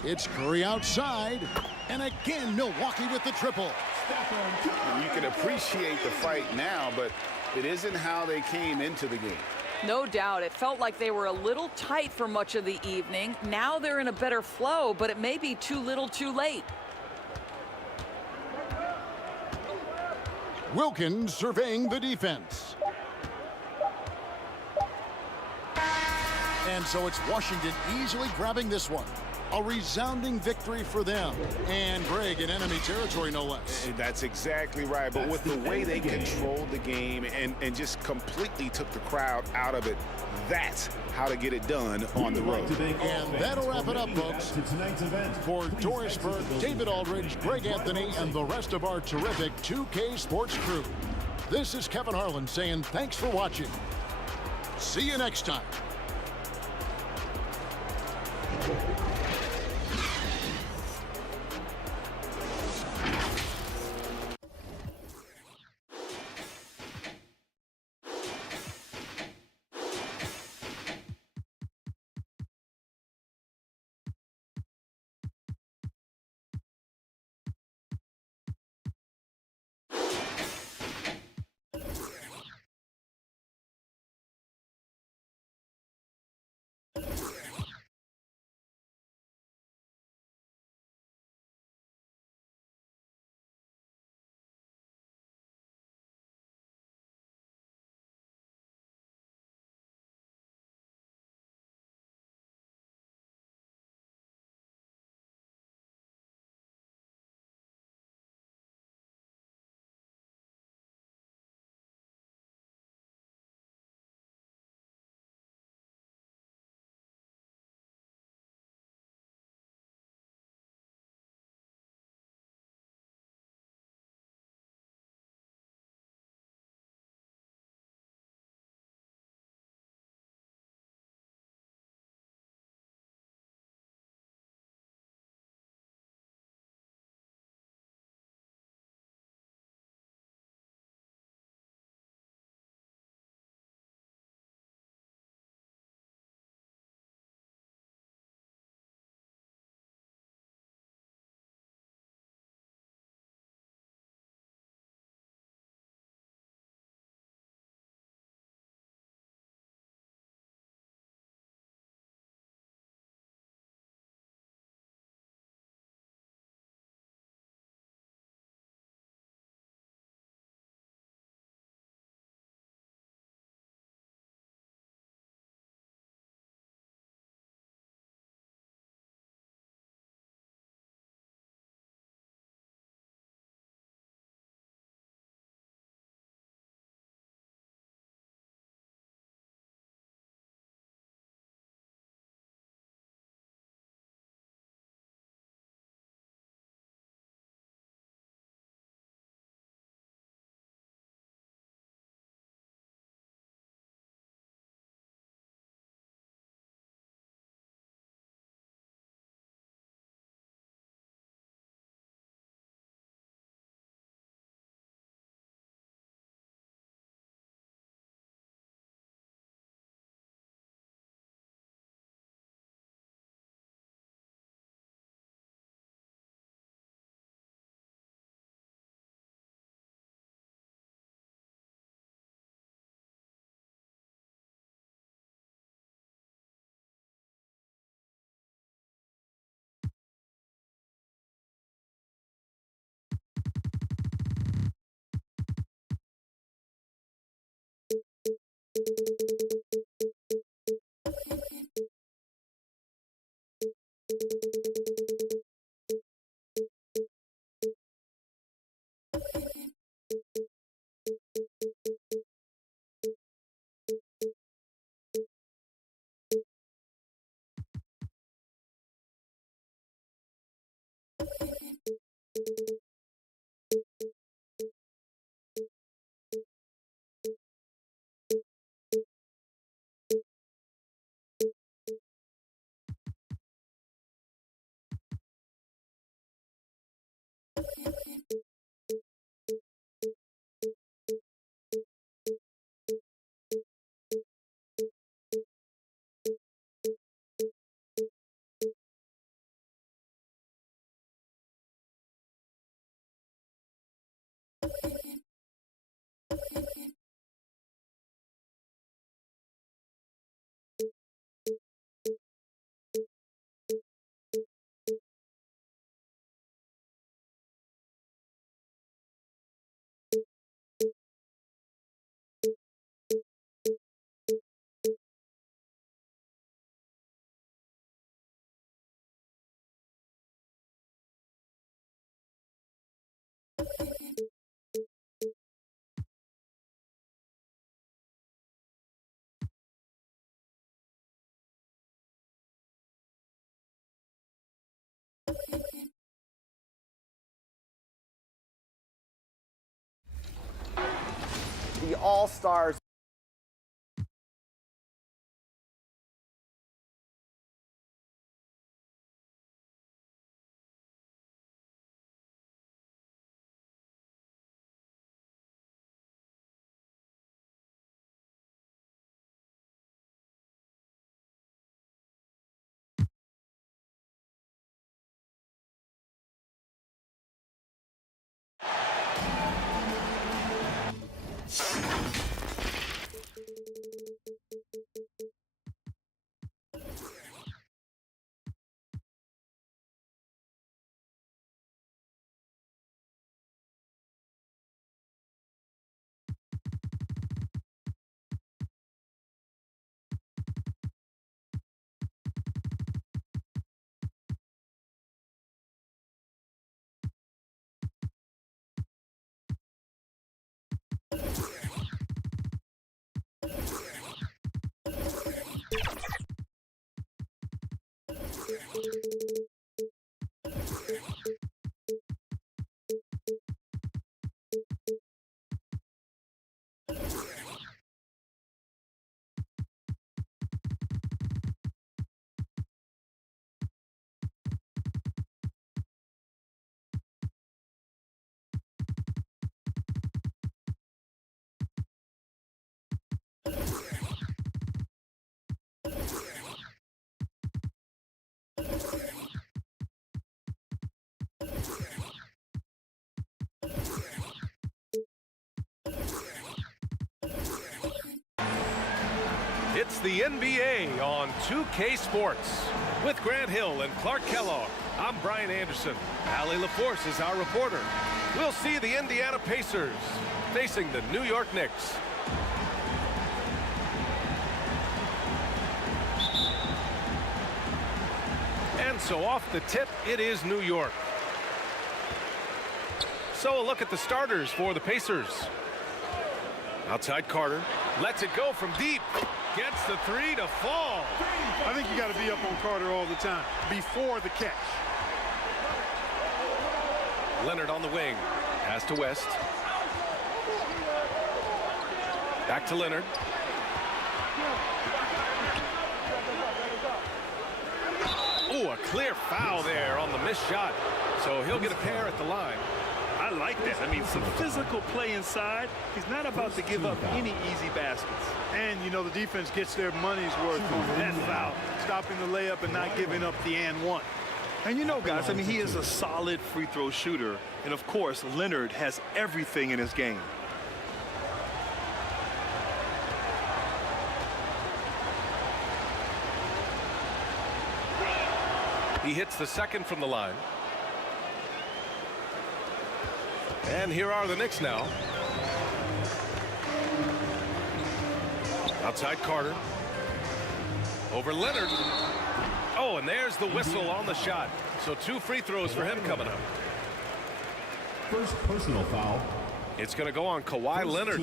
It's Curry outside. And again, Milwaukee with the triple. And you can appreciate the fight now, but it isn't how they came into the game. No doubt. It felt like they were a little tight for much of the evening. Now they're in a better flow, but it may be too little too late. Wilkins surveying the defense. And so it's Washington easily grabbing this one. A resounding victory for them. And Greg in enemy territory, no less. That's exactly right. But with the way they controlled the game and just completely took the crowd out of it, that's how to get it done on the road. And that'll wrap it up, folks. For Doris Burke, David Aldridge, Greg Anthony, and the rest of our terrific 2K Sports crew, this is Kevin Harlan saying thanks for watching. See you next time. the All-Stars. It's the NBA on 2K Sports. With Grant Hill and Clark Kellogg, I'm Brian Anderson. Allie LaForce is our reporter. We'll see the Indiana Pacers facing the New York Knicks. And so off the tip, it is New York. So a look at the starters for the Pacers. Outside Carter, lets it go from deep. Gets the three to fall. I think you got to be up on Carter all the time, before the catch. Leonard on the wing. Pass to West. Back to Leonard. Oh, a clear foul there on the missed shot. So he'll get a pair at the line. I like that. I mean, some physical play inside. He's not about to give up any easy baskets. And, you know, the defense gets their money's worth on that foul, stopping the layup and not giving up the and one. And you know, guys, I mean, he is a solid free throw shooter. And, of course, Leonard has everything in his game. He hits the second from the line. And here are the Knicks now. Outside Carter. Over Leonard. Oh, and there's the whistle on the shot. So 2 free throws for him coming up. First personal foul. It's going to go on Kawhi Leonard.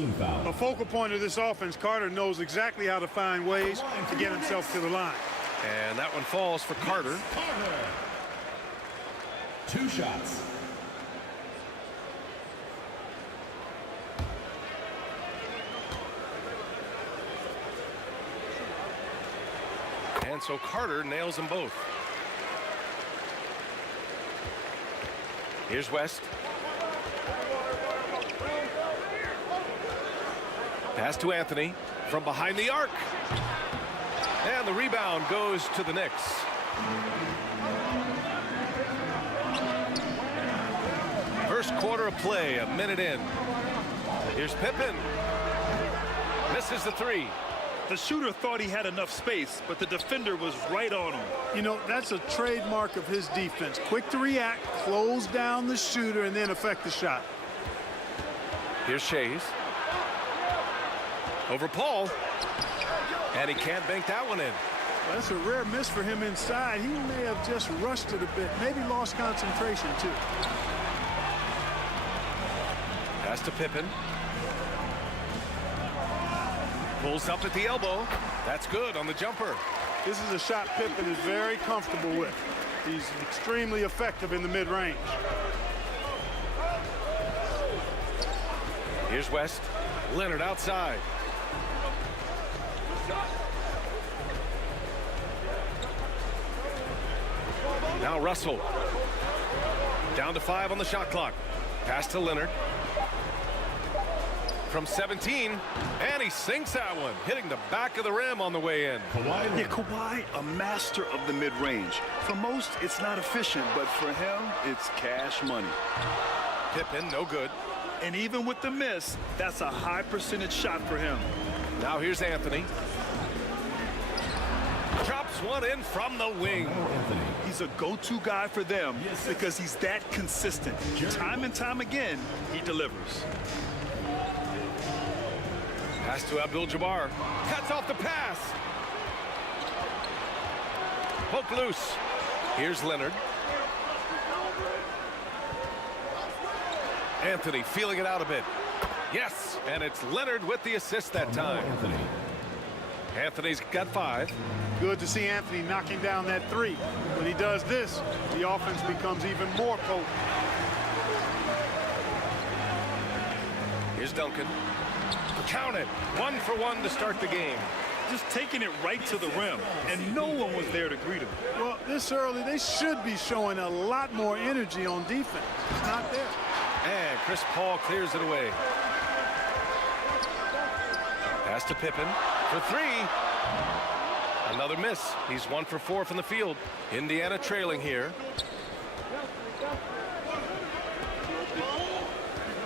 A focal point of this offense, Carter knows exactly how to find ways to get himself to the line. And that one falls for Carter. 2 shots. And so Carter nails them both. Here's West. Pass to Anthony from behind the arc. And the rebound goes to the Knicks. First quarter of play, a minute in. Here's Pippen. Misses the three. The shooter thought he had enough space, but the defender was right on him. You know, that's a trademark of his defense. Quick to react, close down the shooter, and then affect the shot. Here's Shays. Over Paul. And he can't bank that one in. That's a rare miss for him inside. He may have just rushed it a bit, maybe lost concentration, too. Pass to Pippen. Pulls up at the elbow. That's good on the jumper. This is a shot Pippen is very comfortable with. He's extremely effective in the mid-range. Here's West. Leonard outside. Now Russell. Down to 5 on the shot clock. Pass to Leonard. From 17, and he sinks that one, hitting the back of the rim on the way in. Yeah, Kawhi, a master of the mid-range. For most, it's not efficient, but for him, it's cash money. Pippen, no good. And even with the miss, that's a high percentage shot for him. Now here's Anthony. Drops one in from the wing. He's a go-to guy for them because he's that consistent. Time and time again, he delivers. Pass to Abdul-Jabbar. Cuts off the pass. Poke loose. Here's Leonard. Anthony feeling it out a bit. Yes, and it's Leonard with the assist that time. Anthony's got 5. Good to see Anthony knocking down that 3. When he does this, the offense becomes even more potent. Here's Duncan. Count it. 1 for 1 to start the game. Just taking it right to the rim, and no one was there to greet him. Well, this early, they should be showing a lot more energy on defense. It's not there. And Chris Paul clears it away. Pass to Pippen for 3. Another miss. He's 1 for 4 from the field. Indiana trailing here.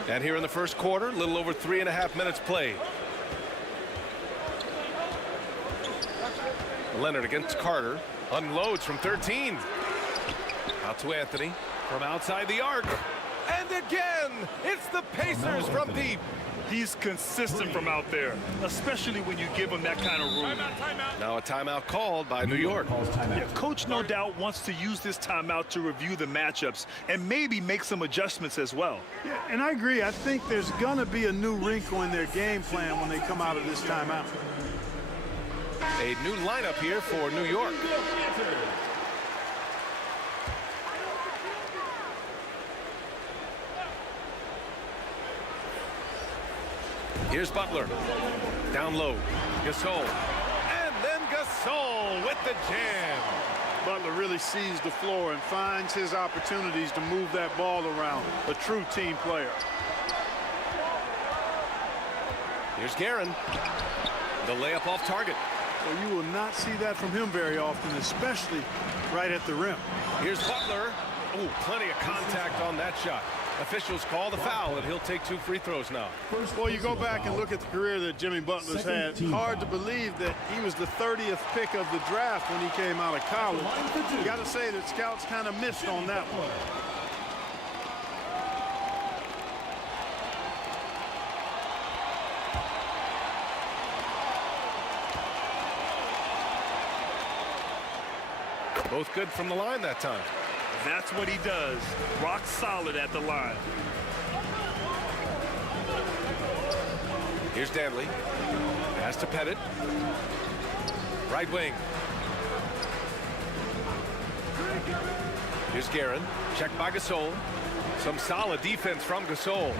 And here in the first quarter, a little over 3.5 minutes played. Leonard against Carter. Unloads from 13. Out to Anthony from outside the arc. And again, it's the Pacers from deep. He's consistent from out there, especially when you give him that kind of room. Now a timeout called by New York. Yeah, coach no doubt wants to use this timeout to review the matchups and maybe make some adjustments as well. Yeah, and I agree. I think there's going to be a new wrinkle in their game plan when they come out of this timeout. A new lineup here for New York. Here's Butler. Down low. Gasol. And then Gasol with the jam. Butler really sees the floor and finds his opportunities to move that ball around. A true team player. Here's Guerin. The layup off target. Well, you will not see that from him very often, especially right at the rim. Here's Butler. Oh, plenty of contact on that shot. Officials call the foul, and he'll take 2 free throws now. Well, you go back and look at the career that Jimmy Butler's had. Hard to believe that he was the 30th pick of the draft when he came out of college. You got to say that scouts kind of missed on that one. Both good from the line that time. That's what he does. Rock solid at the line. Here's Danley. Pass to Pettit. Right wing. Here's Guerin. Checked by Gasol. Some solid defense from Gasol.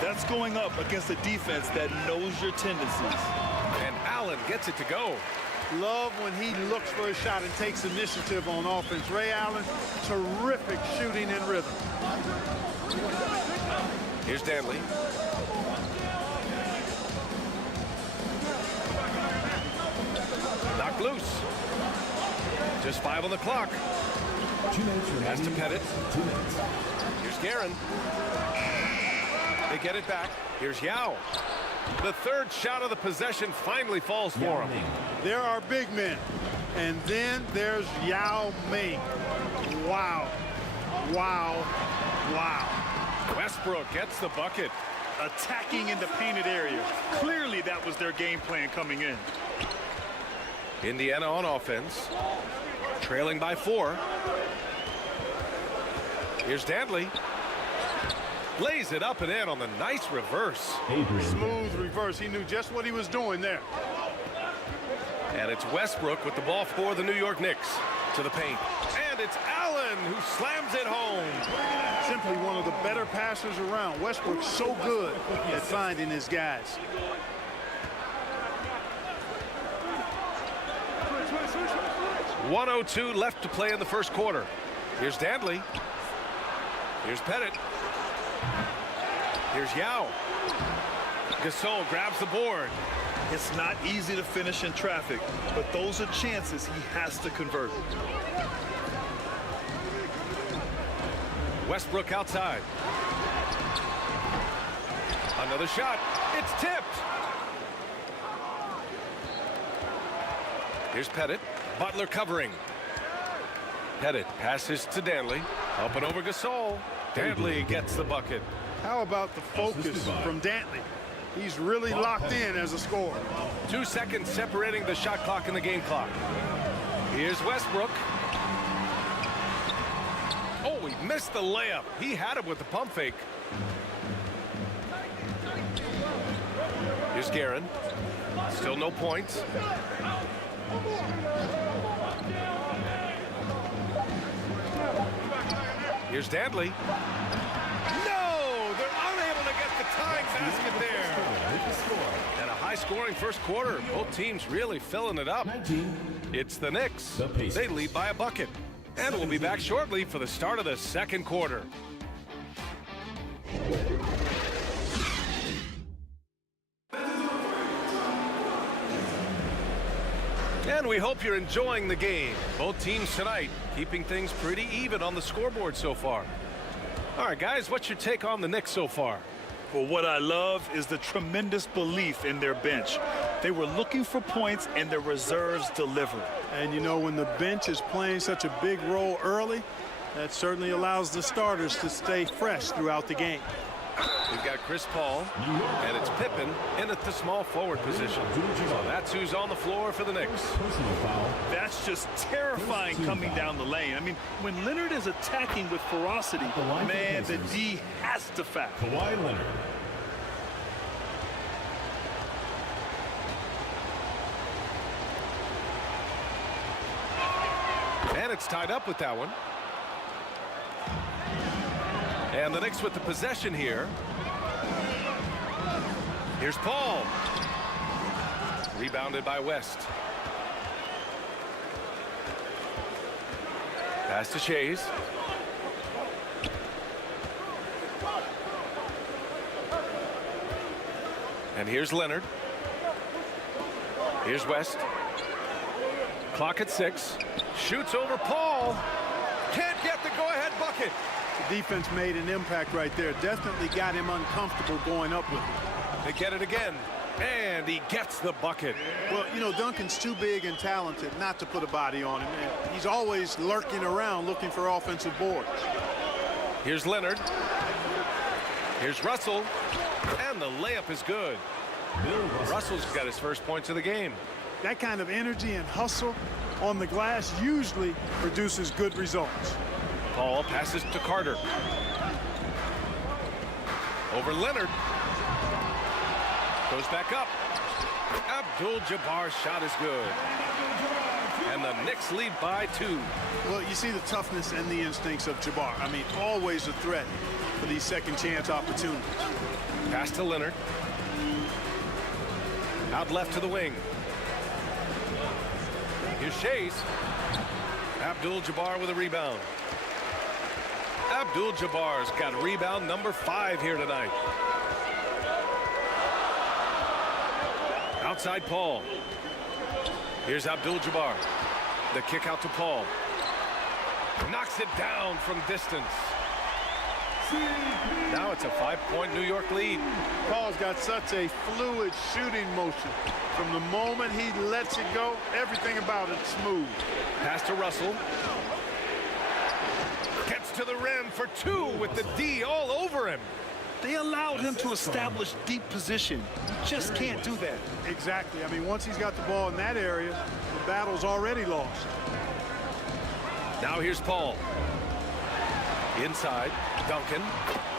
That's going up against a defense that knows your tendencies. And Allen gets it to go. Love when he looks for a shot and takes initiative on offense. Ray Allen, terrific shooting in rhythm. Here's Danley. Knocked loose. Just 5 on the clock. 2 minutes remaining. Pass to Pettit. 2 minutes. Here's Guerin. They get it back. Here's Yao. The 3rd shot of the possession finally falls for him. There are big men. And then there's Yao Ming. Wow. Wow. Wow. Westbrook gets the bucket. Attacking in the painted area. Clearly that was their game plan coming in. Indiana on offense. Trailing by 4. Here's Danley. Lays it up and in on the nice reverse. Smooth reverse. He knew just what he was doing there. And it's Westbrook with the ball for the New York Knicks. To the paint. And it's Allen who slams it home. Simply one of the better passers around. Westbrook's so good at finding his guys. .102 left to play in the first quarter. Here's Dantley. Here's Pettit. Here's Yao. Gasol grabs the board. It's not easy to finish in traffic, but those are chances he has to convert. Westbrook outside. Another shot. It's tipped. Here's Pettit. Butler covering. Pettit passes to Dantley. Up and over Gasol. Dantley gets the bucket. How about the focus from Dantley? He's really locked in as a scorer. 2 seconds separating the shot clock and the game clock. Here's Westbrook. Oh, he missed the layup. He had it with the pump fake. Here's Guerin. Still no points. Here's Dantley. No! They're unable to get the tying basket there. And a high-scoring first quarter. Both teams really filling it up. It's the Knicks. They lead by a bucket. And we'll be back shortly for the start of the second quarter. And we hope you're enjoying the game. Both teams tonight keeping things pretty even on the scoreboard so far. All right, guys, what's your take on the Knicks so far? Well, what I love is the tremendous belief in their bench. They were looking for points, and their reserves delivered. And, you know, when the bench is playing such a big role early, that certainly allows the starters to stay fresh throughout the game. We've got Chris Paul, and it's Pippen in at the small forward position. So that's who's on the floor for the Knicks. That's just terrifying coming down the lane. I mean, when Leonard is attacking with ferocity, man, the D has to foul. Kawhi Leonard. And it's tied up with that one. And the Knicks with the possession here. Here's Paul. Rebounded by West. Pass to Shays. And here's Leonard. Here's West. Clock at 6. Shoots over Paul. Can't get the go-ahead bucket. The defense made an impact right there. Definitely got him uncomfortable going up with it. They get it again. And he gets the bucket. Well, you know, Duncan's too big and talented not to put a body on him. And he's always lurking around looking for offensive boards. Here's Leonard. Here's Russell. And the layup is good. Russell's got his first points of the game. That kind of energy and hustle on the glass usually produces good results. Paul passes to Carter. Over Leonard. Goes back up. Abdul-Jabbar's shot is good. And the Knicks lead by 2. Well, you see the toughness and the instincts of Jabbar. I mean, always a threat for these second chance opportunities. Pass to Leonard. Out left to the wing. Here's Shays. Abdul-Jabbar with a rebound. Abdul-Jabbar's got rebound number 5 here tonight. Outside Paul. Here's Abdul-Jabbar. The kick out to Paul. Knocks it down from distance. Now it's a 5-point New York lead. Paul's got such a fluid shooting motion. From the moment he lets it go, everything about it's smooth. Pass to Russell. Gets to the rim for 2 with the D all over him. They allowed him to establish deep position. You just can't do that. Exactly. I mean, once he's got the ball in that area, the battle's already lost. Now here's Paul. Inside, Duncan.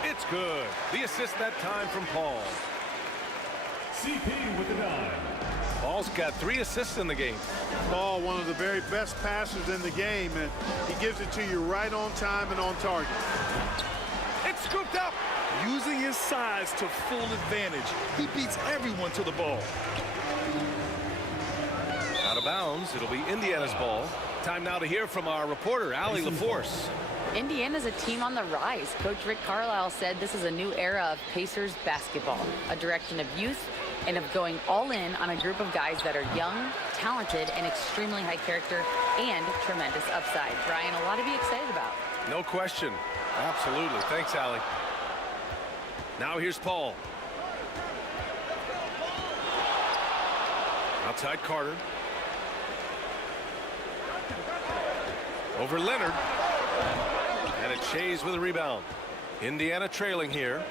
It's good. The assist that time from Paul. CP with the dime. Paul's got 3 assists in the game. Paul, one of the very best passers in the game, and he gives it to you right on time and on target. scooped up. Using his size to full advantage. He beats everyone to the ball. Out of bounds. It'll be Indiana's ball. Time now to hear from our reporter, Allie LaForce. Indiana's a team on the rise. Coach Rick Carlisle said this is a new era of Pacers basketball, a direction of youth and of going all in on a group of guys that are young, talented, and extremely high character and tremendous upside. Brian, a lot to be excited about. No question. Absolutely. Thanks, Allie. Now here's Paul. Outside Carter. Over Leonard. And it's Shays with a rebound. Indiana trailing here.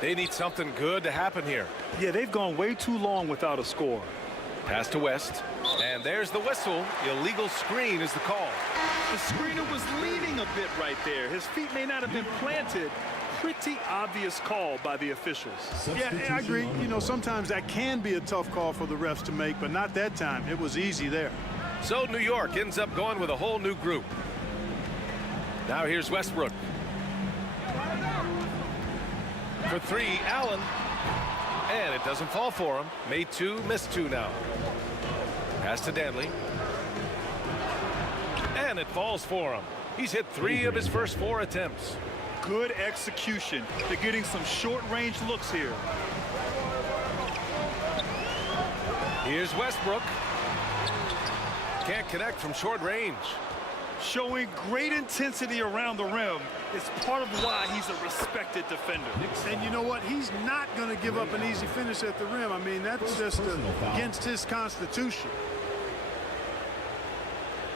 They need something good to happen here. Yeah, they've gone way too long without a score. Pass to West. And there's the whistle. Illegal screen is the call. The screener was leaning a bit right there. His feet may not have been planted. Pretty obvious call by the officials. Yeah, I agree. You know, sometimes that can be a tough call for the refs to make, but not that time. It was easy there. So New York ends up going with a whole new group. Now here's Westbrook. For three, Allen. And it doesn't fall for him. Made two, missed two now. Pass to Danley. And it falls for him. He's hit 3 of his first 4 attempts. Good execution. They're getting some short-range looks here. Here's Westbrook. Can't connect from short range. Showing great intensity around the rim. It's part of why he's a respected defender. And you know what? He's not going to give up an easy finish at the rim. I mean, that's just against his constitution.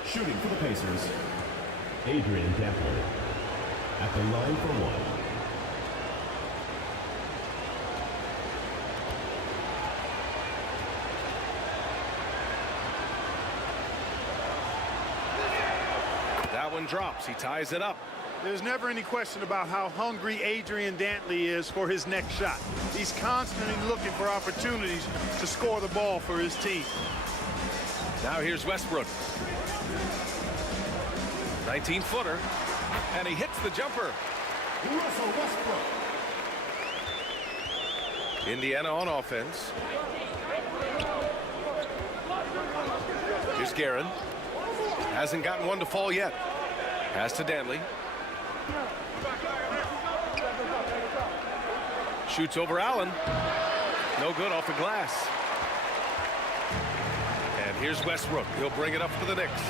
Shooting for the Pacers, Adrian Dantley at the line for one. That one drops. He ties it up. There's never any question about how hungry Adrian Dantley is for his next shot. He's constantly looking for opportunities to score the ball for his team. Now here's Westbrook. 19-footer. And he hits the jumper. Russell Westbrook. Indiana on offense. Here's Guerin. Hasn't gotten one to fall yet. Pass to Danley. Shoots over Allen. No good off the glass. And here's Westbrook. He'll bring it up for the Knicks.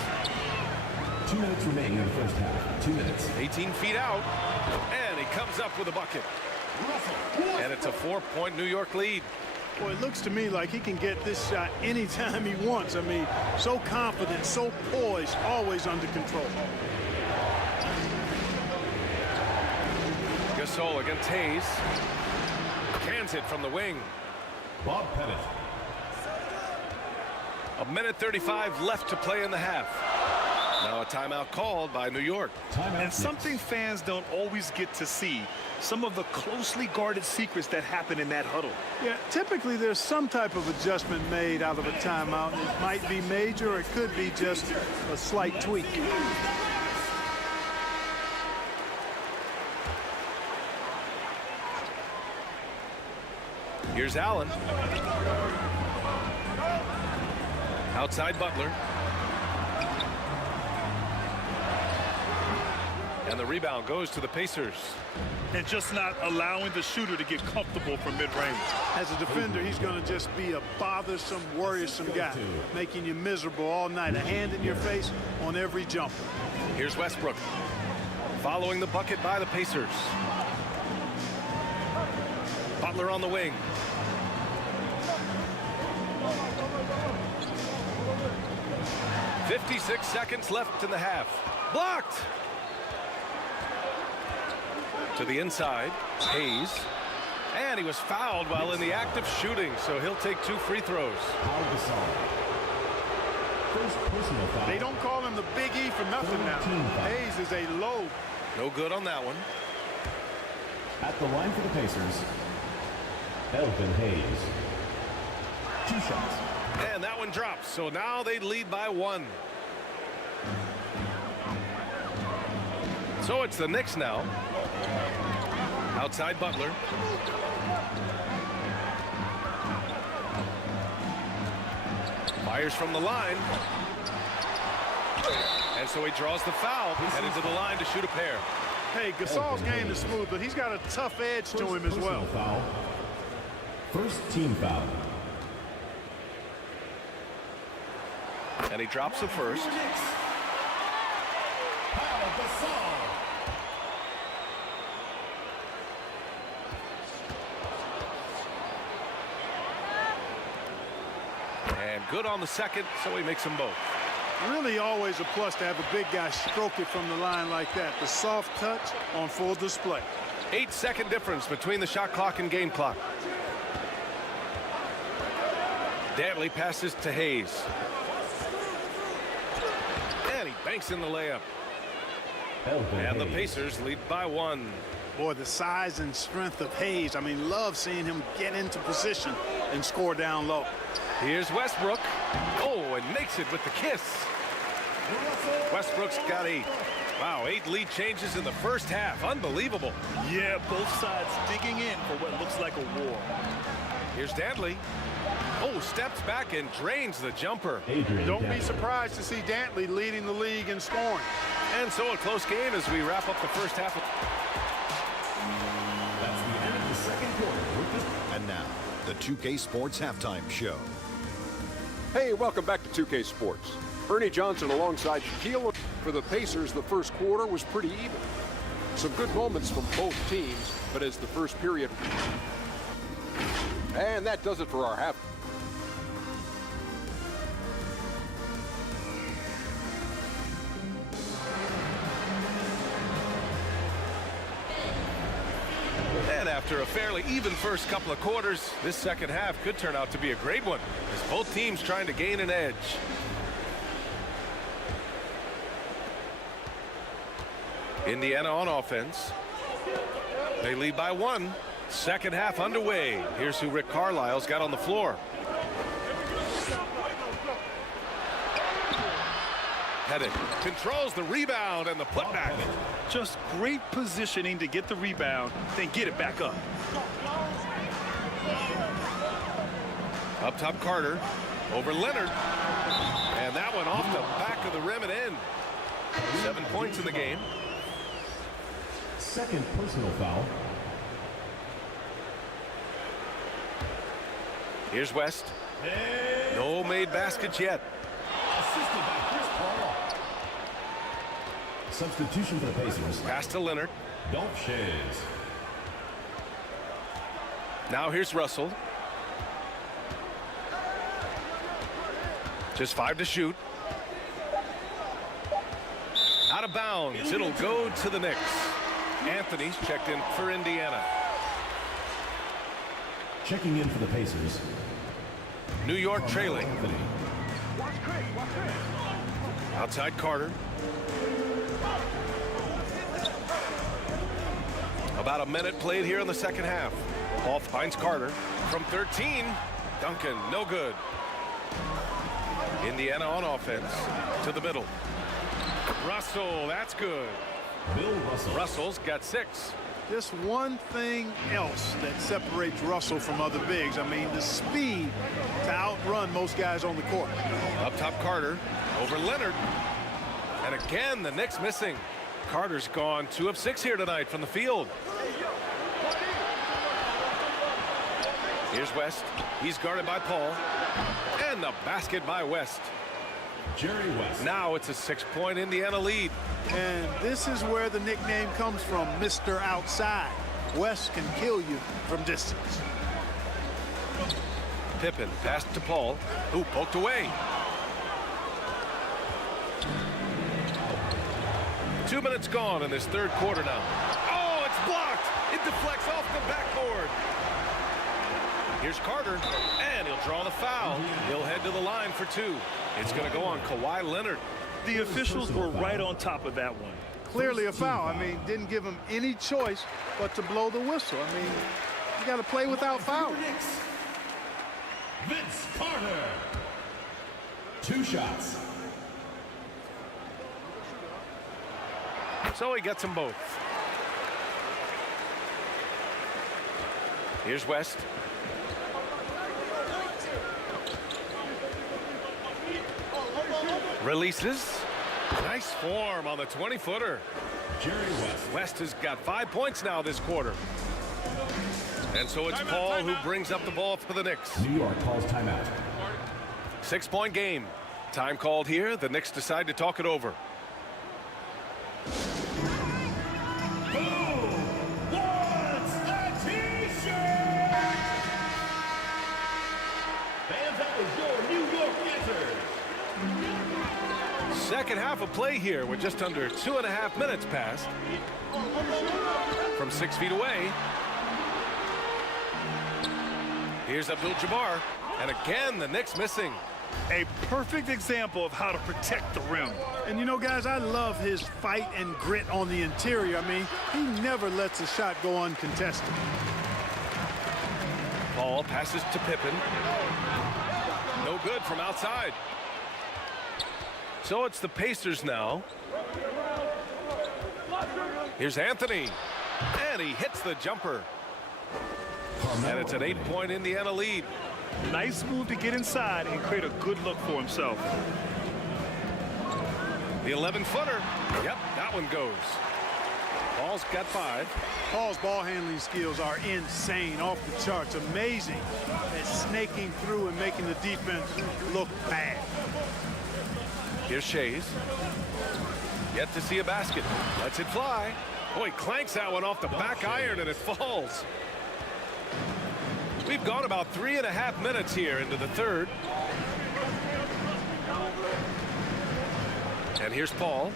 2 minutes remaining in the first half. 2 minutes. 18 feet out. And he comes up with a bucket. And it's a 4-point New York lead. Boy, it looks to me like he can get this shot anytime he wants. I mean, so confident, so poised, always under control. Gasol against Hayes. Cans it from the wing. Bob Pettit. 1:35 left to play in the half. Now a timeout called by New York. And something fans don't always get to see. Some of the closely guarded secrets that happen in that huddle. Yeah, typically there's some type of adjustment made out of a timeout. It might be major or it could be just a slight tweak. Here's Allen. Outside Butler. And the rebound goes to the Pacers. And just not allowing the shooter to get comfortable from mid-range. As a defender, he's going to just be a bothersome, worrisome guy, making you miserable all night. A hand in your face on every jumper. Here's Westbrook. Following the bucket by the Pacers. Butler on the wing. .56 seconds left in the half. Blocked! To the inside, Hayes. And he was fouled while in the act of shooting, so he'll take 2 free throws. First personal foul. They don't call him the Big E for nothing now. Hayes is a low. No good on that one. At the line for the Pacers, Elgin Hayes. 2 shots. And that one drops, so now they lead by 1. So it's the Knicks now. Outside Butler. Fires from the line. And so he draws the foul, headed to the line to shoot a pair. Hey, Gasol's game is smooth, but he's got a tough edge to him as well. Foul. First team foul. And he drops the first. And good on the second, so he makes them both. Really always a plus to have a big guy stroke it from the line like that. The soft touch on full display. 8-second difference between the shot clock and game clock. Dantley passes to Hayes. And he banks in the layup. And the Pacers lead by 1. Boy, the size and strength of Hayes. I mean, love seeing him get into position and score down low. Here's Westbrook. Oh, and makes it with the kiss. Westbrook's got 8. Wow, 8 lead changes in the first half. Unbelievable. Yeah, both sides digging in for what looks like a war. Here's Dantley. Oh, steps back and drains the jumper. Don't be surprised to see Dantley leading the league in scoring. And so a close game as we wrap up the first half. That's the end of the second quarter. And now, the 2K Sports Halftime Show. Hey, welcome back to 2K Sports. Ernie Johnson alongside Shaquille. For the Pacers, the first quarter was pretty even. Some good moments from both teams, but as the first period. And that does it for our half. And after a fairly even first couple of quarters, this second half could turn out to be a great one, as both teams trying to gain an edge. Indiana on offense. They lead by 1. Second half underway. Here's who Rick Carlisle's got on the floor. Pettit controls the rebound and the putback. Just great positioning to get the rebound, then get it back up. Up top Carter, over Leonard. And that one off the back of the rim and in. 7 points in the game. Second personal foul. Here's West. No made baskets yet. Assisted by Chris Paul. Substitution for the Pacers. Pass to Leonard. Dolph Schayes. Now here's Russell. Just 5 to shoot. Out of bounds. It'll go to the Knicks. Anthony's checked in for Indiana. Checking in for the Pacers. New York trailing. Anthony. Outside Carter. About a minute played here in the second half. Paul finds Carter from 13. Duncan, no good. Indiana on offense to the middle. Russell, that's good. Bill Russell. Russell's got 6. Just one thing else that separates Russell from other bigs. I mean, the speed to outrun most guys on the court. Up top Carter, over Leonard. And again, the Knicks missing. Carter's gone 2 of 6 here tonight from the field. Here's West. He's guarded by Paul. And the basket by West. Jerry West. Now it's a 6-point Indiana lead. And this is where the nickname comes from, Mr. Outside. West can kill you from distance. Pippen passed to Paul, who poked away. 2 minutes gone in this third quarter now. Oh, it's blocked. It deflects off the backboard. Here's Carter, and he'll draw the foul. He'll head to the line for 2. It's going to go on Kawhi Leonard. The officials were right on top of that one. Clearly a foul. I mean, didn't give him any choice but to blow the whistle. I mean, you got to play without foul. Vince Carter. 2 shots. So he gets them both. Here's West. Releases. Nice form on the 20-footer. West has got 5 points now this quarter. And so it's Paul who brings up the ball for the Knicks. New York calls timeout. 6-point game. Time called here. The Knicks decide to talk it over. Second half of play here with just under 2.5 minutes passed. From 6 feet away. Here's Abdul-Jabbar. And again, the Knicks missing. A perfect example of how to protect the rim. And you know, guys, I love his fight and grit on the interior. I mean, he never lets a shot go uncontested. Paul passes to Pippen. No good from outside. So it's the Pacers now. Here's Anthony. And he hits the jumper. And it's an 8-point Indiana lead. Nice move to get inside and create a good look for himself. The 11-footer. Yep, that one goes. Paul's got 5. Paul's ball handling skills are insane, off the charts, amazing at snaking through and making the defense look bad. Here's Shays. Yet to see a basket. Lets it fly. Boy, clanks that one off the back iron and it falls. We've gone about 3.5 minutes here into the third. And here's Paul.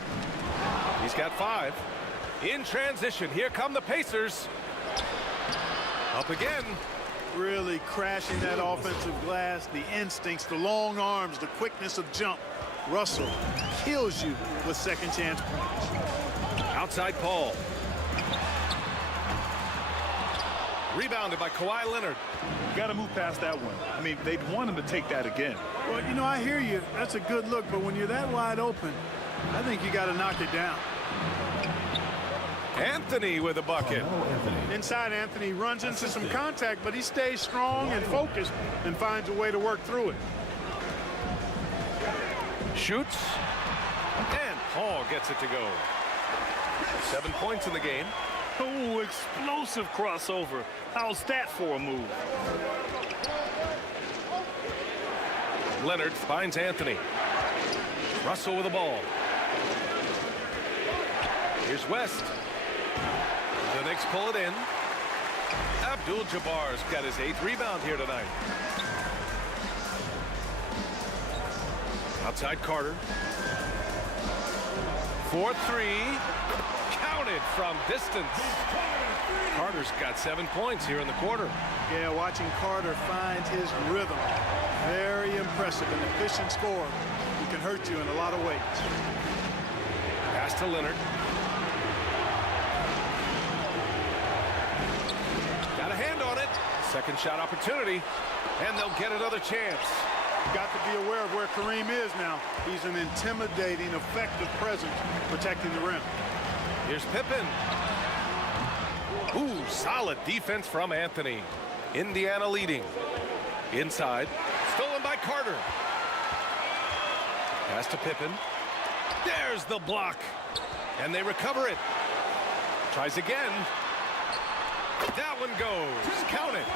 He's got 5. In transition, here come the Pacers. Up again. Really crashing that offensive glass, the instincts, the long arms, the quickness of jump. Russell kills you with second chance points. Outside Paul. Rebounded by Kawhi Leonard. Got to move past that one. I mean, they'd want him to take that again. Well, you know, I hear you. That's a good look, but when you're that wide open, I think you got to knock it down. Anthony with a bucket. Inside, Anthony runs into some contact, but he stays strong and focused and finds a way to work through it. Shoots. And Paul gets it to go. 7 points in the game. Oh, explosive crossover. How's that for a move? Leonard finds Anthony. Russell with the ball. Here's West. The Knicks pull it in. Abdul-Jabbar's got his 8th rebound here tonight. Outside Carter. 4-3. Counted from distance. Carter's got 7 points here in the quarter. Yeah, watching Carter find his rhythm. Very impressive, an efficient scorer who can hurt you in a lot of ways. Pass to Leonard. Got a hand on it. Second shot opportunity. And they'll get another chance. You've got to be aware of where Kareem is now. He's an intimidating, effective presence protecting the rim. Here's Pippen. Ooh, solid defense from Anthony. Indiana leading. Inside. Stolen by Carter. Pass to Pippen. There's the block. And they recover it. Tries again. That one goes. Count it.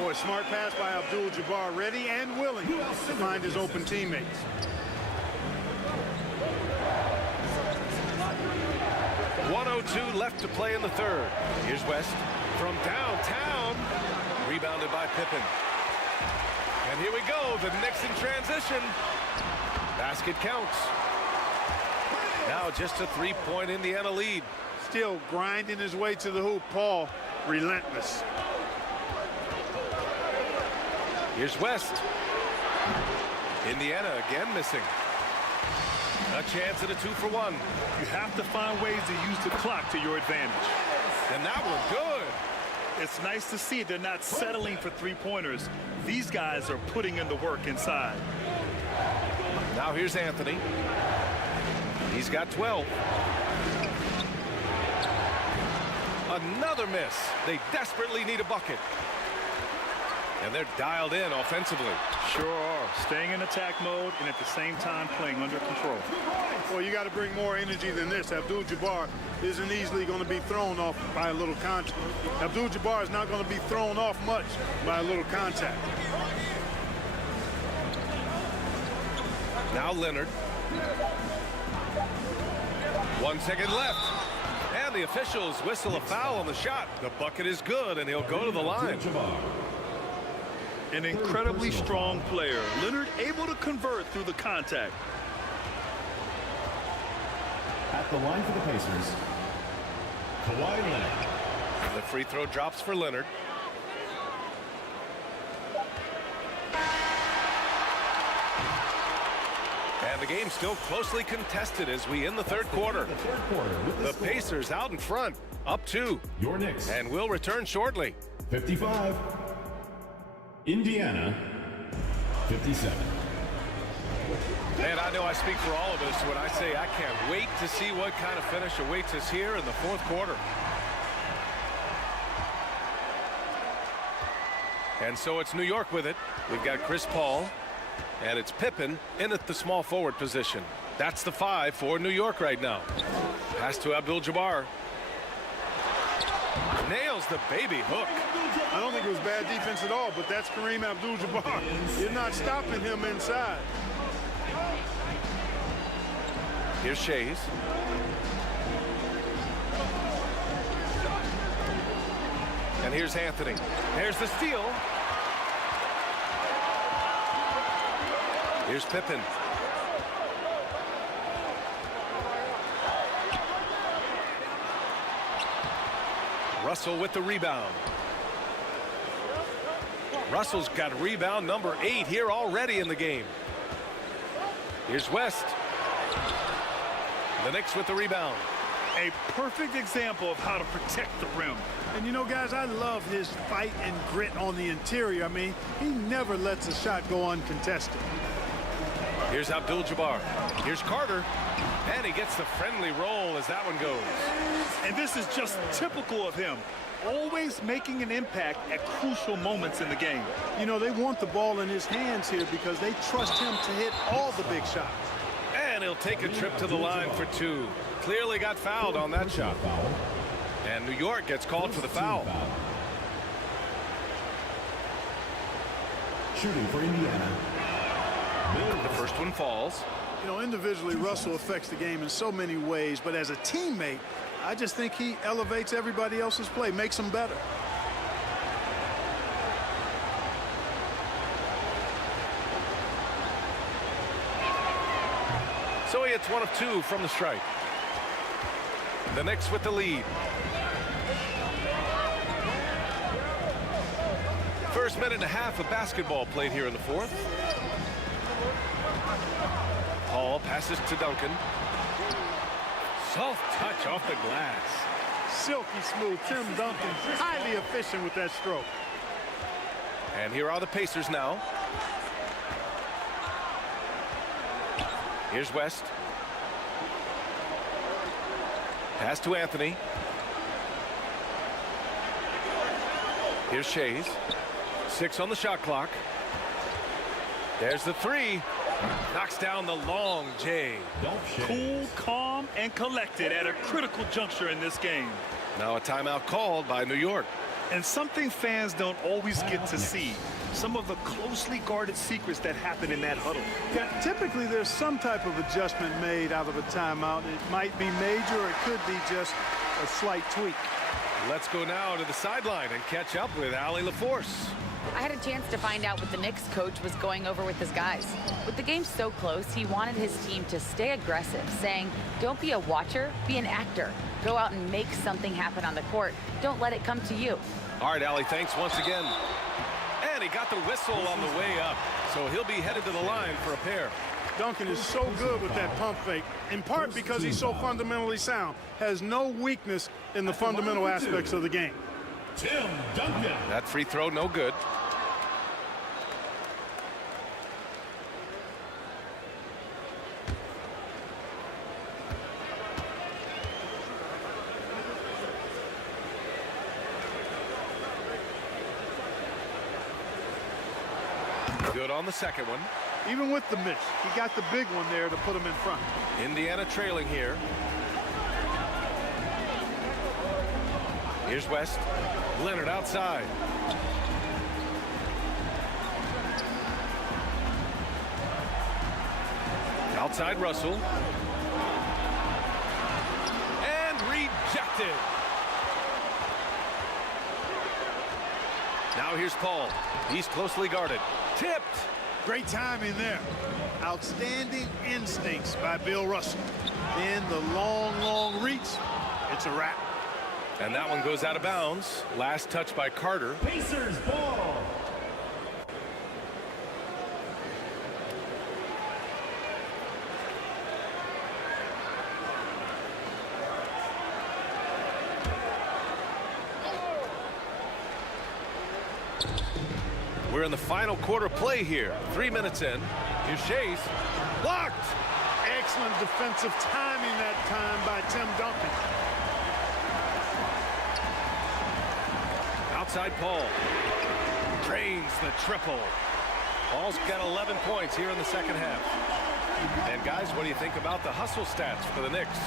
Boy, smart pass by Abdul-Jabbar, ready and willing to find his open teammates. .102 left to play in the third. Here's West from downtown. Rebounded by Pippen. And here we go. The Knicks in transition. Basket counts. Now just a 3-point Indiana lead. Still grinding his way to the hoop. Paul, relentless. Here's West. Indiana again missing. A chance at a 2-for-1. You have to find ways to use the clock to your advantage. And that one good. It's nice to see they're not settling for 3-pointers. These guys are putting in the work inside. Now here's Anthony. He's got 12. Another miss. They desperately need a bucket. And they're dialed in offensively. Sure are. Staying in attack mode and at the same time playing under control. Well, you got to bring more energy than this. Abdul-Jabbar isn't easily going to be thrown off by a little contact. Abdul-Jabbar is not going to be thrown off much by a little contact. Now Leonard. 1 second left. And the officials whistle a foul on the shot. The bucket is good, and he'll go to the line. An incredibly strong player. Leonard able to convert through the contact. At the line for the Pacers, Kawhi Leonard. The free throw drops for Leonard. And the game's still closely contested as we end the third quarter. The Pacers out in front, up 2. Your Knicks. And we'll return shortly. 55. Indiana, 57. And I know I speak for all of us when I say I can't wait to see what kind of finish awaits us here in the fourth quarter. And so it's New York with it. We've got Chris Paul, and it's Pippen in at the small forward position. That's the 5 for New York right now. Pass to Abdul-Jabbar. Nails the baby hook. I don't think it was bad defense at all, but that's Kareem Abdul-Jabbar. You're not stopping him inside. Here's Shays. And here's Anthony. There's the steal. Here's Pippen. Russell with the rebound. Russell's got rebound number 8 here already in the game. Here's West. The Knicks with the rebound. A perfect example of how to protect the rim. And you know, guys, I love his fight and grit on the interior. I mean, he never lets a shot go uncontested. Here's Abdul-Jabbar. Here's Carter. And he gets the friendly roll as that one goes. And this is just typical of him. Always making an impact at crucial moments in the game. You know, they want the ball in his hands here because they trust him to hit all the big shots. And he'll take a trip to the line for 2. Clearly got fouled on that shot. And New York gets called for the foul. Shooting for Indiana. The first one falls. You know, individually, Russell affects the game in so many ways, but as a teammate, I just think he elevates everybody else's play, makes them better. So he hits 1 of 2 from the stripe. The Knicks with the lead. First minute and a half of basketball played here in the fourth. Paul passes to Duncan. Soft touch off the glass. Silky smooth. Tim Duncan, highly efficient with that stroke. And here are the Pacers now. Here's West. Pass to Anthony. Here's Shays. 6 on the shot clock. There's the 3. Knocks down the long J. Cool, calm, and collected at a critical juncture in this game. Now a timeout called by New York. And something fans don't always get to see. Some of the closely guarded secrets that happen in that huddle. Yeah, typically there's some type of adjustment made out of a timeout. It might be major, or it could be just a slight tweak. Let's go now to the sideline and catch up with Allie LaForce. I had a chance to find out what the Knicks coach was going over with his guys. With the game so close, he wanted his team to stay aggressive, saying, don't be a watcher, be an actor. Go out and make something happen on the court. Don't let it come to you. All right, Allie, thanks once again. And he got the whistle on the way up, so he'll be headed to the line for a pair. Duncan is so good with that pump fake, in part because he's so fundamentally sound, has no weakness in the fundamental aspects of the game. Tim Duncan. That free throw, no good. Good on the second one. Even with the miss, he got the big one there to put him in front. Indiana trailing here. Here's West. Leonard outside. Outside Russell. And rejected. Now here's Paul. He's closely guarded. Tipped. Great timing there. Outstanding instincts by Bill Russell. Then the long reach. It's a wrap. And that one goes out of bounds. Last touch by Carter. Pacers ball. We're in the final quarter play here. 3 minutes in. Here's Shays. Blocked. Excellent defensive timing that time by Tim Duncan. Outside Paul. Drains the triple. Paul's got 11 points here in the second half. And guys, what do you think about the hustle stats for the Knicks?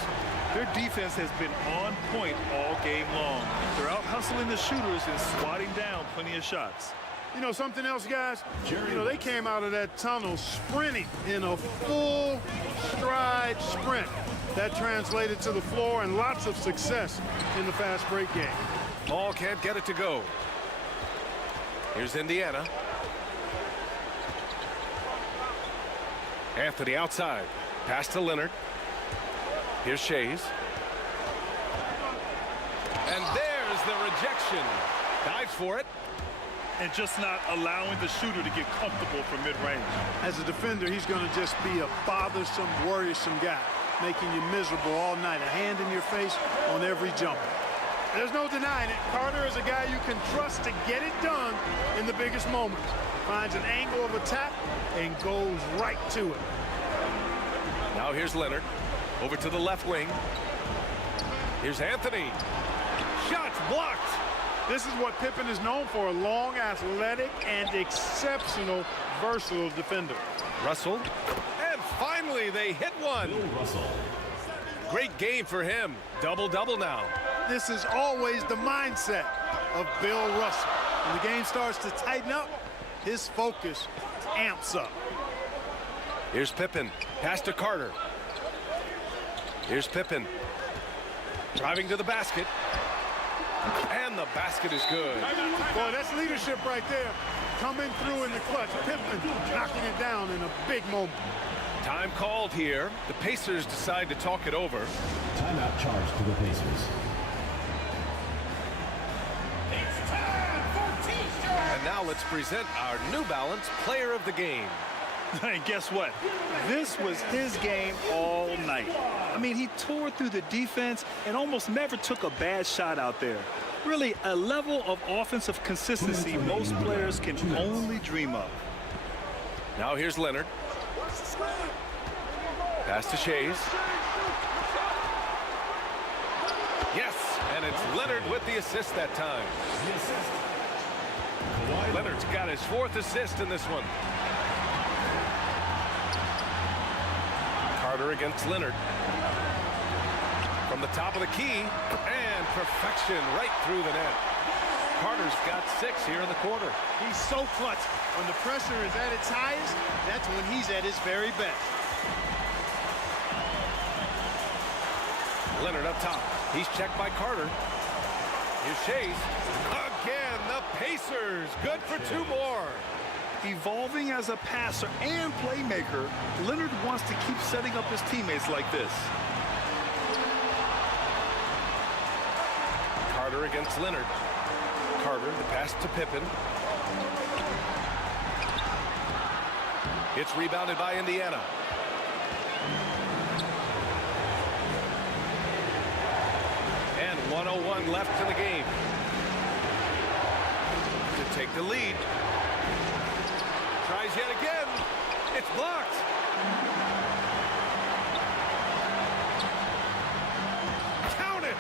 Their defense has been on point all game long. They're out hustling the shooters and swatting down plenty of shots. You know something else, guys? You know, they came out of that tunnel sprinting in a full stride sprint. That translated to the floor and lots of success in the fast break game. Paul can't get it to go. Here's Indiana. Anthony outside. Pass to Leonard. Here's Shays. And there's the rejection. Dives for it. And just not allowing the shooter to get comfortable from mid-range. As a defender, he's going to just be a bothersome, worrisome guy, making you miserable all night, a hand in your face on every jump. There's no denying it. Carter is a guy you can trust to get it done in the biggest moments. Finds an angle of attack and goes right to it. Now here's Leonard. Over to the left wing. Here's Anthony. Shots blocked. This is what Pippen is known for, a long, athletic, and exceptional, versatile defender. Russell. And finally, they hit one. Bill Russell. Great game for him. Double-double now. This is always the mindset of Bill Russell. When the game starts to tighten up, his focus amps up. Here's Pippen. Pass to Carter. Here's Pippen. Driving to the basket. And the basket is good. Boy, that's leadership right there. Coming through in the clutch. Pippen knocking it down in a big moment. Time called here. The Pacers decide to talk it over. Timeout charge to the Pacers. And now let's present our New Balance Player of the Game. And guess what? This was his game all night. I mean, he tore through the defense and almost never took a bad shot out there. Really, a level of offensive consistency most players can only dream of. Now here's Leonard. Pass to Shays. Yes, and it's Leonard with the assist that time. Leonard's got his 4th assist in this one. Carter against Leonard. From the top of the key, and perfection right through the net. Carter's got 6 here in the quarter. He's so clutch. When the pressure is at its highest, that's when he's at his very best. Leonard up top. He's checked by Carter. Here's Shays. Again, the Pacers. Good for 2 more. Evolving as a passer and playmaker, Leonard wants to keep setting up his teammates like this. Carter against Leonard. Carter, the pass to Pippen. It's rebounded by Indiana. And 1:01 left in the game. To take the lead. Tries yet again. It's blocked. Count it.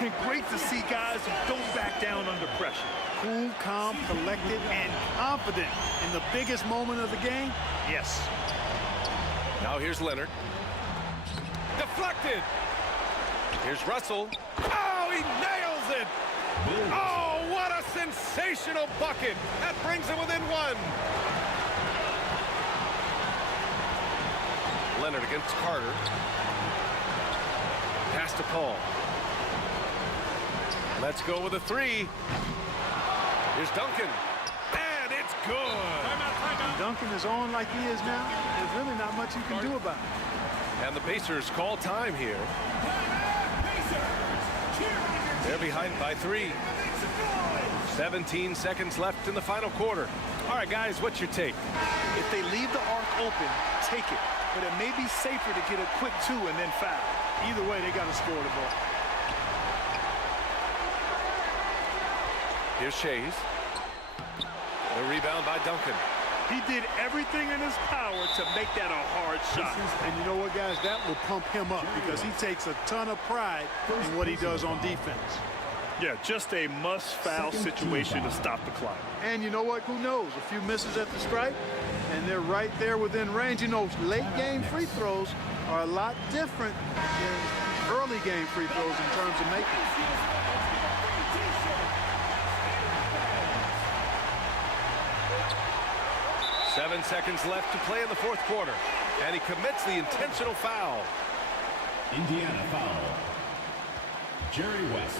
And great to see guys who don't back down under pressure. cool, calm, collected, and confident in the biggest moment of the game? Yes. Now here's Leonard. Deflected. Here's Russell. Oh, he nails it. Oh, what a sensational bucket. That brings him within one. Leonard against Carter. Pass to Paul. Let's go with a three. Here's Duncan. And it's good. When Duncan is on like he is now, there's really not much you can do about it. And the Pacers call time here. They're behind by 3. 17 seconds left in the final quarter. All right, guys, what's your take? If they leave the arc open, take it. But it may be safer to get a quick 2 and then foul. Either way, they got to score the ball. Here's Shays. The rebound by Duncan. He did everything in his power to make that a hard shot. And you know what, guys? That will pump him up because he takes a ton of pride in what he does on defense. Yeah, just a must-foul situation to stop the clock. And you know what? Who knows? A few misses at the stripe, and they're right there within range. You know, late-game free throws are a lot different than early-game free throws in terms of making. 7 seconds left to play in the fourth quarter. And he commits the intentional foul. Indiana foul. Jerry West.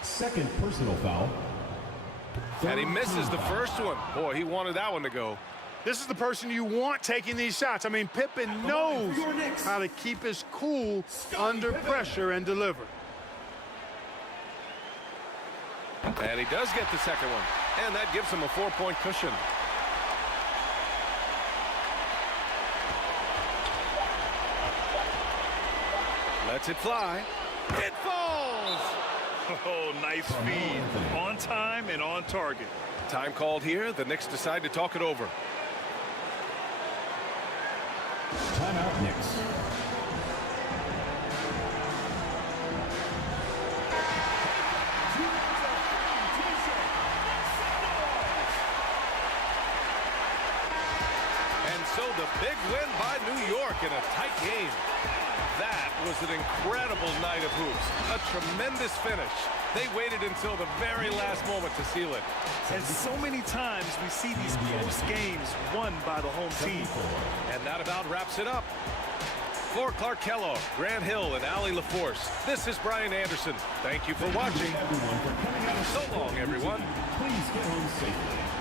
Second personal foul. And he misses the first one. Boy, he wanted that one to go. This is the person you want taking these shots. I mean, Pippen knows how to keep his cool under pressure and deliver. And he does get the second one. And that gives him a 4-point cushion. Lets it fly. It falls! Oh, nice feed. On time and on target. Time called here. The Knicks decide to talk it over. Timeout Knicks. And so the big win by New York in a tight game. That was an incredible night of hoops. A tremendous finish. They waited until the very last moment to seal it. And so many times we see these close games won by the home team. And that about wraps it up. For Clark Kellogg, Grant Hill, and Allie LaForce, this is Brian Anderson. Thank you for watching. So long, everyone. Please get home safely.